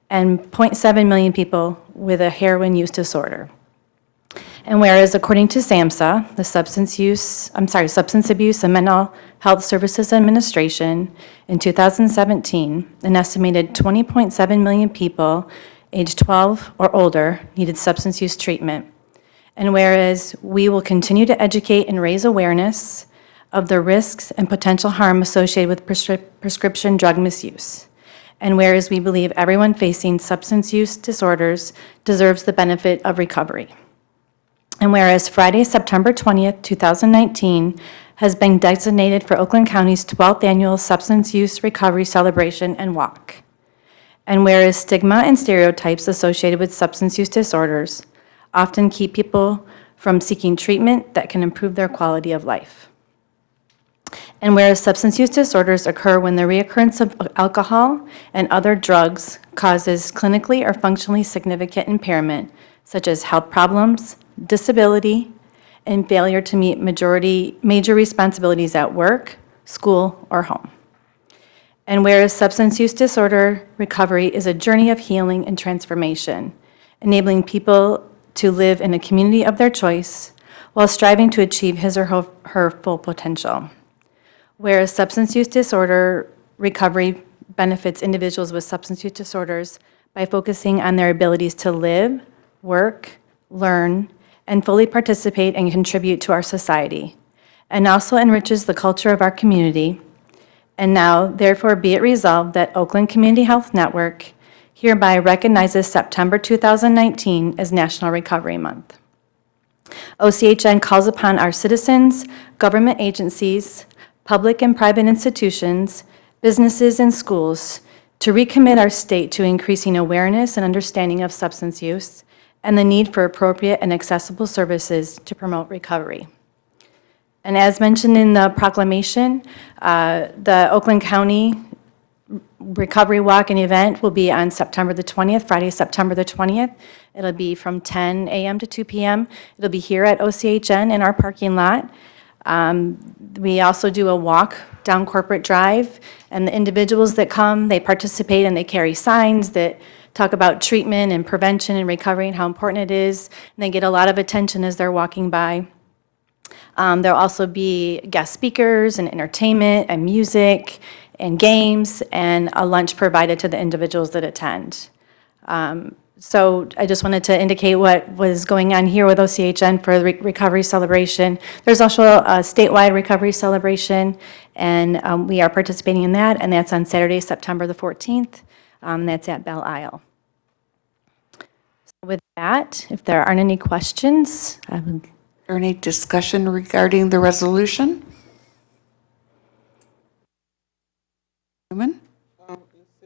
and 0.7 million people with a heroin use disorder. And whereas according to SAMHSA, the Substance Abuse and Mental Health Services Administration, in 2017, an estimated 20.7 million people aged 12 or older needed substance use treatment. And whereas we will continue to educate and raise awareness of the risks and potential harm associated with prescription drug misuse. And whereas we believe everyone facing substance use disorders deserves the benefit of recovery. And whereas Friday, September 20th, 2019, has been designated for Oakland County's 12th annual Substance Use Recovery Celebration and Walk. And whereas stigma and stereotypes associated with substance use disorders often keep people from seeking treatment that can improve their quality of life. And whereas substance use disorders occur when the reoccurrence of alcohol and other drugs causes clinically or functionally significant impairment, such as health problems, disability, and failure to meet major responsibilities at work, school, or home. And whereas substance use disorder recovery is a journey of healing and transformation, enabling people to live in a community of their choice while striving to achieve his or her full potential. Whereas substance use disorder recovery benefits individuals with substance use disorders by focusing on their abilities to live, work, learn, and fully participate and contribute to our society, and also enriches the culture of our community. And now, therefore, be it resolved that Oakland Community Health Network hereby recognizes September 2019 as National Recovery Month. OCHN calls upon our citizens, government agencies, public and private institutions, businesses, and schools to recommit our state to increasing awareness and understanding of substance use and the need for appropriate and accessible services to promote recovery. And as mentioned in the proclamation, the Oakland County Recovery Walk and event will be on September the 20th, Friday, September the 20th. It'll be from 10 a.m. to 2 p.m. It'll be here at OCHN in our parking lot. We also do a walk down Corporate Drive, and the individuals that come, they participate and they carry signs that talk about treatment and prevention and recovery and how important it is, and they get a lot of attention as they're walking by. There'll also be guest speakers and entertainment and music and games and a lunch provided to the individuals that attend. So I just wanted to indicate what was going on here with OCHN for the recovery celebration. There's also a statewide recovery celebration, and we are participating in that, and that's on Saturday, September the 14th. That's at Belle Isle. So with that, if there aren't any questions, I would. Is there any discussion regarding the resolution? Newman?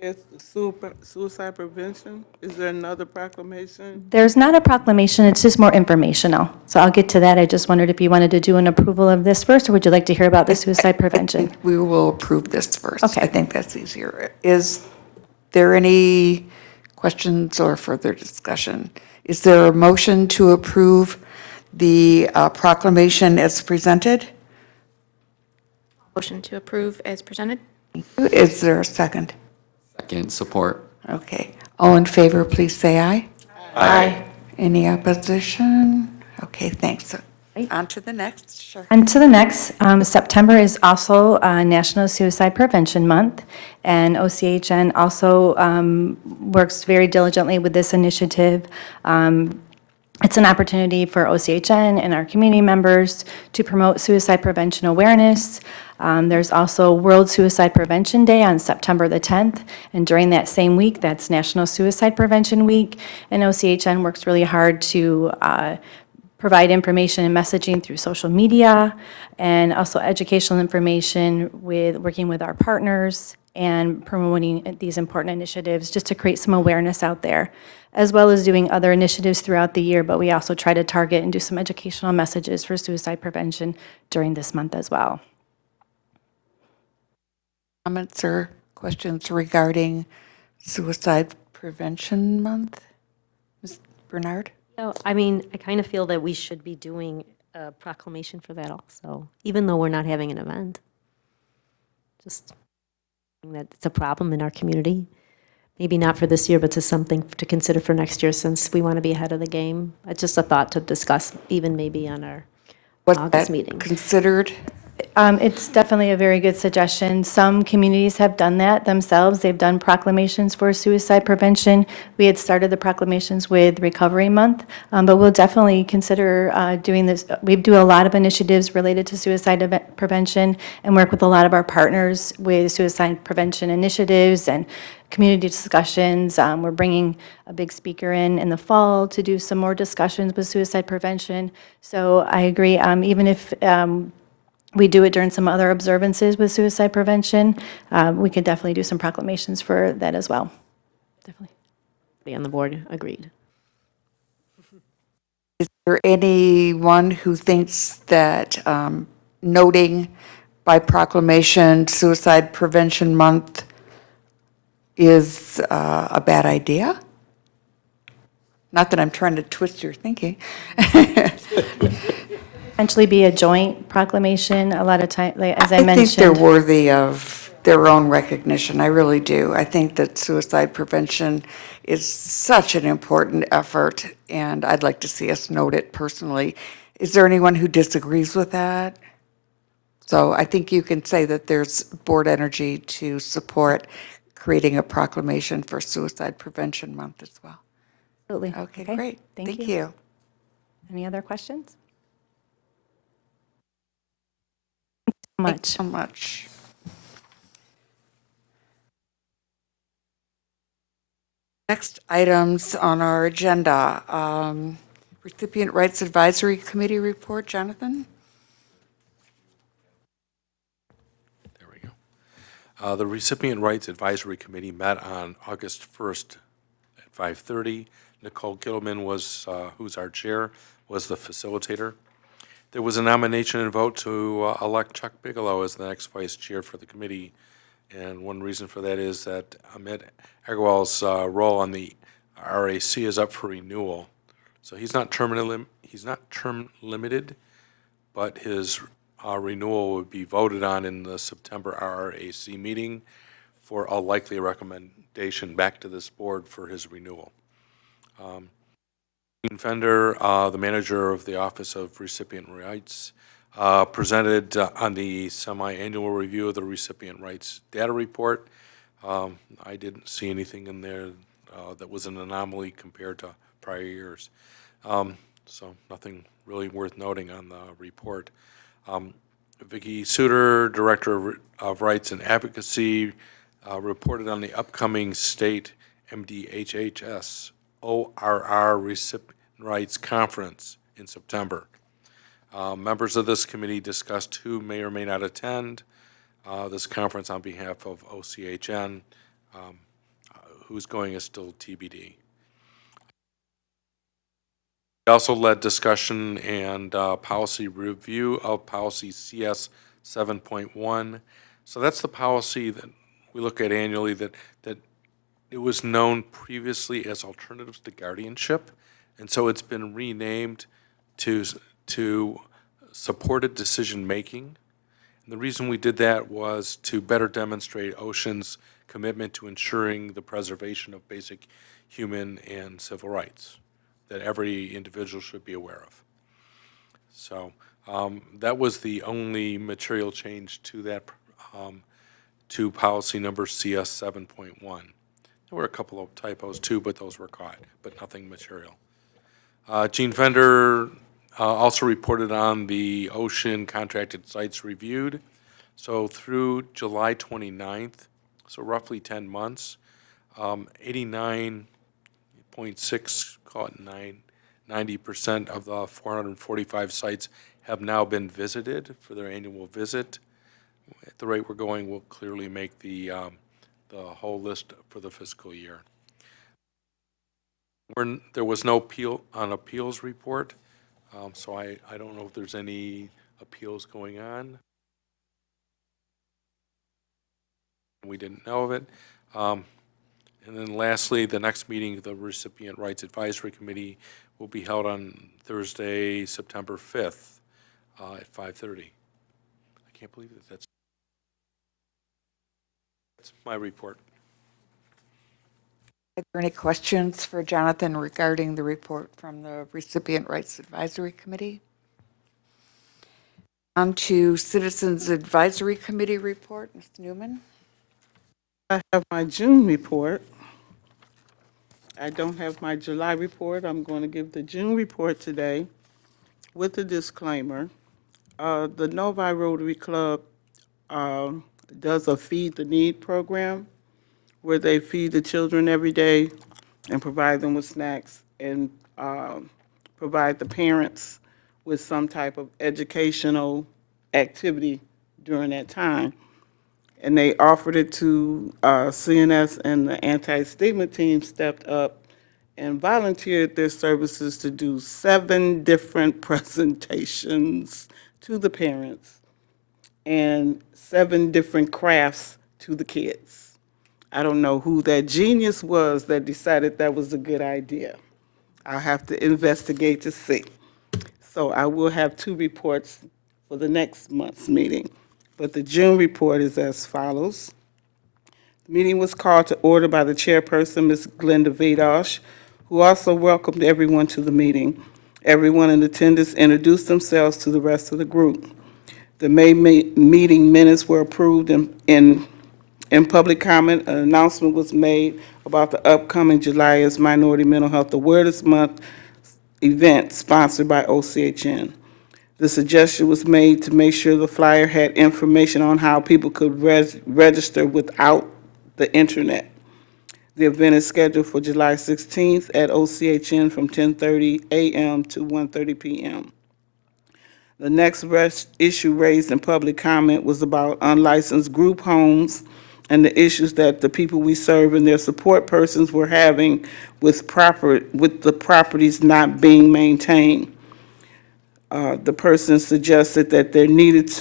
It says suicide prevention. Is there another proclamation? There's not a proclamation, it's just more informational. So I'll get to that. I just wondered if you wanted to do an approval of this first, or would you like to hear about the suicide prevention? I think we will approve this first. Okay. I think that's easier. Is there any questions or further discussion? Is there a motion to approve the proclamation as presented? Motion to approve as presented? Is there a second? Second, support. Okay. All in favor, please say aye. Aye. Any opposition? Okay, thanks. On to the next, sure. On to the next. September is also National Suicide Prevention Month, and OCHN also works very diligently with this initiative. It's an opportunity for OCHN and our community members to promote suicide prevention awareness. There's also World Suicide Prevention Day on September the 10th, and during that same week, that's National Suicide Prevention Week, and OCHN works really hard to provide information and messaging through social media, and also educational information with working with our partners and promoting these important initiatives just to create some awareness out there, as well as doing other initiatives throughout the year, but we also try to target and do some educational messages for suicide prevention during this month as well. Comments or questions regarding Suicide Prevention Month? Ms. Bernard? No, I mean, I kind of feel that we should be doing a proclamation for that also, even though we're not having an event. Just that it's a problem in our community. Maybe not for this year, but to something to consider for next year since we want to be ahead of the game. It's just a thought to discuss, even maybe on our Was August that meeting. considered? It's definitely a very good suggestion. Some communities have done that themselves. They've done proclamations for suicide prevention. We had started the proclamations with Recovery Month, but we'll definitely consider doing this. We do a lot of initiatives related to suicide prevention and work with a lot of our partners with suicide prevention initiatives and community discussions. We're bringing a big speaker in the fall to do some more discussions with suicide prevention. So I agree, even if we do it during some other observances with suicide prevention, we could definitely do some proclamations for that as well. Definitely. Be on the board, agreed. Is there anyone who thinks that noting by proclamation Suicide Prevention Month is a bad idea? Not that I'm trying to twist your thinking. Potentially be a joint proclamation, a lot of time, like, as I I think they're mentioned. worthy of their own recognition. I really do. I think that suicide prevention is such an important effort, and I'd like to see us note it personally. Is there anyone who disagrees with that? So I think you can say that there's board energy to support creating a proclamation for Suicide Prevention Month as well. Absolutely. Okay, great. Thank you. you. Any other questions? Thanks so much. Next items on our agenda, Recipient Rights Advisory Committee report, Jonathan? There we go. The Recipient Rights Advisory Committee met on August 1st at 5:30. Nicole Gittleman was, who's our chair, was the facilitator. There was a nomination and vote to elect Chuck Bigelow as the next vice chair for the committee. And one reason for that is that Ahmed Agarwal's role on the RAC is up for renewal. So he's not term limited, but his renewal would be voted on in the September RRAC meeting for a likely recommendation back to this board for his renewal. Dean Fender, the manager of the Office of Recipient Rights, presented on the semi-annual review of the Recipient Rights Data Report. I didn't see anything in there that was an anomaly compared to prior years. So nothing really worth noting on the report. Vicki Suter, Director of Rights and Advocacy, reported on the upcoming state MDHHS ORR Recipient Rights Conference in September. Members of this committee discussed who may or may not attend this conference on behalf of OCHN. Who's going is still TBD. We also led discussion and policy review of policy CS 7.1. So that's the policy that we look at annually that it was known previously as Alternatives to Guardianship, and so it's been renamed to Supported Decision Making. And the reason we did that was to better demonstrate OCHN's commitment to ensuring the preservation of basic human and civil rights that every individual should be aware of. So that was the only material change to that, to policy number CS 7.1. There were a couple of typos too, but those were caught, but nothing material. Gene Fender also reported on the OCHN contracted sites reviewed. So through July 29th, so roughly 10 months, 89.6, call it 90% of the 445 sites have now been visited for their annual visit. At the rate we're going, we'll clearly make the whole list for the fiscal year. There was no appeals report, so I don't know if there's any appeals going on. We didn't know of it. And then lastly, the next meeting of the Recipient Rights Advisory Committee will be held on Thursday, September 5th at 5:30. I can't believe that that's That's my report. Are there any questions for Jonathan regarding the report from the Recipient Rights Advisory Committee? On to Citizens Advisory Committee report, Ms. Newman. I have my June report. I don't have my July report. I'm going to give the June report today with a disclaimer. The Novi Rotary Club um, does a Feed the Need program where they feed the children every day and provide them with snacks and provide the parents with some type of educational activity during that time. And they offered it to CNS, and the anti-stigma team stepped up and volunteered their services to do 7 different presentations to the parents and 7 different crafts to the kids. I don't know who that genius was that decided that was a good idea. I'll have to investigate to see. So I will have 2 reports for the next month's meeting. But the June report is as follows. The meeting was called to order by the chairperson, Ms. Glenda Vadosh, who also welcomed everyone to the meeting. Everyone in attendance introduced themselves to the rest of the group. The May meeting minutes were approved in public comment. An announcement was made about the upcoming July is Minority Mental Health Awareness Month event sponsored by OCHN. The suggestion was made to make sure the flyer had information on how people could register without the internet. The event is scheduled for July 16th at OCHN from 10:30 a.m. to 1:30 p.m. The next issue raised in public comment was about unlicensed group homes and the issues that the people we serve and their support persons were having with the properties not being maintained. The person suggested that there needed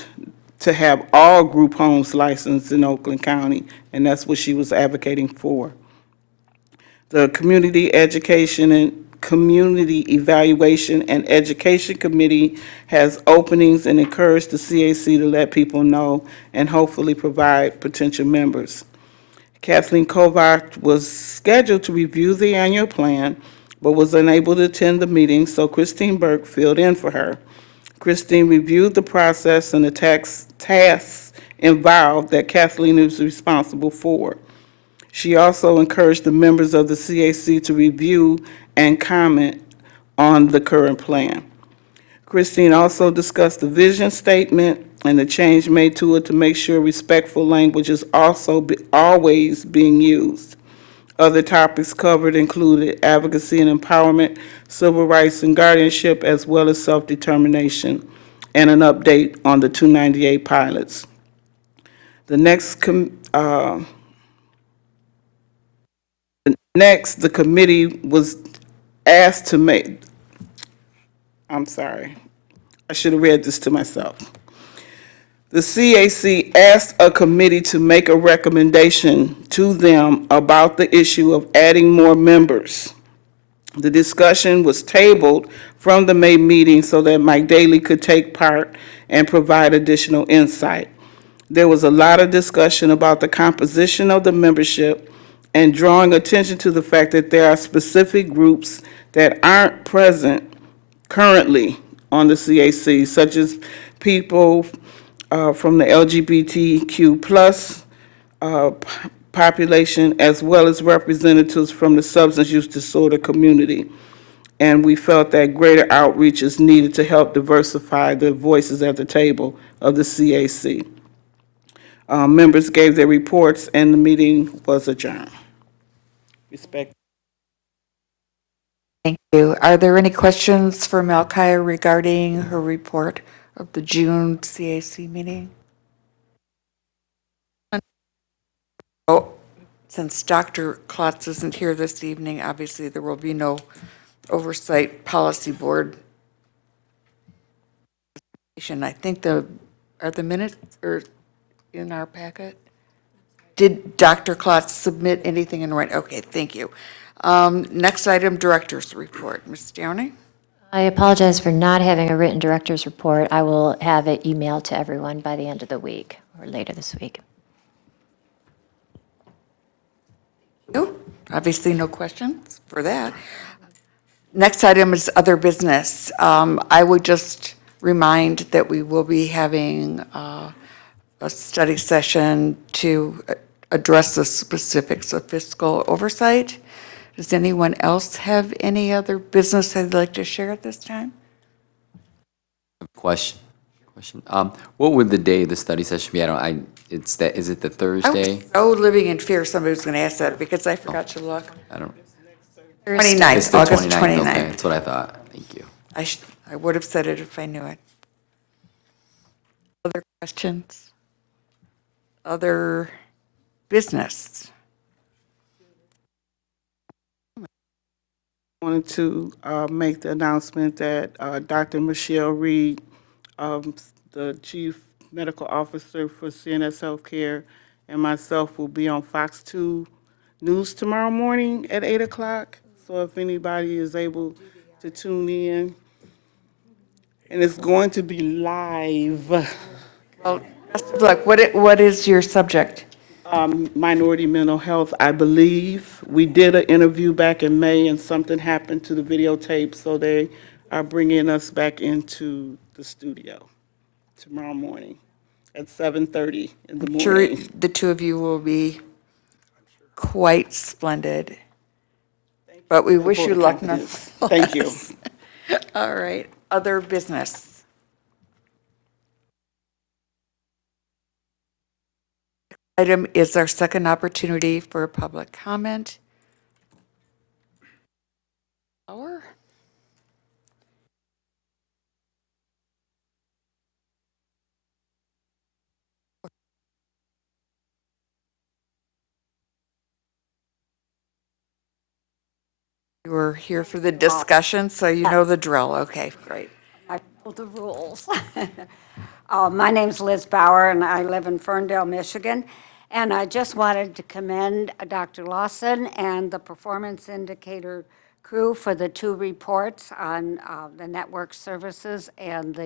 to have all group homes licensed in Oakland County, and that's what she was advocating for. The Community Education and Community Evaluation and Education Committee has openings and encouraged the CAC to let people know and hopefully provide potential members. Kathleen Kovac was scheduled to review the annual plan, but was unable to attend the meeting, so Christine Burke filled in for her. Christine reviewed the process and the tasks involved that Kathleen is responsible for. She also encouraged the members of the CAC to review and comment on the current plan. Christine also discussed the vision statement and the change made to it to make sure respectful language is also always being used. Other topics covered included advocacy and empowerment, civil rights and guardianship, as well as self-determination, and an update on the 298 pilots. The the committee was asked to make, I'm sorry, I should have read this to myself. The CAC asked a committee to make a recommendation to them about the issue of adding more members. The discussion was tabled from the May meeting so that Mike Daly could take part and provide additional insight. There was a lot of discussion about the composition of the membership and drawing attention to the fact that there are specific groups that aren't present currently on the CAC, such as people from the LGBTQ plus population, as well as representatives from the substance use disorder community. And we felt that greater outreach is needed to help diversify the voices at the table of the CAC. Members gave their reports and the meeting was adjourned. Respect. Thank you. Are there any questions for Malkia regarding her report of the June CAC meeting? Oh, since Dr. Klotz isn't here this evening, obviously there will be no oversight policy board. I think are the minutes are in our packet? Did Dr. Klotz submit anything in writing? Okay, thank you. Next item, director's report. Ms. Downey? I apologize for not having a written director's report. I will have it emailed to everyone by the end of the week or later this week. Obviously, no questions for that. Next item is other business. I would just remind that we will be having a study session to address the specifics of fiscal oversight. Does anyone else have any other business they'd like to share at this time? Question. What would the day of the study session be? Is it the I Thursday? was so living in fear somebody was going to ask that because I forgot to look. I don't. 29th, It's the August 29th. 29th. Okay, that's what I thought. Thank you. I would have said it if I knew it. Other questions? Other business? Wanted to make the announcement that Dr. Michelle Reed, the Chief Medical Officer for CNS Healthcare, and myself will be on Fox 2 News tomorrow morning at 8 o'clock. So if anybody is able to tune in, and it's going to be live. Well, best of luck. What is your subject? Minority mental health, I believe. We did an interview back in May and something happened to the videotape, so they are bringing us back into the studio tomorrow morning at 7:30 in the Sure, morning. the two of you will be quite splendid. But we wish you vote of luck confidence. nonetheless. Thank you. All right, other business. Item is our second opportunity for public comment. Hour? You were here for the discussion, so you know the drill. Okay, great. I know the rules. My name's Liz Bauer, and I live in Ferndale, Michigan. And I just wanted to commend Dr. Lawson and the performance indicator crew for the two reports on the network services and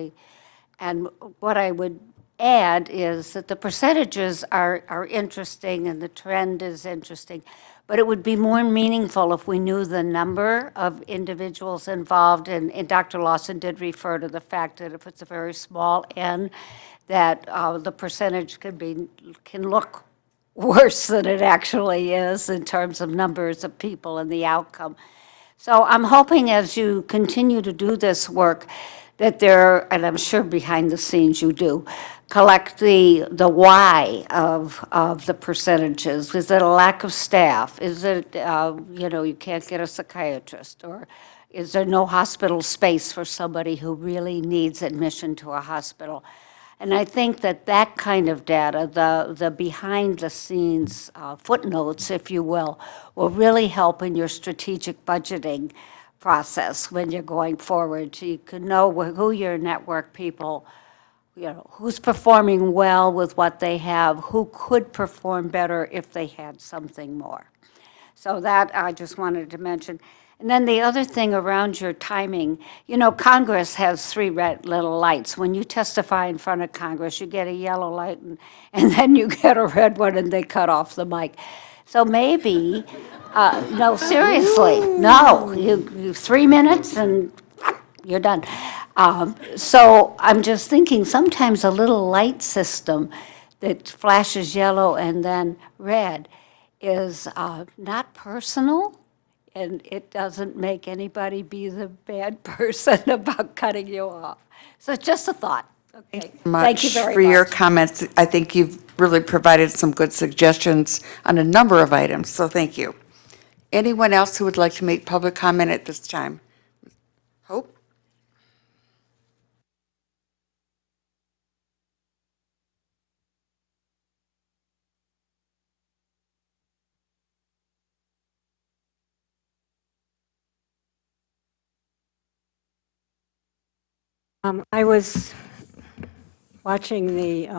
what I would add is that the percentages are interesting and the trend is interesting, but it would be more meaningful if we knew the number of individuals involved. And Dr. Lawson did refer to the fact that if it's a very small N, that the percentage can look worse than it actually is in terms of numbers of people and the outcome. So I'm hoping as you continue to do this work, that there, and I'm sure behind the scenes you do, collect the why of the percentages. Is it a lack of staff? Is it, you can't get a psychiatrist? Or is there no hospital space for somebody who really needs admission to a hospital? And I think that kind of data, the behind-the-scenes footnotes, if you will really help in your strategic budgeting process when you're going forward. So you can know who your network people, who's performing well with what they have, who could perform better if they had something more. So that I just wanted to mention. And then the other thing around your timing, Congress has three red little lights. When you testify in front of Congress, you get a yellow light, and then you get a red one, and they cut off the mic. So maybe, no, seriously, no, you 3 minutes and you're done. So I'm just thinking, sometimes a little light system that flashes yellow and then red is not personal, and it doesn't make anybody be the bad person about cutting you off. So it's just a thought. Okay. Thank you very much. For your comments. I think you've really provided some good suggestions on a number of items, so thank you. Anyone else who would like to make public comment at this time? Hope? I was watching the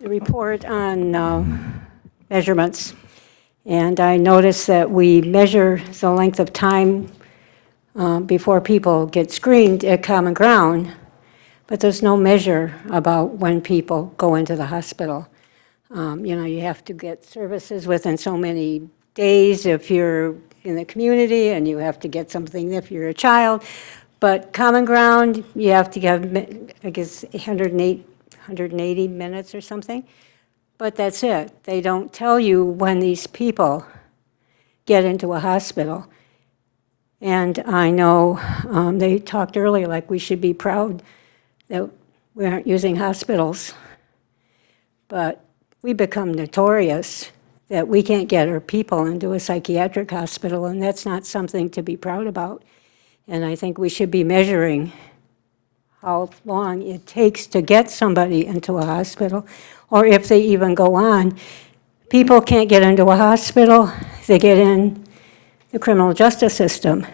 report on measurements, and I noticed that we measure the length of time before people get screened at Common Ground, but there's no measure about when people go into the hospital. You have to get services within so many days if you're in the community, and you have to get something if you're a child. But Common Ground, you have to have, I guess, 180 minutes or something. But that's it. They don't tell you when these people get into a hospital. And I know they talked earlier, like we should be proud that we aren't using hospitals. But we become notorious that we can't get our people into a psychiatric hospital, and that's not something to be proud about. And I think we should be measuring how long it takes to get somebody into a hospital, or if they even go on. People can't get into a hospital, they get in the criminal justice system.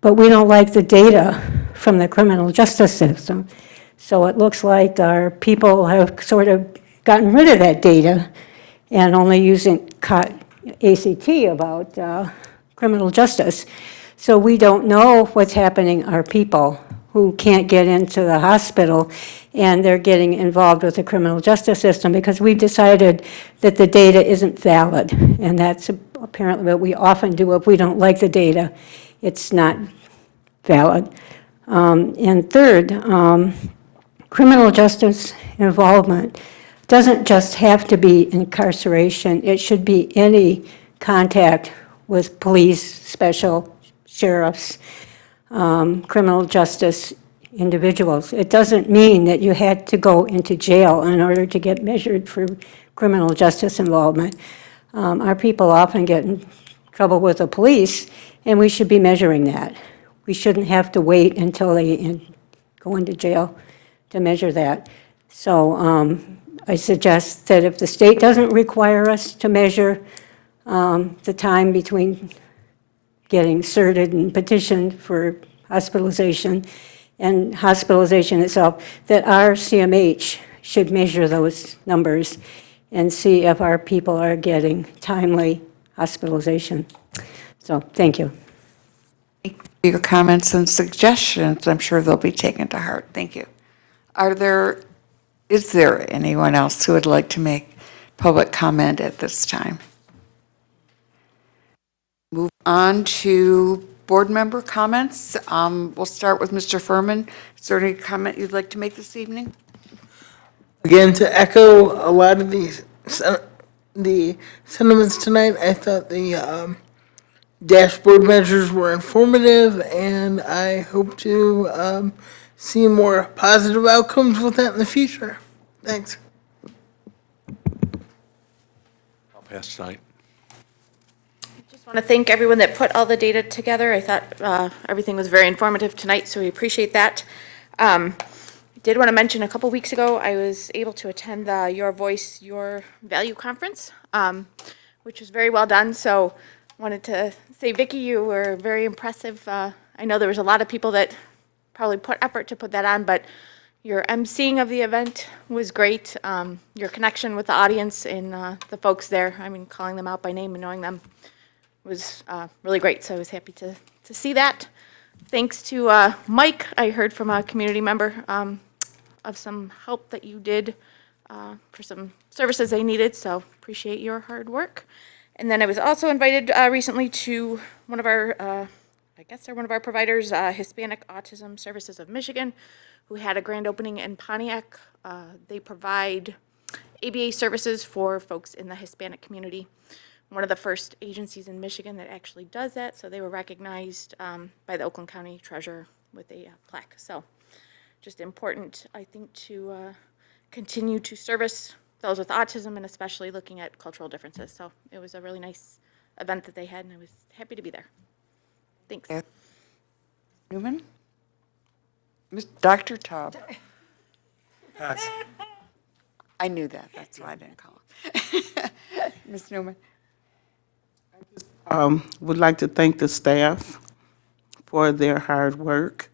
But we don't like the data from the criminal justice system. So it looks like our people have sort of gotten rid of that data and only using ACT about criminal justice. So we don't know what's happening to our people who can't get into the hospital, and they're getting involved with the criminal justice system because we've decided that the data isn't valid. And that's apparently what we often do if we don't like the data. It's not valid. And third, criminal justice involvement doesn't just have to be incarceration. It should be any contact with police, special sheriffs, criminal justice individuals. It doesn't mean that you had to go into jail in order to get measured for criminal justice involvement. Our people often get in trouble with the police, and we should be measuring that. We shouldn't have to wait until they go into jail to measure that. So I suggest that if the state doesn't require us to measure the time between getting certed and petitioned for hospitalization and hospitalization itself, that our CMH should measure those numbers and see if our people are getting timely hospitalization. So, thank you. Your comments and suggestions, I'm sure they'll be taken to heart. Thank you. Is there anyone else who would like to make public comment at this time? Move on to board member comments. We'll start with Mr. Furman. Is there any comment you'd like to make this evening? Again, to echo a lot of the sentiments tonight, I thought the dashboard measures were informative, and I hope to see more positive outcomes with that in the future. Thanks. I'll pass tonight. Just want to thank everyone that put all the data together. I thought everything was very informative tonight, so we appreciate that. Did want to mention a couple weeks ago, I was able to attend the Your Voice, Your Value conference, which was very well done. So wanted to say, Vicki, you were very impressive. I know there was a lot of people that probably put effort to put that on, but your emceeing of the event was great. Your connection with the audience and the folks there, I mean, calling them out by name and knowing them was really great. So I was happy to see that. Thanks to Mike, I heard from a community member of some help that you did for some services they needed, so appreciate your hard work. And then I was also invited recently to one of our, I guess they're one of our providers, Hispanic Autism Services of Michigan, who had a grand opening in Pontiac. They provide ABA services for folks in the Hispanic community. One of the first agencies in Michigan that actually does that, so they were recognized by the Oakland County Treasurer with a plaque. So just important, I think, to continue to service those with autism and especially looking at cultural differences. So it was a really nice event that they had, and I was happy to be there. Thanks. Newman? Dr. Taub. Pass. I knew that. That's why I didn't call him. Ms. Newman? Would like to thank the staff for their hard work.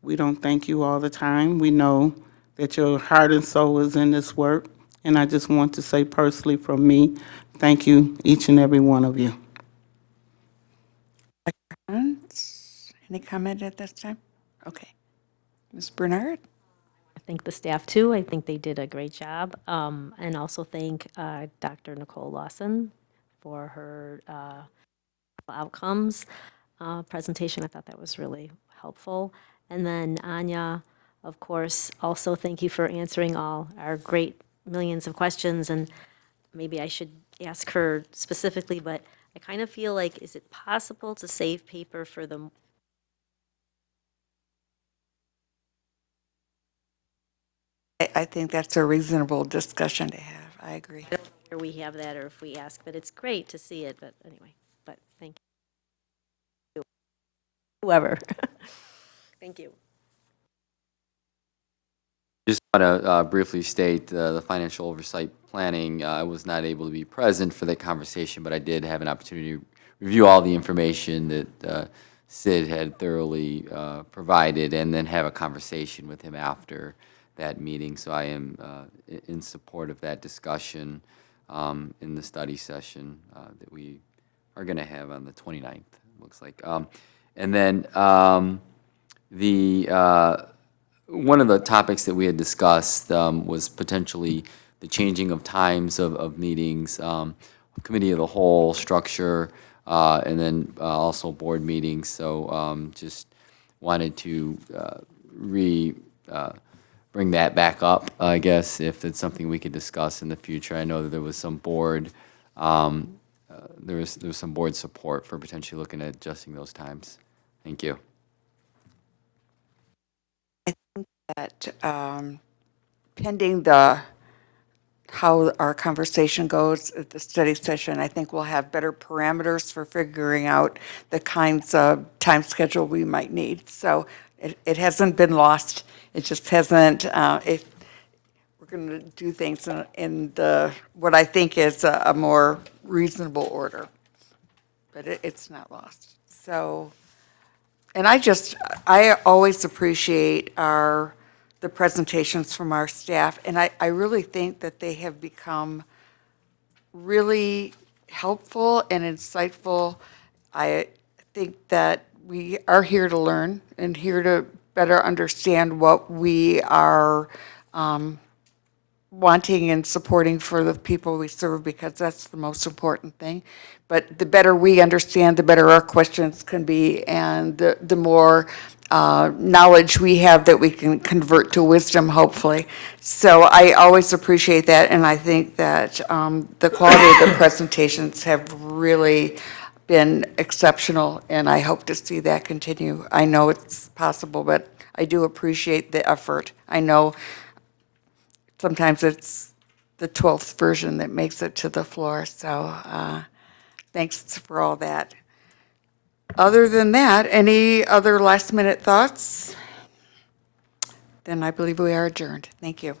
We don't thank you all the time. We know that your heart and soul is in this work. And I just want to say personally from me, thank you, each and every one of you. Any comment at this time? Okay. Ms. Bernard? I thank the staff too. I think they did a great job. And also thank Dr. Nicole Lawson for her outcomes presentation. I thought that was really helpful. And then Anya, of course, also thank you for answering all our great millions of questions. And maybe I should ask her specifically, but I kind of feel like, is it possible to save paper for the I think that's a reasonable discussion to have. I agree. where we have that or if we ask, but it's great to see it, but anyway, but thank you. Whoever. Thank you. Just want to briefly state the financial oversight planning. I was not able to be present for that conversation, but I did have an opportunity to review all the information that Sid had thoroughly provided and then have a conversation with him after that meeting. So I am in support of that discussion in the study session that we are going to have on the 29th, looks like. And then one of the topics that we had discussed was potentially the changing of times of meetings, committee of the whole structure, and then also board meetings. So just wanted to bring that back up, I guess, if it's something we could discuss in the future. I know that there was some board, there was some board support for potentially looking at adjusting those times. Thank you. That pending how our conversation goes at the study session, I think we'll have better parameters for figuring out the kinds of time schedule we might need. So it hasn't been lost. It just hasn't, we're going to do things in what I think is a more reasonable order. But it's not lost. So, and I always appreciate the presentations from our staff, and I really think that they have become really helpful and insightful. I think that we are here to learn and here to better understand what we are wanting and supporting for the people we serve, because that's the most important thing. But the better we understand, the better our questions can be, and the more knowledge we have that we can convert to wisdom, hopefully. So I always appreciate that, and I think that the quality of the presentations have really been exceptional, and I hope to see that continue. I know it's possible, but I do appreciate the effort. I know sometimes it's the 12th version that makes it to the floor, so thanks for all that. Other than that, any other last-minute thoughts? Then I believe we are adjourned. Thank you.